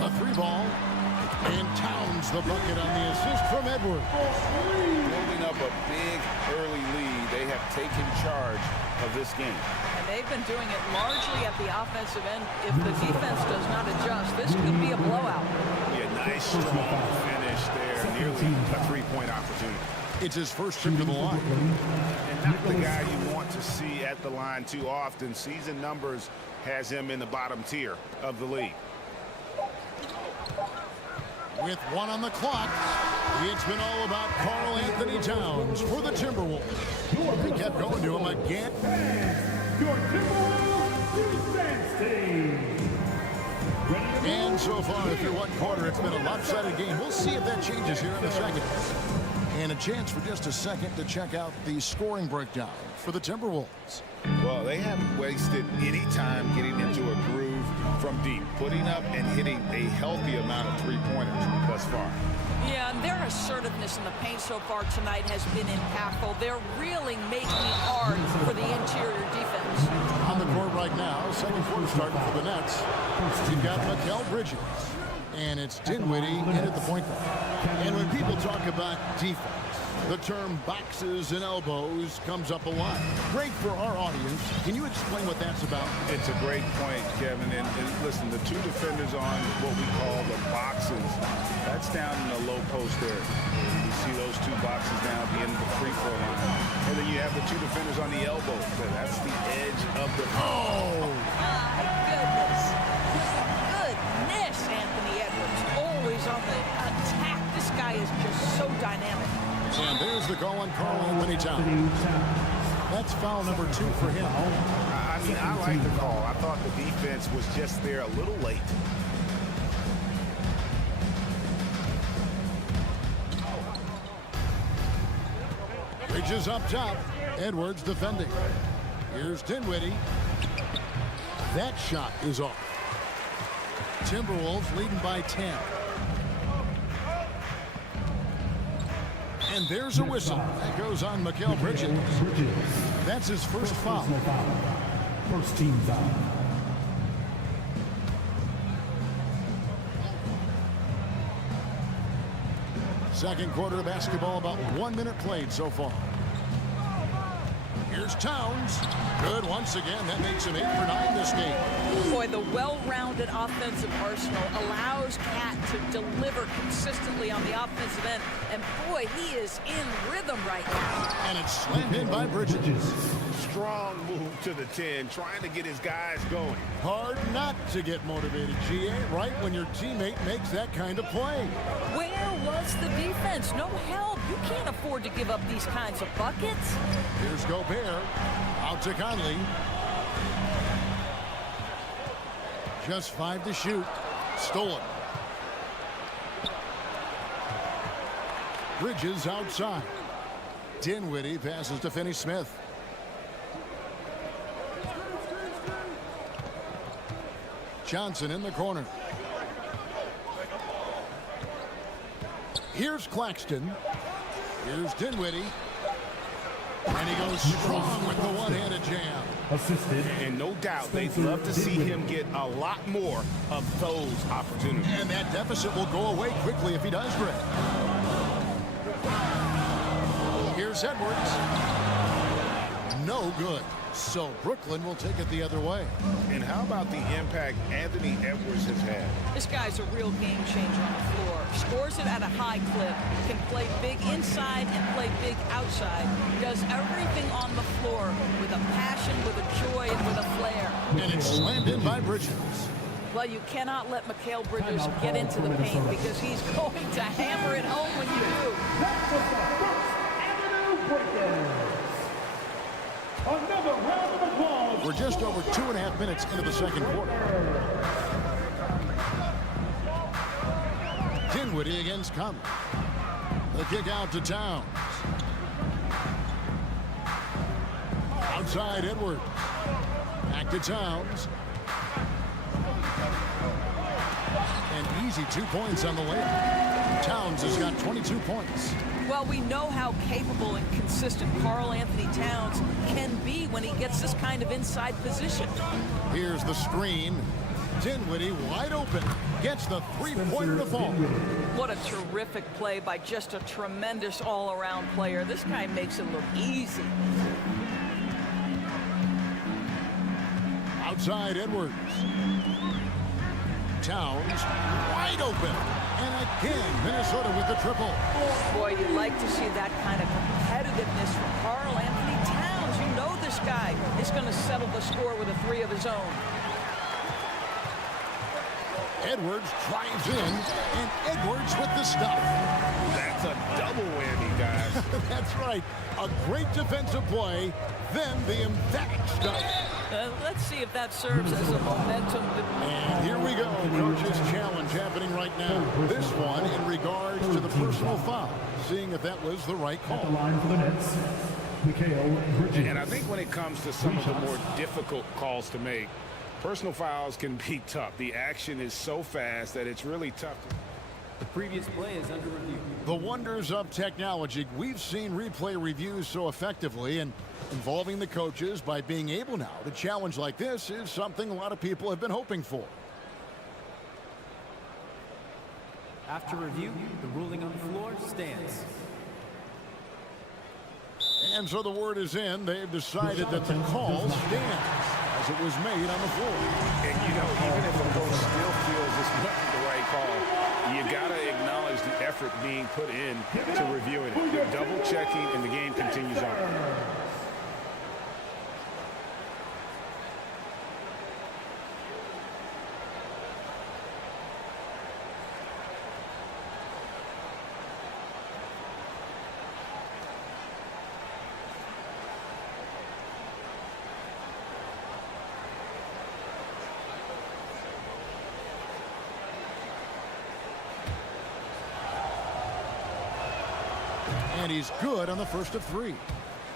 A 3 ball. And Towns the bucket on the assist from Edwards. Building up a big early lead. They have taken charge of this game. And they've been doing it largely at the offensive end. If the defense does not adjust, this could be a blowout. Yeah, nice strong finish there. Nearly a 3-point opportunity. It's his first trip to the line. And not the guy you want to see at the line too often. Season numbers has him in the bottom tier of the league. With 1 on the clock, it's been all about Karl Anthony Towns for the Timberwolves. They kept going to him again. Your Timberwolves defense team. And so far, through 1 quarter, it's been a lopsided game. We'll see if that changes here in a second. And a chance for just a second to check out the scoring breakdown for the Timberwolves. Well, they haven't wasted any time getting into a groove from deep, putting up and hitting a healthy amount of 3-pointers thus far. Yeah, and their assertiveness in the paint so far tonight has been impactful. They're really making it hard for the interior defense. On the court right now, second quarter starting for the Nets. You've got Mikal Bridges, and it's Dinwiddie in at the point guard. And when people talk about defense, the term boxes and elbows comes up a lot. Great for our audience. Can you explain what that's about? It's a great point, Kevin. And listen, the 2 defenders on what we call the boxes, that's down in the low post area. You see those 2 boxes down at the end of the free throw line. And then you have the 2 defenders on the elbow. So that's the edge of the... Oh! My goodness. Goodness, Anthony Edwards. Always on the attack. This guy is just so dynamic. And there's the call on Karl Anthony Towns. That's foul number 2 for him. I mean, I like the call. I thought the defense was just there a little late. Bridges up top. Edwards defending. Here's Dinwiddie. That shot is off. Timberwolves leading by 10. And there's a whistle. That goes on Mikal Bridges. That's his first foul. First team foul. Second quarter of basketball, about 1 minute played so far. Here's Towns. Good once again. That makes him 8 for 9 this game. Boy, the well-rounded offensive arsenal allows Cat to deliver consistently on the offensive end. And boy, he is in rhythm right now. And it's slammed in by Bridges. Strong move to the 10, trying to get his guys going. Hard not to get motivated, GA, right when your teammate makes that kind of play. Where was the defense? No help. You can't afford to give up these kinds of buckets. Here's Gobert. Out to Conley. Just 5 to shoot. Stolen. Bridges outside. Dinwiddie passes to Finney-Smith. Johnson in the corner. Here's Claxton. Here's Dinwiddie. And he goes strong with the one-handed jam. Assisted. And no doubt they'd love to see him get a lot more of those opportunities. And that deficit will go away quickly if he does, Greg. Here's Edwards. No good. So Brooklyn will take it the other way. And how about the impact Anthony Edwards has had? This guy's a real game changer on the floor. Scores it at a high clip. Can play big inside and play big outside. Does everything on the floor with a passion, with a joy, and with a flair. And it's slammed in by Bridges. Well, you cannot let Mikal Bridges get into the paint because he's going to hammer it home when you do. Another round of applause. We're just over 2.5 minutes into the second quarter. Dinwiddie against Conley. The kick out to Towns. Outside Edwards. Back to Towns. An easy 2 points on the layup. Towns has got 22 points. Well, we know how capable and consistent Karl Anthony Towns can be when he gets this kind of inside position. Here's the screen. Dinwiddie wide open. Gets the three-pointer to fall. What a terrific play by just a tremendous all-around player. This guy makes it look easy. Outside Edwards. Towns wide open. And again, Minnesota with the triple. Boy, you like to see that kind of competitiveness from Karl Anthony Towns. You know this guy is going to settle the score with a three of his own. Edwards drives in, and Edwards with the stuff. That's a double whammy, guys. That's right. A great defensive play, then the emphatic stuff. Let's see if that serves as a momentum. And here we go. Coach's challenge happening right now. This one in regards to the personal foul. Seeing if that was the right call. At the line for the Nets, BlackJesus. And I think when it comes to some of the more difficult calls to make, personal fouls can be tough. The action is so fast that it's really tough. The previous play is under review. The wonders of technology. We've seen replay reviews so effectively, and involving the coaches by being able now to challenge like this is something a lot of people have been hoping for. After review, the ruling on the floor stands. And so the word is in. They've decided that the call stands as it was made on the floor. And, you know, even if a coach still feels this wasn't the right call, you got to acknowledge the effort being put in to reviewing it. They're double-checking, and the game continues on. And he's good on the first of three.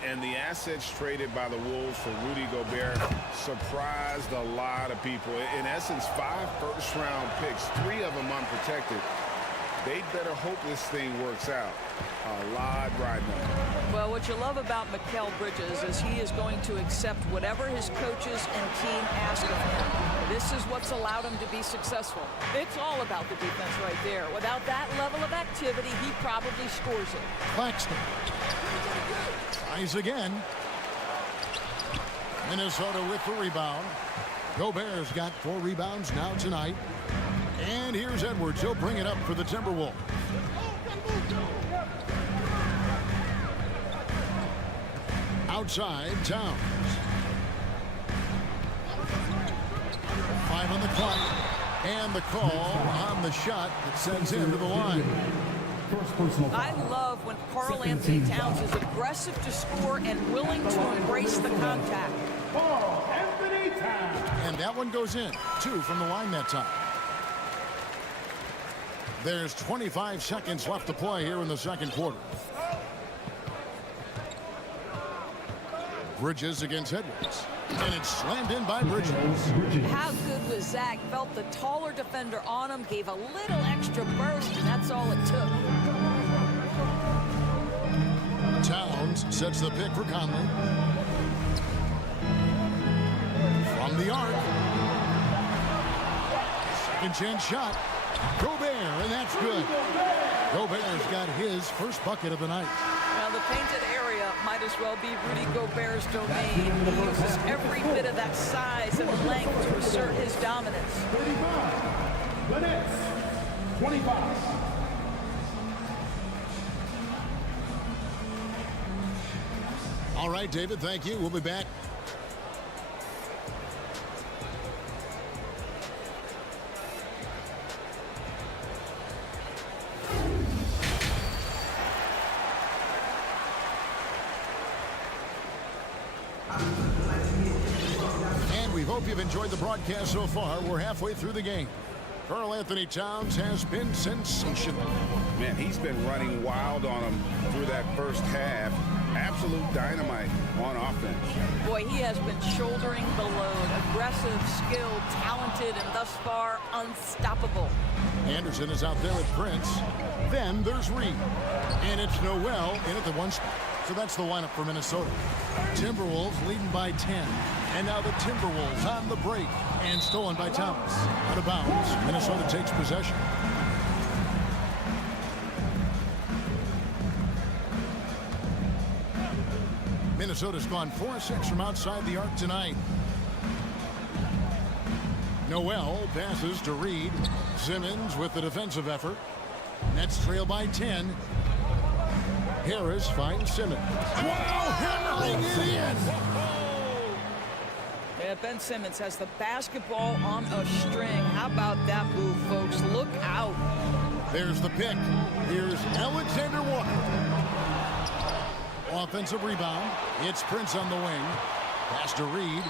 And the assets traded by the Wolves for Rudy Gobert surprised a lot of people. In essence, 5 first-round picks, 3 of them unprotected. They better hope this thing works out. A lot riding on it. Well, what you love about Mikal Bridges is he is going to accept whatever his coaches and team ask of him. This is what's allowed him to be successful. It's all about the defense right there. Without that level of activity, he probably scores it. Claxton tries again. Minnesota with the rebound. Gobert's got 4 rebounds now tonight. And here's Edwards. He'll bring it up for the Timberwolves. Outside, Towns. 5 on the clock. And the call on the shot that sends him to the line. I love when Karl Anthony Towns is aggressive to score and willing to embrace the contact. Karl Anthony Towns. And that one goes in. 2 from the line that time. There's 25 seconds left to play here in the second quarter. Bridges against Edwards. And it's slammed in by Bridges. How good was Zach? Felt the taller defender on him, gave a little extra burst, and that's all it took. Towns sets the pick for Conley. From the arc. Second chance shot. Gobert, and that's good. Gobert's got his first bucket of the night. Now, the painted area might as well be Rudy Gobert's domain. He uses every bit of that size and length to assert his dominance. 35. The Nets, 25. All right, David, thank you. We'll be back. hope you've enjoyed the broadcast so far. We're halfway through the game. Karl Anthony Towns has been sensational. Man, he's been running wild on him through that first half. Absolute dynamite on offense. Boy, he has been shouldering the load. Aggressive, skilled, talented, and thus far unstoppable. Anderson is out there with Prince. Then there's Reed. And it's Noel in at the 1 spot. So that's the lineup for Minnesota. Timberwolves leading by 10. And now the Timberwolves on the break. And stolen by Thomas. Out of bounds. Minnesota takes possession. Minnesota's gone 4-6 from outside the arc tonight. Noel passes to Reed. Simmons with the defensive effort. Nets trail by 10. Harris finds Simmons. Wow, hammering it in! Yeah, Ben Simmons has the basketball on a string. How about that move, folks? Look out. There's the pick. Here's Alexander Walker. Offensive rebound. It's Prince on the wing. Pass to Reed.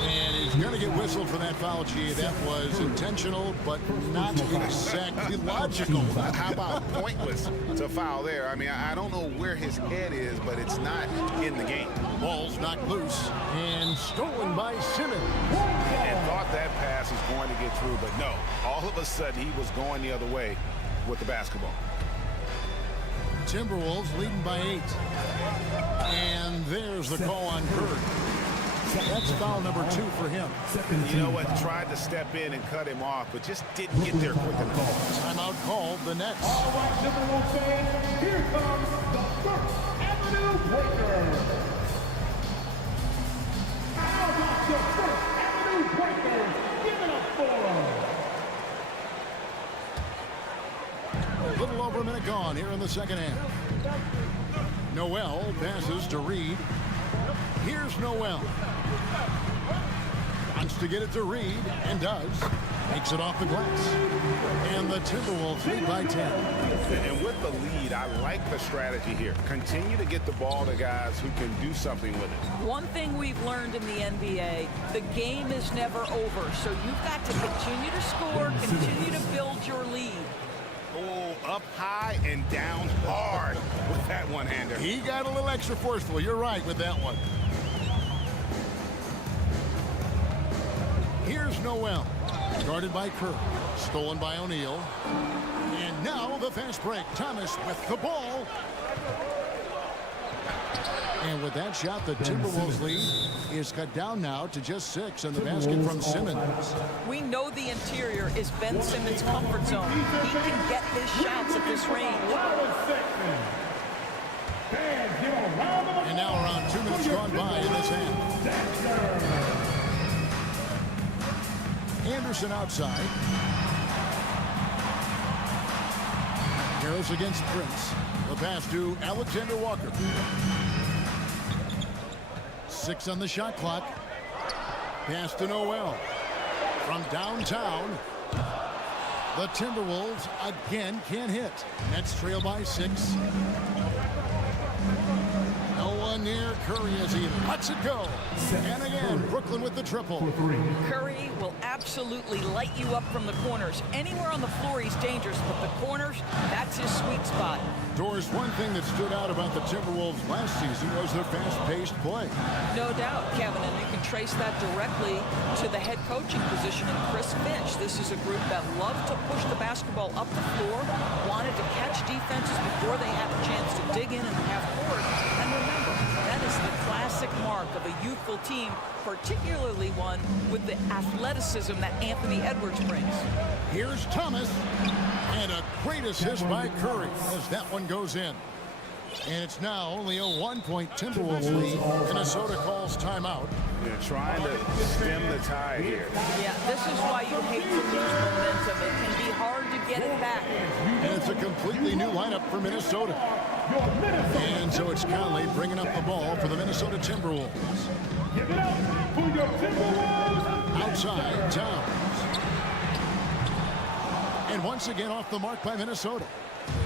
And he's going to get whistled for that foul, G. That was intentional, but not exactly logical. How about pointless to foul there? I mean, I don't know where his head is, but it's not in the game. Ball's knocked loose and stolen by Simmons. And thought that pass was going to get through, but no. All of a sudden, he was going the other way with the basketball. Timberwolves leading by 8. And there's the call on Bird. That's foul number 2 for him. You know what? Tried to step in and cut him off, but just didn't get there quick enough. Timeout called the Nets. All right, Timberwolves fans, here comes the First Avenue Breaker. How about the First Avenue Breakers? Give it up for them. A little over a minute gone here in the second half. Noel passes to Reed. Here's Noel. Wants to get it to Reed, and does. Makes it off the glass. And the Timberwolves lead by 10. And with the lead, I like the strategy here. Continue to get the ball to guys who can do something with it. One thing we've learned in the NBA, the game is never over. So you've got to continue to score, continue to build your lead. Oh, up high and down hard with that one-hander. He got a little extra forceful. You're right with that one. Here's Noel. Guarded by Kerr. Stolen by O'Neal. And now the fast break. Thomas with the ball. And with that shot, the Timberwolves lead is cut down now to just 6, and the basket from Simmons. We know the interior is Ben Simmons' comfort zone. He can get his shots at this range. And now around 2 minutes gone by in this half. Anderson outside. Harris against Prince. The pass to Alexander Walker. 6 on the shot clock. Pass to Noel. From downtown. The Timberwolves again can't hit. Nets trail by 6. No one near Curry as he lets it go. And again, Brooklyn with the triple. Curry will absolutely light you up from the corners. Anywhere on the floor, he's dangerous, but the corners, that's his sweet spot. Doris, one thing that stood out about the Timberwolves last season was their fast-paced play. No doubt, Kevin, and you can trace that directly to the head coaching position in Chris Finch. This is a group that loved to push the basketball up the floor, wanted to catch defenses before they had a chance to dig in the half court. And remember, that is the classic mark of a youthful team, particularly one with the athleticism that Anthony Edwards brings. Here's Thomas, and a great assist by Curry as that one goes in. And it's now only a 1-point Timberwolves lead. Minnesota calls timeout. They're trying to stem the tide here. Yeah, this is why you hate to lose momentum. It can be hard to get it back. And it's a completely new lineup for Minnesota. And so it's Conley bringing up the ball for the Minnesota Timberwolves. Outside, Towns. And once again off the mark by Minnesota.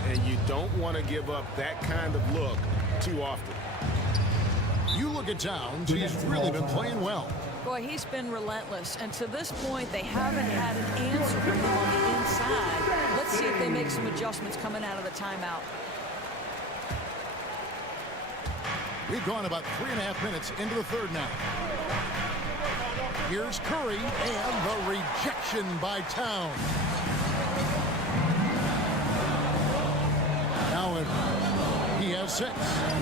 And you don't want to give up that kind of look too often. You look at Towns, he's really been playing well. Boy, he's been relentless, and to this point, they haven't had an answer for him on the inside. Let's see if they make some adjustments coming out of the timeout. We've gone about 3.5 minutes into the third now. Here's Curry, and the rejection by Towns. Now he has 6.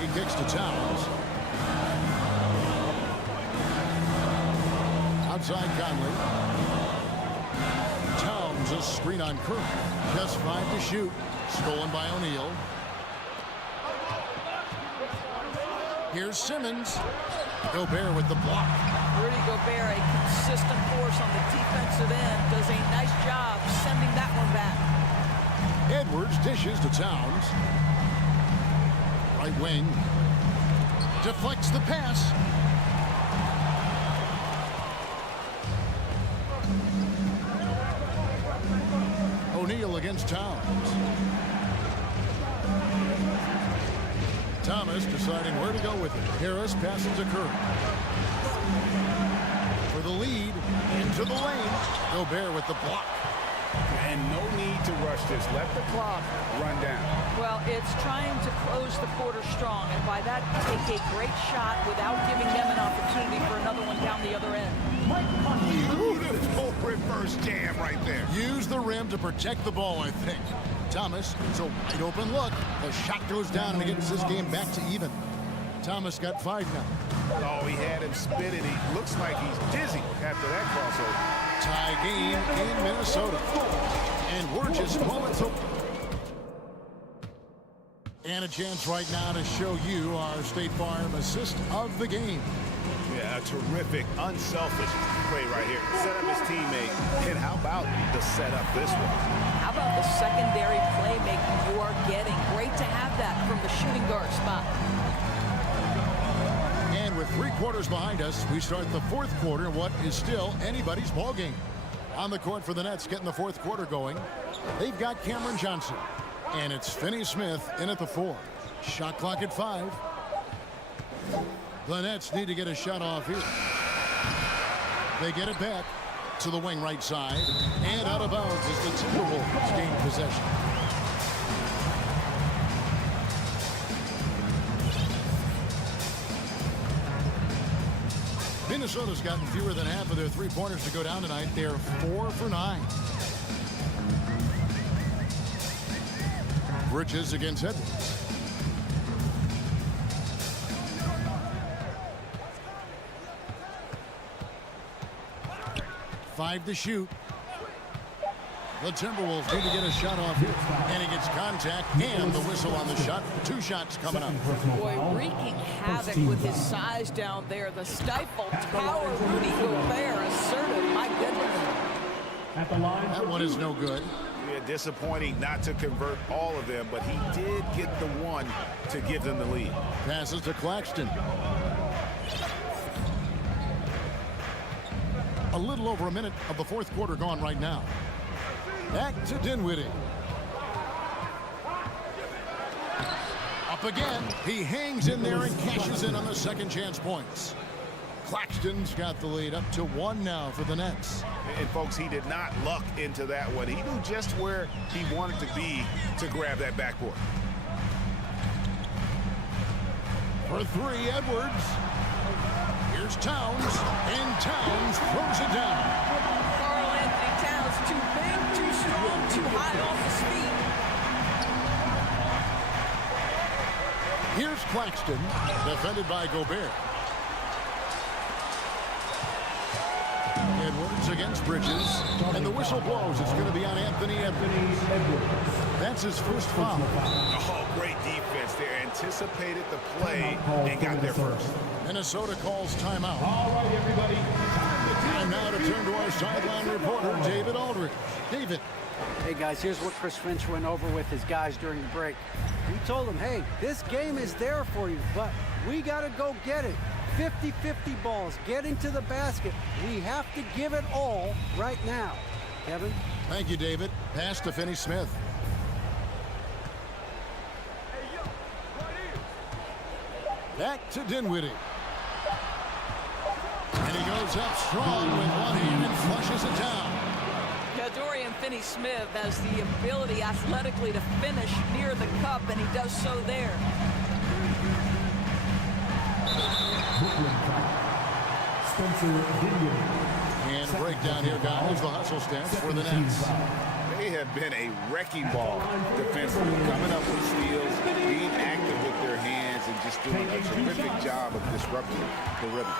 He kicks to Towns. Outside Conley. Towns a screen on Curry. Just 5 to shoot. Stolen by O'Neal. Here's Simmons. Gobert with the block. Rudy Gobert, a consistent force on the defensive end, does a nice job sending that one back. Edwards dishes to Towns. Right wing. Deflects the pass. O'Neal against Towns. Thomas deciding where to go with it. Harris passes to Curry. For the lead, into the lane. Gobert with the block. And no need to rush this. Let the clock run down. Well, it's trying to close the quarter strong, and by that, take a great shot without giving them an opportunity for another one down the other end. Beautiful reverse jam right there. Use the rim to protect the ball, I think. Thomas, it's a wide open look. The shot goes down and it gets this game back to even. Thomas got 5 now. Oh, he had him spinning. He looks like he's dizzy after that crossover. Tie game in Minnesota. And we're just moments away. And a chance right now to show you our State Farm assist of the game. Yeah, a terrific, unselfish play right here. Set up his teammate. And how about the setup this one? How about the secondary playmaking you are getting? Great to have that from the shooting guard spot. And with 3 quarters behind us, we start the 4th quarter in what is still anybody's ball game. On the court for the Nets, getting the 4th quarter going. They've got Cameron Johnson. And it's Finney Smith in at the 4. Shot clock at 5. The Nets need to get a shot off here. They get it back to the wing right side. And out of bounds as the Timberwolves gain possession. Minnesota's gotten fewer than half of their 3-pointers to go down tonight. They're 4 for 9. Bridges against Edwards. Five to shoot. The Timberwolves need to get a shot off here. And he gets contact and the whistle on the shot. 2 shots coming up. Boy, wreaking havoc with his size down there. The stifled power Rudy Gobert assertive. My goodness. That one is no good. Yeah, disappointing not to convert all of them, but he did get the one to give them the lead. Passes to Claxton. A little over a minute of the 4th quarter gone right now. Back to Dinwiddie. Up again. He hangs in there and cashes in on the second chance points. Claxton's got the lead up to 1 now for the Nets. And folks, he did not luck into that one. He knew just where he wanted to be to grab that backboard. For 3, Edwards. Here's Towns, and Towns throws it down. Karl Anthony Towns, too big, too strong, too high off his feet. Here's Claxton, defended by Gobert. Edwards against Bridges, and the whistle blows. It's going to be on Anthony Edwards. That's his first foul. Oh, great defense there. Anticipated the play and got there first. Minnesota calls timeout. All right, everybody. Time now to turn to our sideline reporter, David Aldridge. David. Hey, guys, here's what Chris Finch went over with his guys during the break. He told them, hey, this game is there for you, but we got to go get it. 50-50 balls, getting to the basket. We have to give it all right now. Kevin? Thank you, David. Pass to Finney Smith. Back to Dinwiddie. And he goes up strong with one hand and flushes it down. Yeah, Dorian Finney-Smith has the ability athletically to finish near the cup, and he does so there. And breakdown here, guys. The hustle stats for the Nets. They have been a wrecking ball defensively, coming up with steals, being active with their hands, and just doing a terrific job of disrupting the rhythm.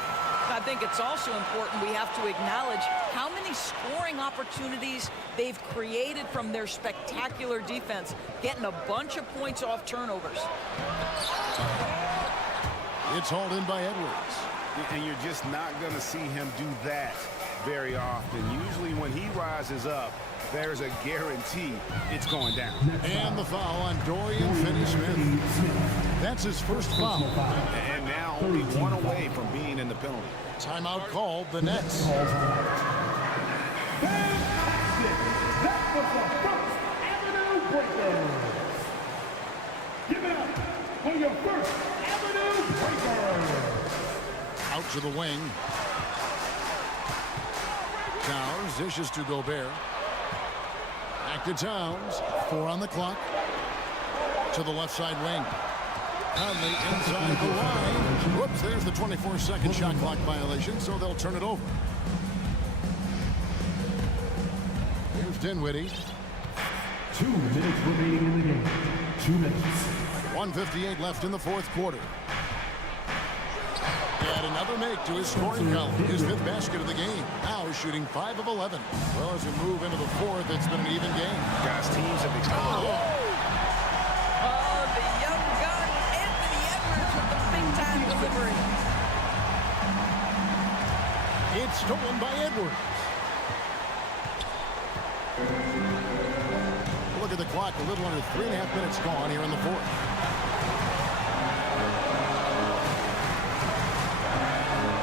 I think it's also important we have to acknowledge how many scoring opportunities they've created from their spectacular defense, getting a bunch of points off turnovers. It's hauled in by Edwards. And you're just not going to see him do that very often. Usually when he rises up, there's a guarantee it's going down. And the foul on Dorian Finney-Smith. That's his first foul. And now only one away from being in the penalty. Timeout called, the Nets. Fantastic! That was the First Avenue Breakers. Give it up for your First Avenue Breakers. Out to the wing. Towns dishes to Gobert. Back to Towns. 4 on the clock. To the left side wing. Conley inside the line. Whoops, there's the 24-second shot clock violation, so they'll turn it over. Here's Dinwiddie. 2 minutes remaining in the game. 2 minutes. 1:58 left in the fourth quarter. And another make to his scoring column. His 5th basket of the game. Now he's shooting 5 of 11. Well, as we move into the fourth, it's been an even game. Guys, teams have become... Oh, the young gun, Anthony Edwards with the big-time delivery. It's stolen by Edwards. Look at the clock. A little under 3.5 minutes gone here in the fourth.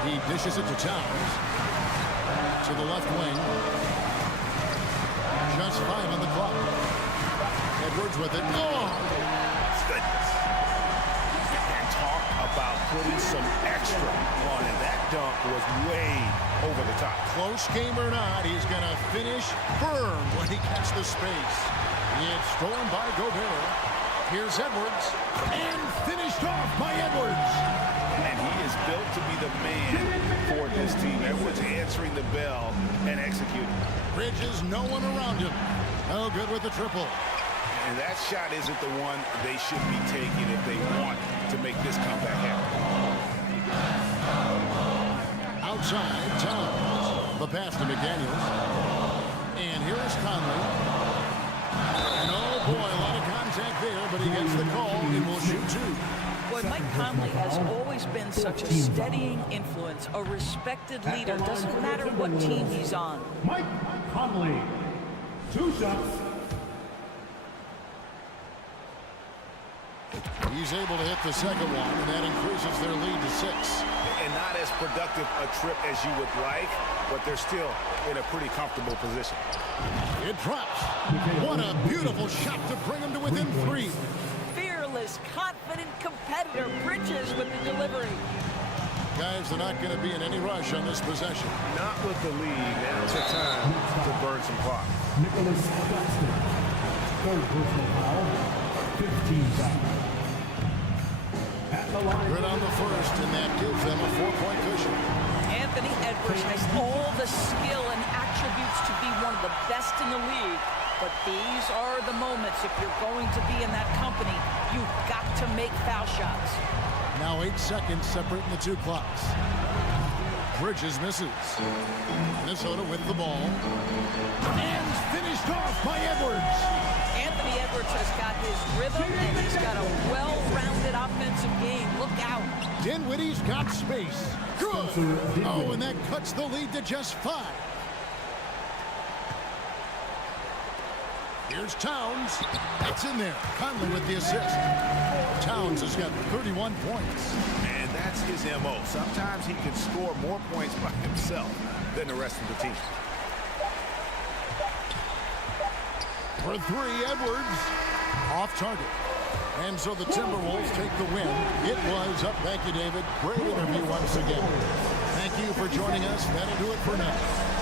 He dishes it to Towns. To the left wing. Just 5 on the clock. Edwards with it. Oh! Goodness. And talk about putting some extra on it. That dunk was way over the top. Close game or not, he's going to finish firm when he gets the space. It's stolen by Gobert. Here's Edwards. And finished off by Edwards. And he is built to be the man for this team. Edwards answering the bell and executing. Bridges, no one around him. No good with the triple. And that shot isn't the one they should be taking if they want to make this comeback happen. Outside, Towns. The pass to McDaniels. And here's Conley. And oh boy, a lot of contact there, but he gets the call and will shoot 2. Boy, Mike Conley has always been such a steadying influence, a respected leader. Doesn't matter what team he's on. Mike Conley. 2 shots. He's able to hit the second one, and that increases their lead to 6. And not as productive a trip as you would like, but they're still in a pretty comfortable position. It drops. What a beautiful shot to bring him to within 3. Fearless, confident competitor. Bridges with the delivery. Guys, they're not going to be in any rush on this possession. Not with the lead. Now's the time to burn some clock. Nicholas Johnston. 3rd personal foul. 15 seconds. Good on the first, and that gives them a 4-point cushion. Anthony Edwards has all the skill and attributes to be one of the best in the league. But these are the moments, if you're going to be in that company, you've got to make foul shots. Now 8 seconds separating the 2 clocks. Bridges misses. Minnesota with the ball. And finished off by Edwards. Anthony Edwards has got his rhythm, and he's got a well-rounded offensive game. Look out. Dinwiddie's got space. Good. Oh, and that cuts the lead to just 5. Here's Towns. It's in there. Conley with the assist. Towns has got 31 points. And that's his MO. Sometimes he can score more points by himself than the rest of the team. For 3, Edwards. Off target. And so the Timberwolves take the win. It was up. Thank you, David. Great interview once again. Thank you for joining us. That'll do it for now.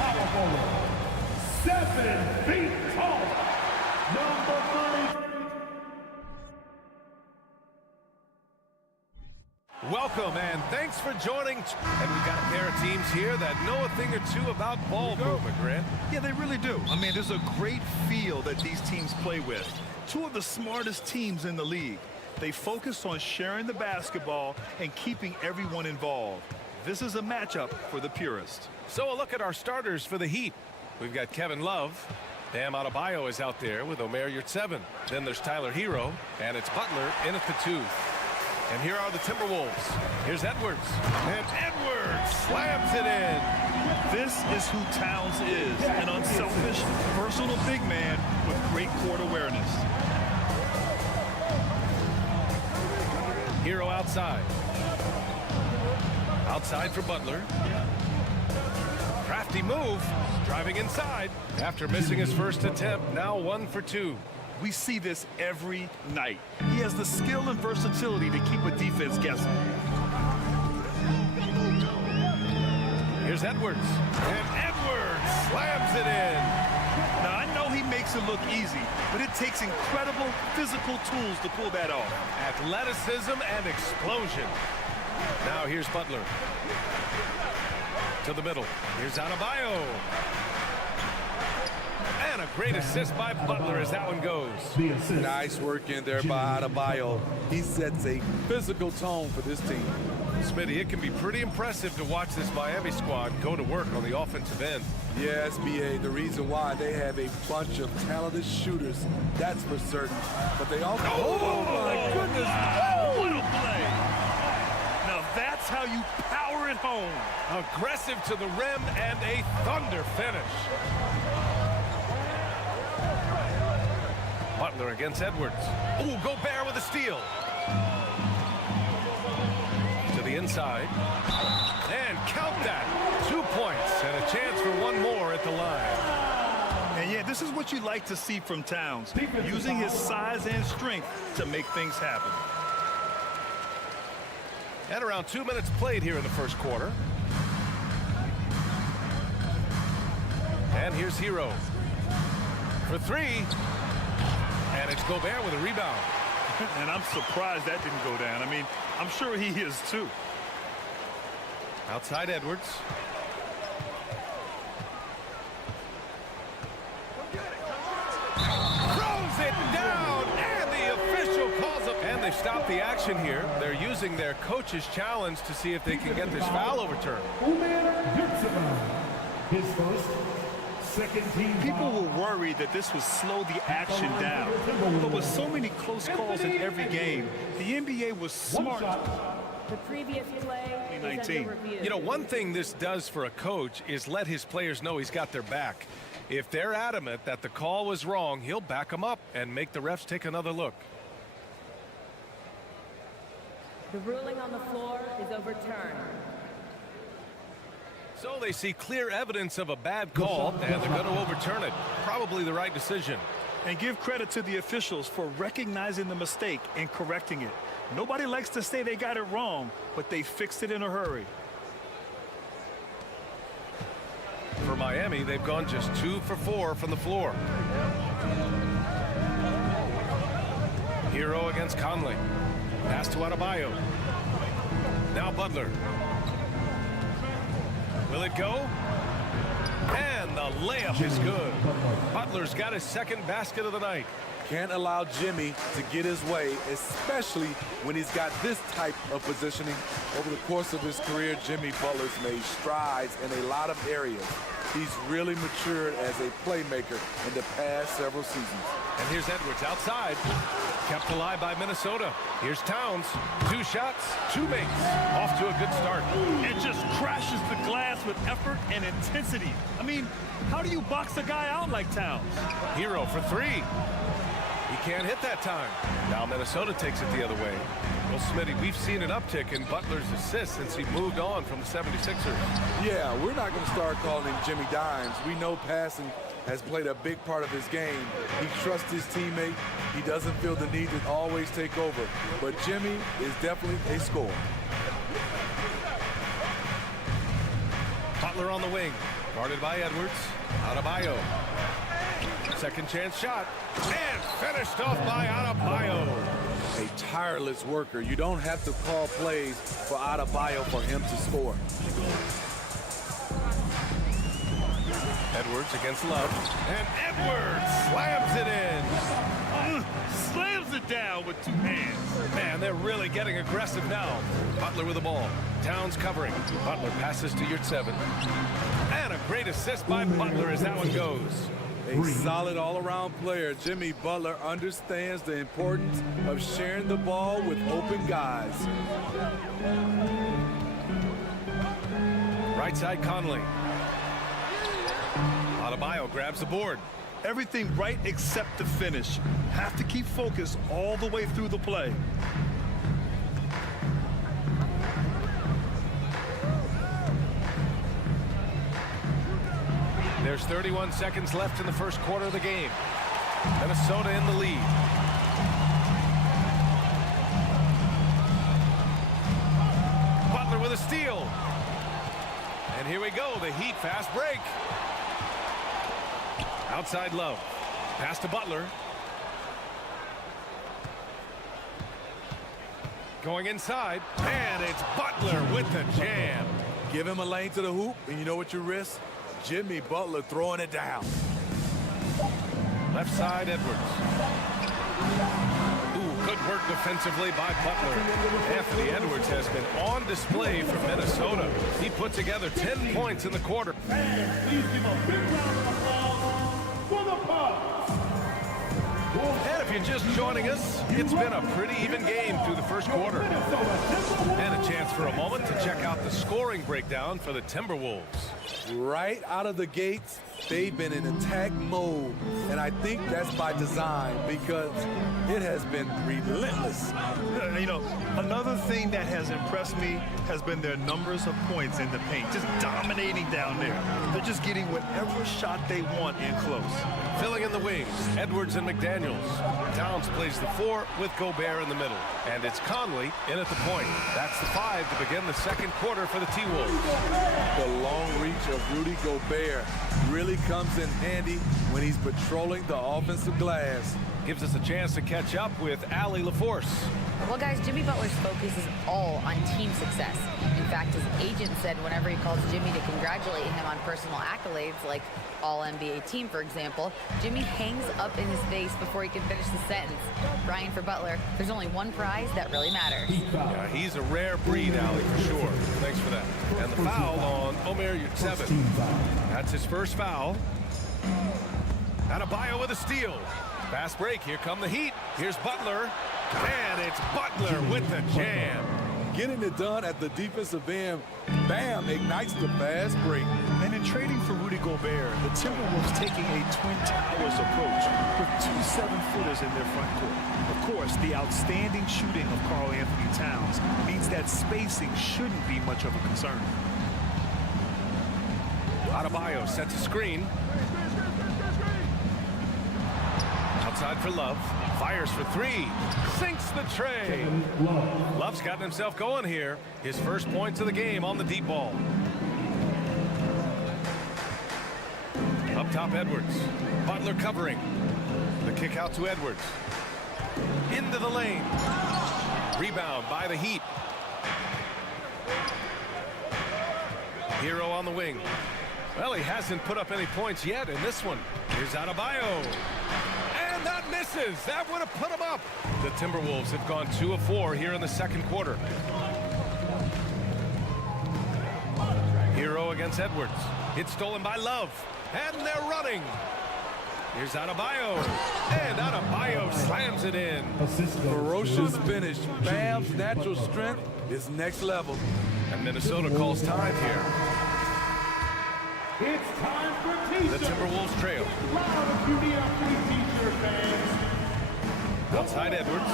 power forward, 7 feet tall, number 30. Welcome and thanks for joining. And we've got a pair of teams here that know a thing or two about ball movement, Grant. Yeah, they really do. I mean, there's a great feel that these teams play with. Two of the smartest teams in the league. They focus on sharing the basketball and keeping everyone involved. This is a matchup for the purist. So a look at our starters for the Heat. We've got Kevin Love. Bam Adebayo is out there with Omer Yurtseven. Then there's Tyler Hero, and it's Butler in at the 2. And here are the Timberwolves. Here's Edwards. And Edwards slams it in. This is who Towns is, an unselfish, versatile big man with great court awareness. Hero outside. Outside for Butler. Crafty move. Driving inside. After missing his first attempt, now 1 for 2. We see this every night. He has the skill and versatility to keep a defense guessing. Here's Edwards. And Edwards slams it in. Now, I know he makes it look easy, but it takes incredible physical tools to pull that off. Athleticism and explosion. Now here's Butler. To the middle. Here's Adebayo. And a great assist by Butler as that one goes. Nice work in there by Adebayo. He sets a physical tone for this team. Smitty, it can be pretty impressive to watch this Miami squad go to work on the offensive end. Yes, B.A., the reason why they have a bunch of talented shooters, that's for certain. But they also... Oh, my goodness! Oh, what a play! Now that's how you power it home. Aggressive to the rim and a thunder finish. Butler against Edwards. Oh, Gobert with a steal. To the inside. And count that. 2 points and a chance for one more at the line. And yeah, this is what you like to see from Towns, using his size and strength to make things happen. And around 2 minutes played here in the first quarter. And here's Hero. For 3. And it's Gobert with a rebound. And I'm surprised that didn't go down. I mean, I'm sure he is too. Outside Edwards. Throws it down, and the official calls up. And they stop the action here. They're using their coach's challenge to see if they can get this foul overturned. His first. People were worried that this would slow the action down. But with so many close calls in every game, the NBA was smart. The previous play is under review. You know, one thing this does for a coach is let his players know he's got their back. If they're adamant that the call was wrong, he'll back them up and make the refs take another look. The ruling on the floor is overturned. So they see clear evidence of a bad call, and they're going to overturn it. Probably the right decision. And give credit to the officials for recognizing the mistake and correcting it. Nobody likes to say they got it wrong, but they fixed it in a hurry. For Miami, they've gone just 2 for 4 from the floor. Hero against Conley. Pass to Adebayo. Now Butler. Will it go? And the layup is good. Butler's got his second basket of the night. Can't allow Jimmy to get his way, especially when he's got this type of positioning. Over the course of his career, Jimmy Butler's made strides in a lot of areas. He's really matured as a playmaker in the past several seasons. And here's Edwards outside. Kept alive by Minnesota. Here's Towns. 2 shots, 2 makes. Off to a good start. It just crashes the glass with effort and intensity. I mean, how do you box a guy out like Towns? Hero for 3. He can't hit that time. Now Minnesota takes it the other way. Well, Smitty, we've seen an uptick in Butler's assists since he moved on from the 76ers. Yeah, we're not going to start calling him Jimmy Dimes. We know passing has played a big part of his game. He trusts his teammate. He doesn't feel the need to always take over. But Jimmy is definitely a scorer. Butler on the wing. Guarded by Edwards. Adebayo. Second chance shot. And finished off by Adebayo. A tireless worker. You don't have to call plays for Adebayo for him to score. Edwards against Love. And Edwards slams it in. Slams it down with two hands. Man, they're really getting aggressive now. Butler with the ball. Towns covering. Butler passes to Yurtseven. And a great assist by Butler as that one goes. A solid all-around player. Jimmy Butler understands the importance of sharing the ball with open guys. Right side Conley. Adebayo grabs the board. Everything right except the finish. Have to keep focused all the way through the play. There's 31 seconds left in the first quarter of the game. Minnesota in the lead. Butler with a steal. And here we go, the Heat fast break. Outside Love. Pass to Butler. Going inside. And it's Butler with the jam. Give him a lane to the hoop, and you know what you risk? Jimmy Butler throwing it down. Left side, Edwards. Ooh, good work defensively by Butler. Anthony Edwards has been on display for Minnesota. He put together 10 points in the quarter. Please give a big round of applause for the Bucks. And if you're just joining us, it's been a pretty even game through the first quarter. And a chance for a moment to check out the scoring breakdown for the Timberwolves. Right out of the gates, they've been in attack mode, and I think that's by design because it has been relentless. You know, another thing that has impressed me has been their numbers of points in the paint, just dominating down there. They're just getting whatever shot they want in close. Filling in the wings, Edwards and McDaniels. Towns plays the 4 with Gobert in the middle. And it's Conley in at the point. That's the 5 to begin the second quarter for the T-Wolves. The long reach of Rudy Gobert really comes in handy when he's patrolling the offensive glass. Gives us a chance to catch up with Allie LaForce. Well, guys, Jimmy Butler's focus is all on team success. In fact, his agent said whenever he calls Jimmy to congratulate him on personal accolades, like All-NBA team, for example, Jimmy hangs up in his face before he can finish the sentence. Brian, for Butler, there's only one prize that really matters. Yeah, he's a rare breed, Allie, for sure. Thanks for that. And the foul on Omer Yurtseven. That's his first foul. Adebayo with a steal. Fast break. Here come the Heat. Here's Butler. And it's Butler with the jam. Getting it done at the defensive end, bam, ignites the fast break. And in trading for Rudy Gobert, the Timberwolves taking a Twin Towers approach with 2 7-footers in their front court. Of course, the outstanding shooting of Karl Anthony Towns means that spacing shouldn't be much of a concern. Adebayo sets a screen. Outside for Love. Fires for 3. Sinks the tray. Love's gotten himself going here. His first points of the game on the deep ball. Up top, Edwards. Butler covering. The kick out to Edwards. Into the lane. Rebound by the Heat. Hero on the wing. Well, he hasn't put up any points yet in this one. Here's Adebayo. And that misses. That would have put him up. The Timberwolves have gone 2 of 4 here in the second quarter. Hero against Edwards. It's stolen by Love. And they're running. Here's Adebayo. And Adebayo slams it in. Ferocious finish. Bam's natural strength is next level. And Minnesota calls time here. It's time for T-shirts. The Timberwolves trail. Loud if you need a free T-shirt, fans. Outside Edwards.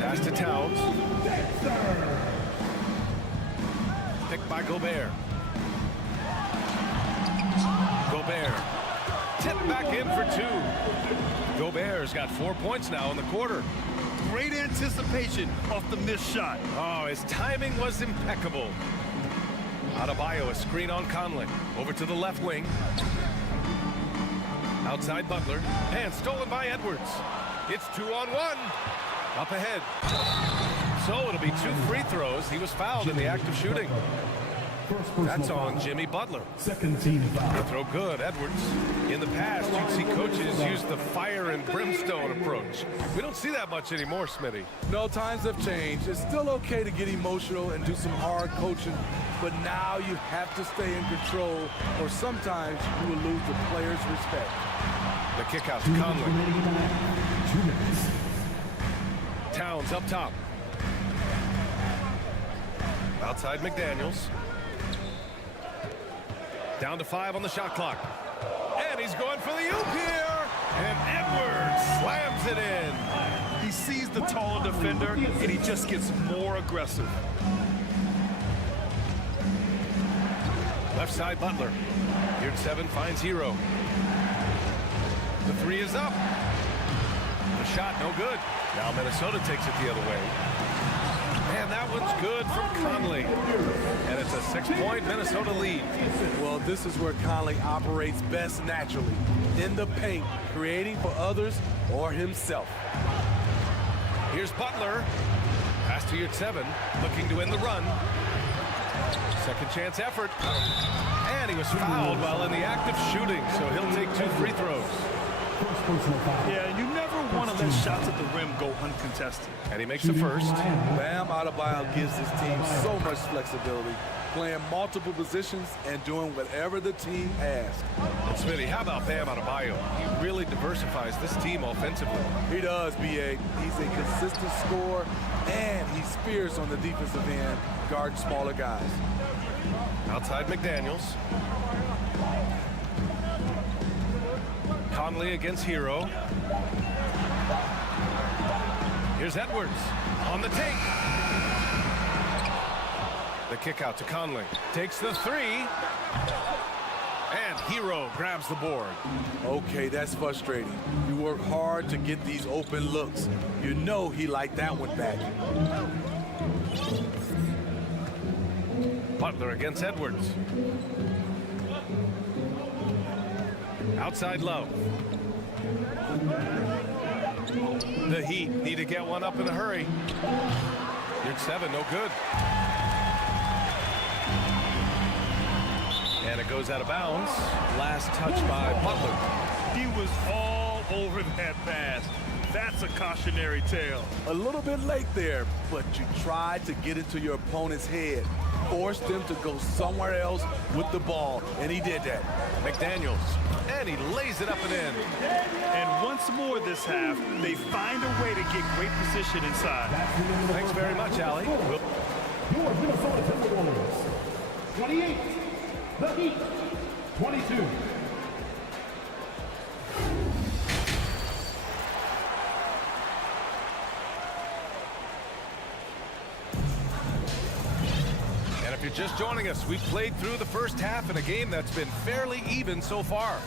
Pass to Towns. Picked by Gobert. Gobert. Tipped back in for 2. Gobert's got 4 points now in the quarter. Great anticipation off the missed shot. Oh, his timing was impeccable. Adebayo, a screen on Conley. Over to the left wing. Outside Butler. And stolen by Edwards. It's 2-on-1. Up ahead. So it'll be 2 free throws. He was fouled in the act of shooting. That's on Jimmy Butler. Second team foul. The throw good, Edwards. In the past, you'd see coaches use the fire and brimstone approach. We don't see that much anymore, Smitty. No, times have changed. It's still okay to get emotional and do some hard coaching, but now you have to stay in control, or sometimes you will lose the players' respect. The kick out to Conley. 2 minutes. Towns up top. Outside McDaniels. Down to 5 on the shot clock. And he's going for the oop here. And Edwards slams it in. He sees the taller defender, and he just gets more aggressive. Left side Butler. Here at 7 finds Hero. The 3 is up. The shot no good. Now Minnesota takes it the other way. And that one's good from Conley. And it's a 6-point Minnesota lead. Well, this is where Conley operates best naturally. In the paint, creating for others or himself. Here's Butler. Pass to you at 7. Looking to end the run. Second chance effort. And he was fouled while in the act of shooting. So he'll take 2 free throws. Yeah, you never want to let shots at the rim go uncontested. And he makes the first. Bam Adebayo gives his team so much flexibility, playing multiple positions and doing whatever the team asks. And Smitty, how about Bam Adebayo? He really diversifies this team offensively. He does, B.A. He's a consistent scorer, and he's fierce on the defensive end, guarding smaller guys. Outside McDaniels. Conley against Hero. Here's Edwards on the take. The kick out to Conley. Takes the 3. And Hero grabs the board. Okay, that's frustrating. You work hard to get these open looks. You know he liked that one back. Butler against Edwards. Outside low. The Heat need to get one up in a hurry. Here's 7, no good. And it goes out of bounds. Last touch by Butler. He was all over that pass. That's a cautionary tale. A little bit late there, but you tried to get into your opponent's head. Forced them to go somewhere else with the ball, and he did that. McDaniels, and he lays it up and in. And once more this half, they find a way to get great position inside. Thanks very much, Allie. Your Minnesota Timberwolves, 28. The Heat, 22. If you're just joining us, we've played through the first half in a game that's been fairly even so far.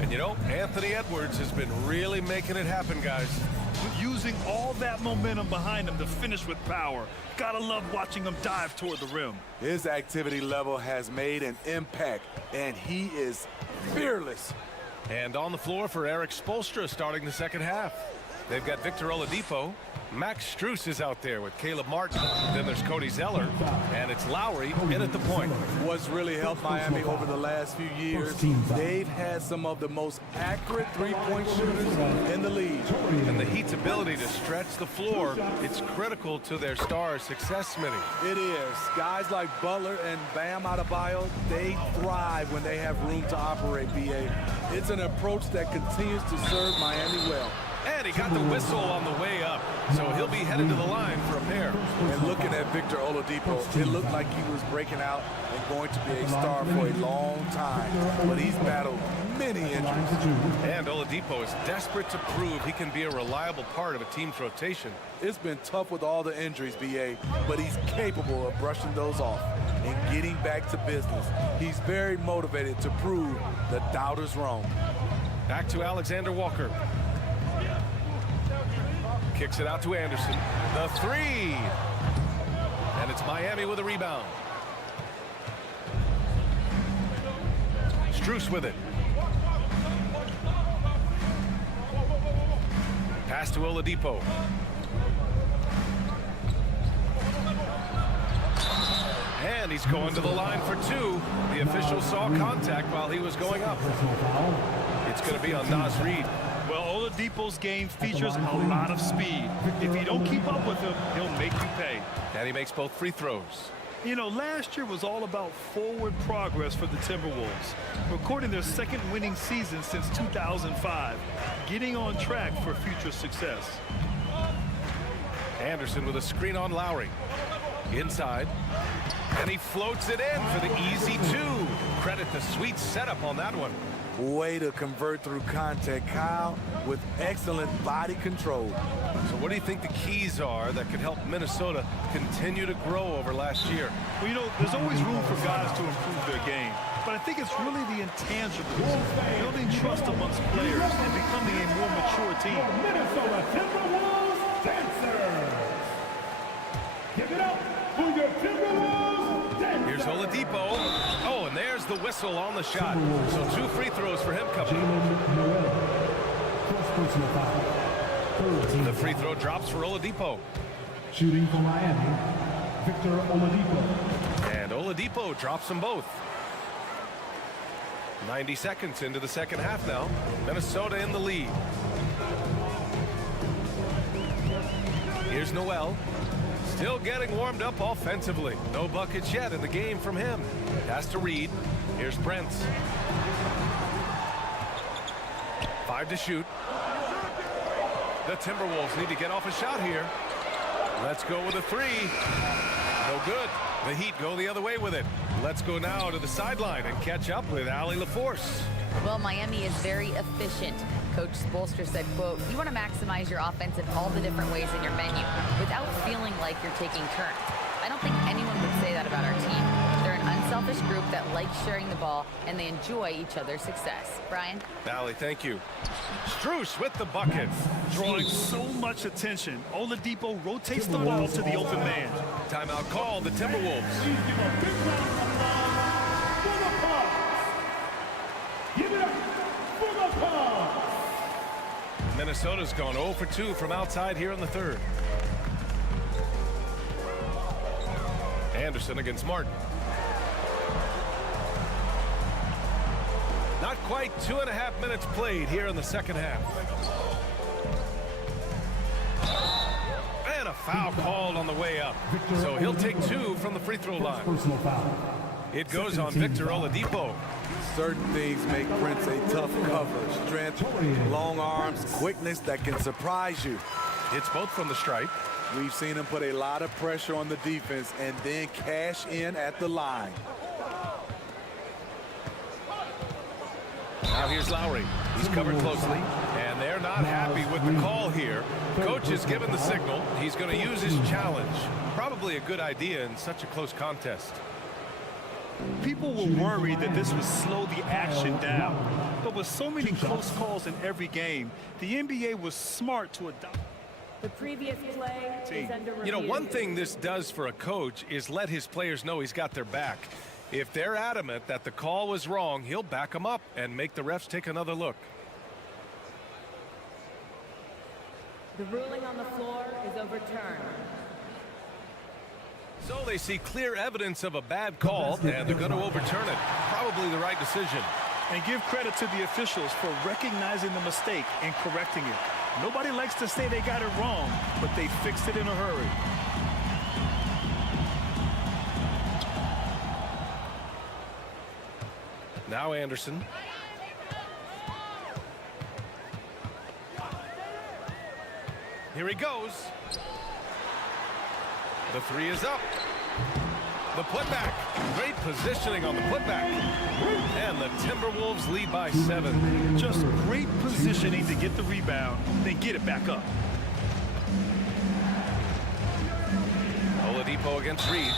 And you know, Anthony Edwards has been really making it happen, guys. Using all that momentum behind him to finish with power. Gotta love watching him dive toward the rim. His activity level has made an impact, and he is fearless. And on the floor for Eric Spoelstra starting the second half. They've got Victor Oladipo. Max Strus is out there with Caleb Martin. Then there's Cody Zeller. And it's Lowry in at the point. What's really helped Miami over the last few years, they've had some of the most accurate three-point shooters in the league. And the Heat's ability to stretch the floor, it's critical to their stars' success, Smitty. It is. Guys like Butler and Bam Adebayo, they thrive when they have room to operate, B.A. It's an approach that continues to serve Miami well. And he got the whistle on the way up, so he'll be headed to the line for a pair. And looking at Victor Oladipo, it looked like he was breaking out and going to be a star for a long time, but he's battled many injuries. And Oladipo is desperate to prove he can be a reliable part of a team's rotation. It's been tough with all the injuries, B.A., but he's capable of brushing those off and getting back to business. He's very motivated to prove the doubters wrong. Back to Alexander Walker. Kicks it out to Anderson. The 3. And it's Miami with a rebound. Strus with it. Pass to Oladipo. And he's going to the line for two. The official saw contact while he was going up. It's going to be on Naz Reid. Well, Oladipo's game features a lot of speed. If you don't keep up with him, he'll make you pay. And he makes both free throws. You know, last year was all about forward progress for the Timberwolves, recording their second winning season since 2005, getting on track for future success. Anderson with a screen on Lowry. Inside. And he floats it in for the easy two. Credit the sweet setup on that one. Way to convert through contact, Kyle, with excellent body control. So what do you think the keys are that could help Minnesota continue to grow over last year? Well, you know, there's always room for guys to improve their game. But I think it's really the intangibles, building trust amongst players and becoming a more mature team. Minnesota Timberwolves dancers. Give it up for your Timberwolves dancers. Here's Oladipo. Oh, and there's the whistle on the shot. So 2 free throws for him coming. The free throw drops for Oladipo. Shooting for Miami, Victor Oladipo. And Oladipo drops them both. 90 seconds into the second half now. Minnesota in the lead. Here's Noel. Still getting warmed up offensively. No buckets yet in the game from him. Pass to Reid. Here's Brent. 5 to shoot. The Timberwolves need to get off a shot here. Let's go with a 3. No good. The Heat go the other way with it. Let's go now to the sideline and catch up with Allie LaForce. Well, Miami is very efficient. Coach Spoelstra said, quote, "You want to maximize your offense in all the different ways in your menu without feeling like you're taking turns." I don't think anyone would say that about our team. They're an unselfish group that likes sharing the ball, and they enjoy each other's success. Brian? Allie, thank you. Strus with the bucket. Drawing so much attention, Oladipo rotates the ball to the open man. Timeout call, the Timberwolves. Give it up for the Pawgs. Minnesota's gone 0 for 2 from outside here in the third. Anderson against Martin. Not quite 2.5 minutes played here in the second half. And a foul called on the way up. So he'll take 2 from the free throw line. Personal foul. It goes on Victor Oladipo. Certain things make Prince a tough cover. Strength, long arms, quickness that can surprise you. It's both from the stripe. We've seen him put a lot of pressure on the defense and then cash in at the line. Now here's Lowry. He's covered closely, and they're not happy with the call here. Coach has given the signal. He's going to use his challenge. Probably a good idea in such a close contest. People were worried that this would slow the action down. But with so many close calls in every game, the NBA was smart to adopt. The previous play is under review. You know, one thing this does for a coach is let his players know he's got their back. If they're adamant that the call was wrong, he'll back them up and make the refs take another look. The ruling on the floor is overturned. So they see clear evidence of a bad call, and they're going to overturn it. Probably the right decision. And give credit to the officials for recognizing the mistake and correcting it. Nobody likes to say they got it wrong, but they fixed it in a hurry. Now Anderson. Here he goes. The 3 is up. The putback. Great positioning on the putback. And the Timberwolves lead by 7. Just great positioning to get the rebound, then get it back up. Oladipo against Reid.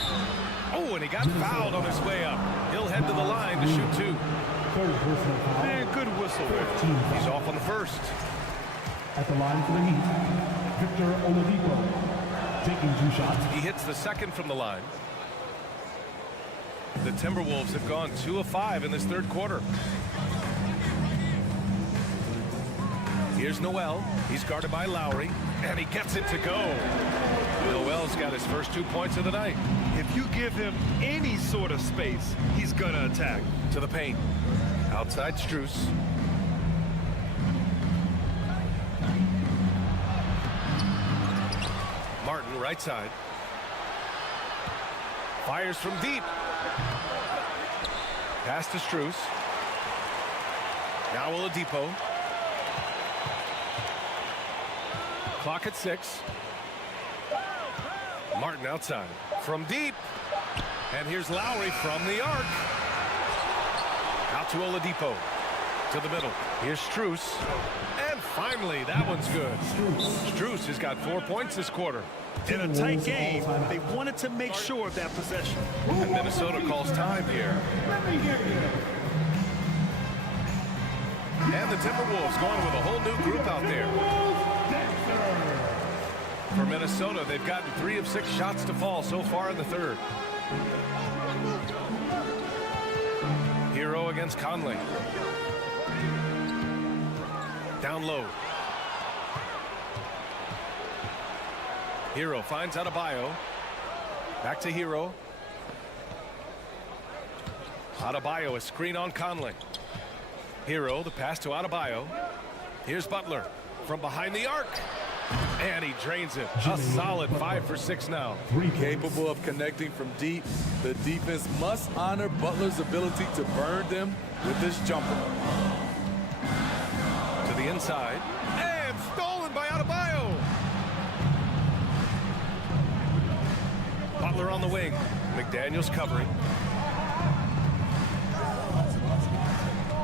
Oh, and he got fouled on his way up. He'll head to the line to shoot 2. Man, good whistle there. He's off on the first. At the line for the Heat, Victor Oladipo taking 2 shots. He hits the second from the line. The Timberwolves have gone 2 of 5 in this third quarter. Here's Noel. He's guarded by Lowry, and he gets it to go. Noel's got his first 2 points of the night. If you give him any sort of space, he's going to attack. To the paint. Outside Strus. Martin, right side. Fires from deep. Pass to Strus. Now Oladipo. Clock at 6. Martin outside. From deep. And here's Lowry from the arc. Out to Oladipo. To the middle. Here's Strus. And finally, that one's good. Strus has got 4 points this quarter. In a tight game, they wanted to make sure of that possession. And Minnesota calls time here. And the Timberwolves going with a whole new group out there. For Minnesota, they've gotten 3 of 6 shots to fall so far in the third. Hero against Conley. Down low. Hero finds Adebayo. Back to Hero. Adebayo, a screen on Conley. Hero, the pass to Adebayo. Here's Butler from behind the arc. And he drains it. A solid 5 for 6 now. Capable of connecting from deep. The defense must honor Butler's ability to burn them with this jumper. To the inside. And stolen by Adebayo. Butler on the wing. McDaniels covering.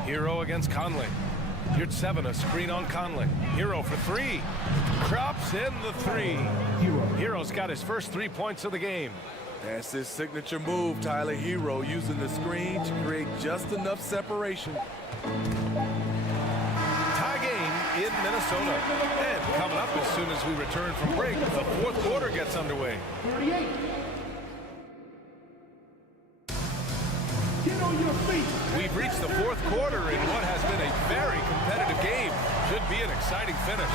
Hero against Conley. Here's 7, a screen on Conley. Hero for 3. Drops in the 3. Hero's got his first 3 points of the game. That's his signature move, Tyler. Hero using the screen to create just enough separation. Tie game in Minnesota. And coming up as soon as we return from break, the fourth quarter gets underway. 38. Get on your feet. We've reached the fourth quarter in what has been a very competitive game. Should be an exciting finish.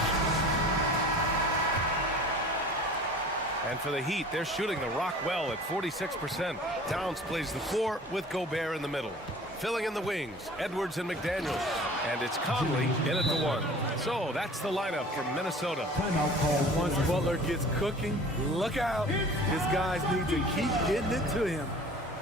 And for the Heat, they're shooting the rock well at 46%. Towns plays the 4 with Gobert in the middle. Filling in the wings, Edwards and McDaniels. And it's Conley in at the 1. So that's the lineup from Minnesota. Once Butler gets cooking, look out. His guys need to keep getting it to him.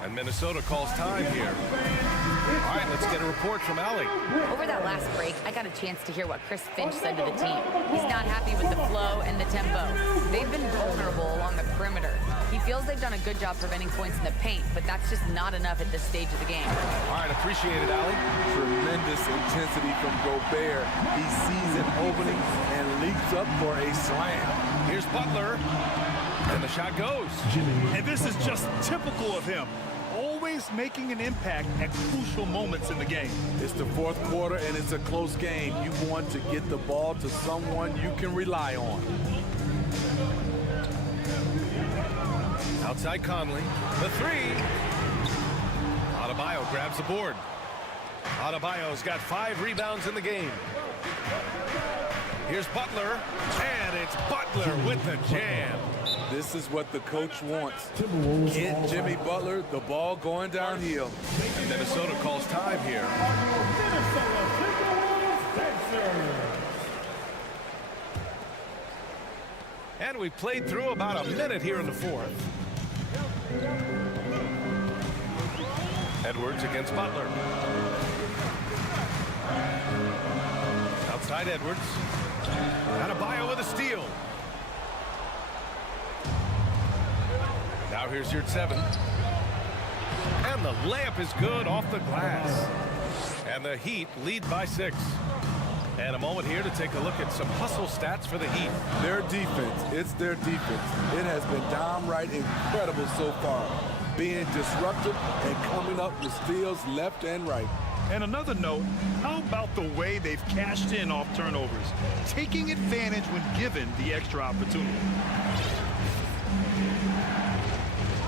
And Minnesota calls time here. All right, let's get a report from Allie. Over that last break, I got a chance to hear what Chris Finch said to the team. He's not happy with the flow and the tempo. They've been vulnerable along the perimeter. He feels they've done a good job preventing points in the paint, but that's just not enough at this stage of the game. All right, appreciate it, Allie. Tremendous intensity from Gobert. He sees an opening and leaps up for a slam. Here's Butler. And the shot goes. And this is just typical of him. Always making an impact at crucial moments in the game. It's the fourth quarter and it's a close game. You want to get the ball to someone you can rely on. Outside Conley. The 3. Adebayo grabs the board. Adebayo's got 5 rebounds in the game. Here's Butler. And it's Butler with the jam. This is what the coach wants. Get Jimmy Butler the ball going downhill. And Minnesota calls time here. And we played through about a minute here in the fourth. Edwards against Butler. Outside Edwards. Adebayo with a steal. Now here's your 7. And the layup is good off the glass. And the Heat lead by 6. And a moment here to take a look at some hustle stats for the Heat. Their defense, it's their defense. It has been downright incredible so far. Being disruptive and coming up with steals left and right. And another note, how about the way they've cashed in off turnovers, taking advantage when given the extra opportunity.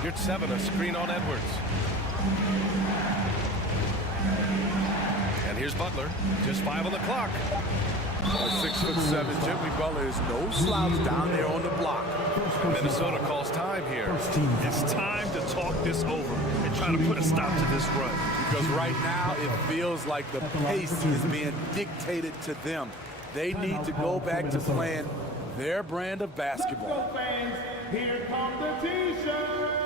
Here's 7, a screen on Edwards. And here's Butler. Just 5 on the clock. 6'7", Jimmy Butler is no slouch down there on the block. Minnesota calls time here. It's time to talk this over and try to put a stop to this run. Because right now it feels like the pace is being dictated to them. They need to go back to playing their brand of basketball. Fans, here come the T-shirts.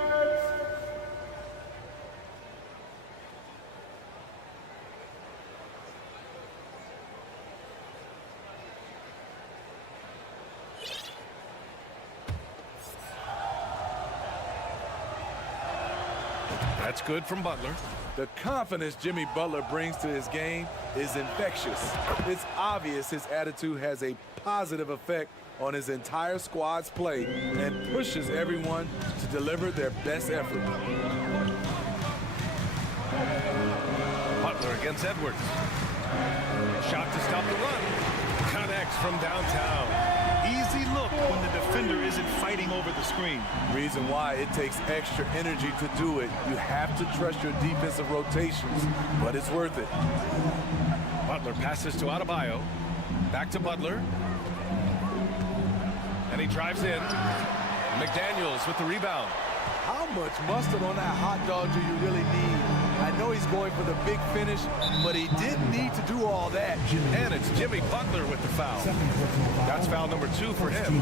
That's good from Butler. The confidence Jimmy Butler brings to his game is infectious. It's obvious his attitude has a positive effect on his entire squad's play and pushes everyone to deliver their best effort. Butler against Edwards. Shot to stop the run. Connects from downtown. Easy look when the defender isn't fighting over the screen. Reason why it takes extra energy to do it. You have to trust your defensive rotations, but it's worth it. Butler passes to Adebayo. Back to Butler. And he drives in. McDaniels with the rebound. How much mustard on that hot dog do you really need? I know he's going for the big finish, but he didn't need to do all that. And it's Jimmy Butler with the foul. That's foul number 2 for him.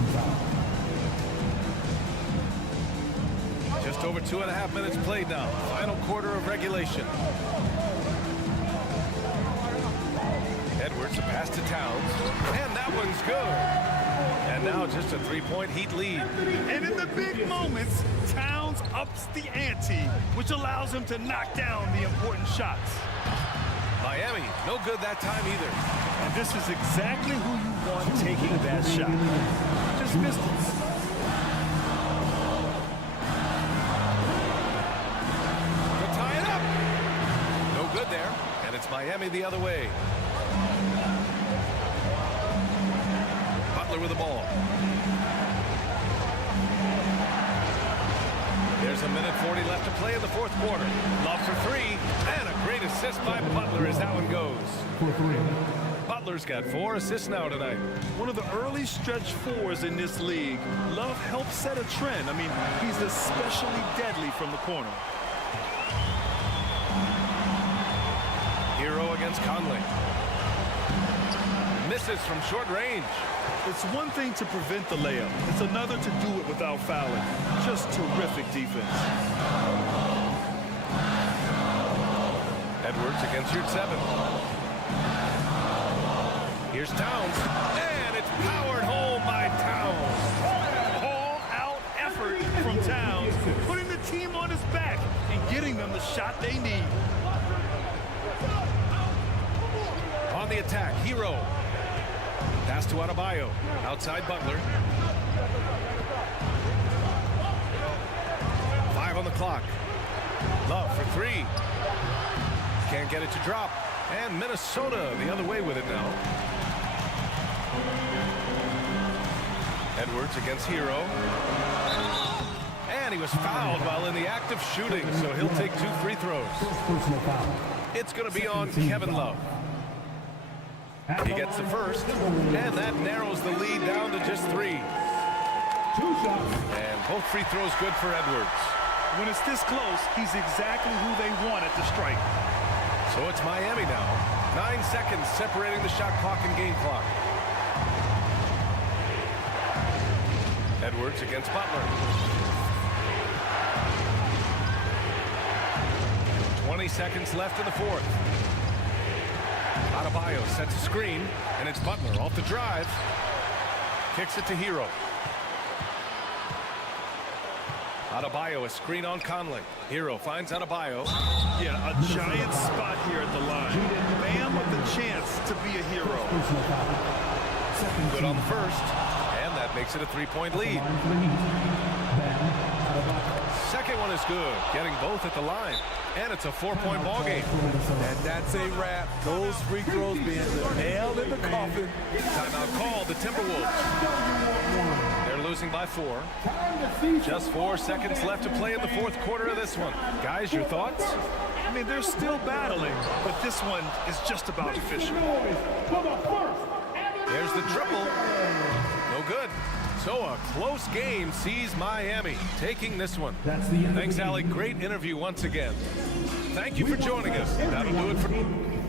Just over 2.5 minutes played now. Final quarter of regulation. Edwards, a pass to Towns. And that one's good. And now just a 3-point Heat lead. And in the big moments, Towns ups the ante, which allows him to knock down the important shots. Miami, no good that time either. And this is exactly who you want taking that shot. Just missed it. To tie it up. No good there. And it's Miami the other way. Butler with the ball. There's a minute 40 left to play in the fourth quarter. Love for 3, and a great assist by Butler as that one goes. Butler's got 4 assists now tonight. One of the early stretch fours in this league. Love helps set a trend. I mean, he's especially deadly from the corner. Hero against Conley. Misses from short range. It's one thing to prevent the layup. It's another to do it without fouling. Just terrific defense. Edwards against Yurt-7. Here's Towns. And it's powered home by Towns. All-out effort from Towns, putting the team on his back and getting them the shot they need. On the attack, Hero. Pass to Adebayo. Outside Butler. 5 on the clock. Love for 3. Can't get it to drop. And Minnesota the other way with it now. Edwards against Hero. And he was fouled while in the act of shooting, so he'll take 2 free throws. It's going to be on Kevin Love. He gets the first, and that narrows the lead down to just 3. And both free throws good for Edwards. When it's this close, he's exactly who they want at the strike. So it's Miami now. 9 seconds separating the shot clock and game clock. Edwards against Butler. 20 seconds left in the fourth. Adebayo sets a screen, and it's Butler off the drive. Kicks it to Hero. Adebayo, a screen on Conley. Hero finds Adebayo. Yeah, a giant spot here at the line. Bam with the chance to be a hero. Good on the first, and that makes it a 3-point lead. Second one is good, getting both at the line. And it's a 4-point ball game. And that's a wrap. Those free throws being the nail in the coffin. Timeout called, the Timberwolves. They're losing by 4. Just 4 seconds left to play in the fourth quarter of this one. Guys, your thoughts? I mean, they're still battling, but this one is just about official. There's the triple. No good. So a close game sees Miami taking this one. Thanks, Allie. Great interview once again. Thank you for joining us. That'll do it for...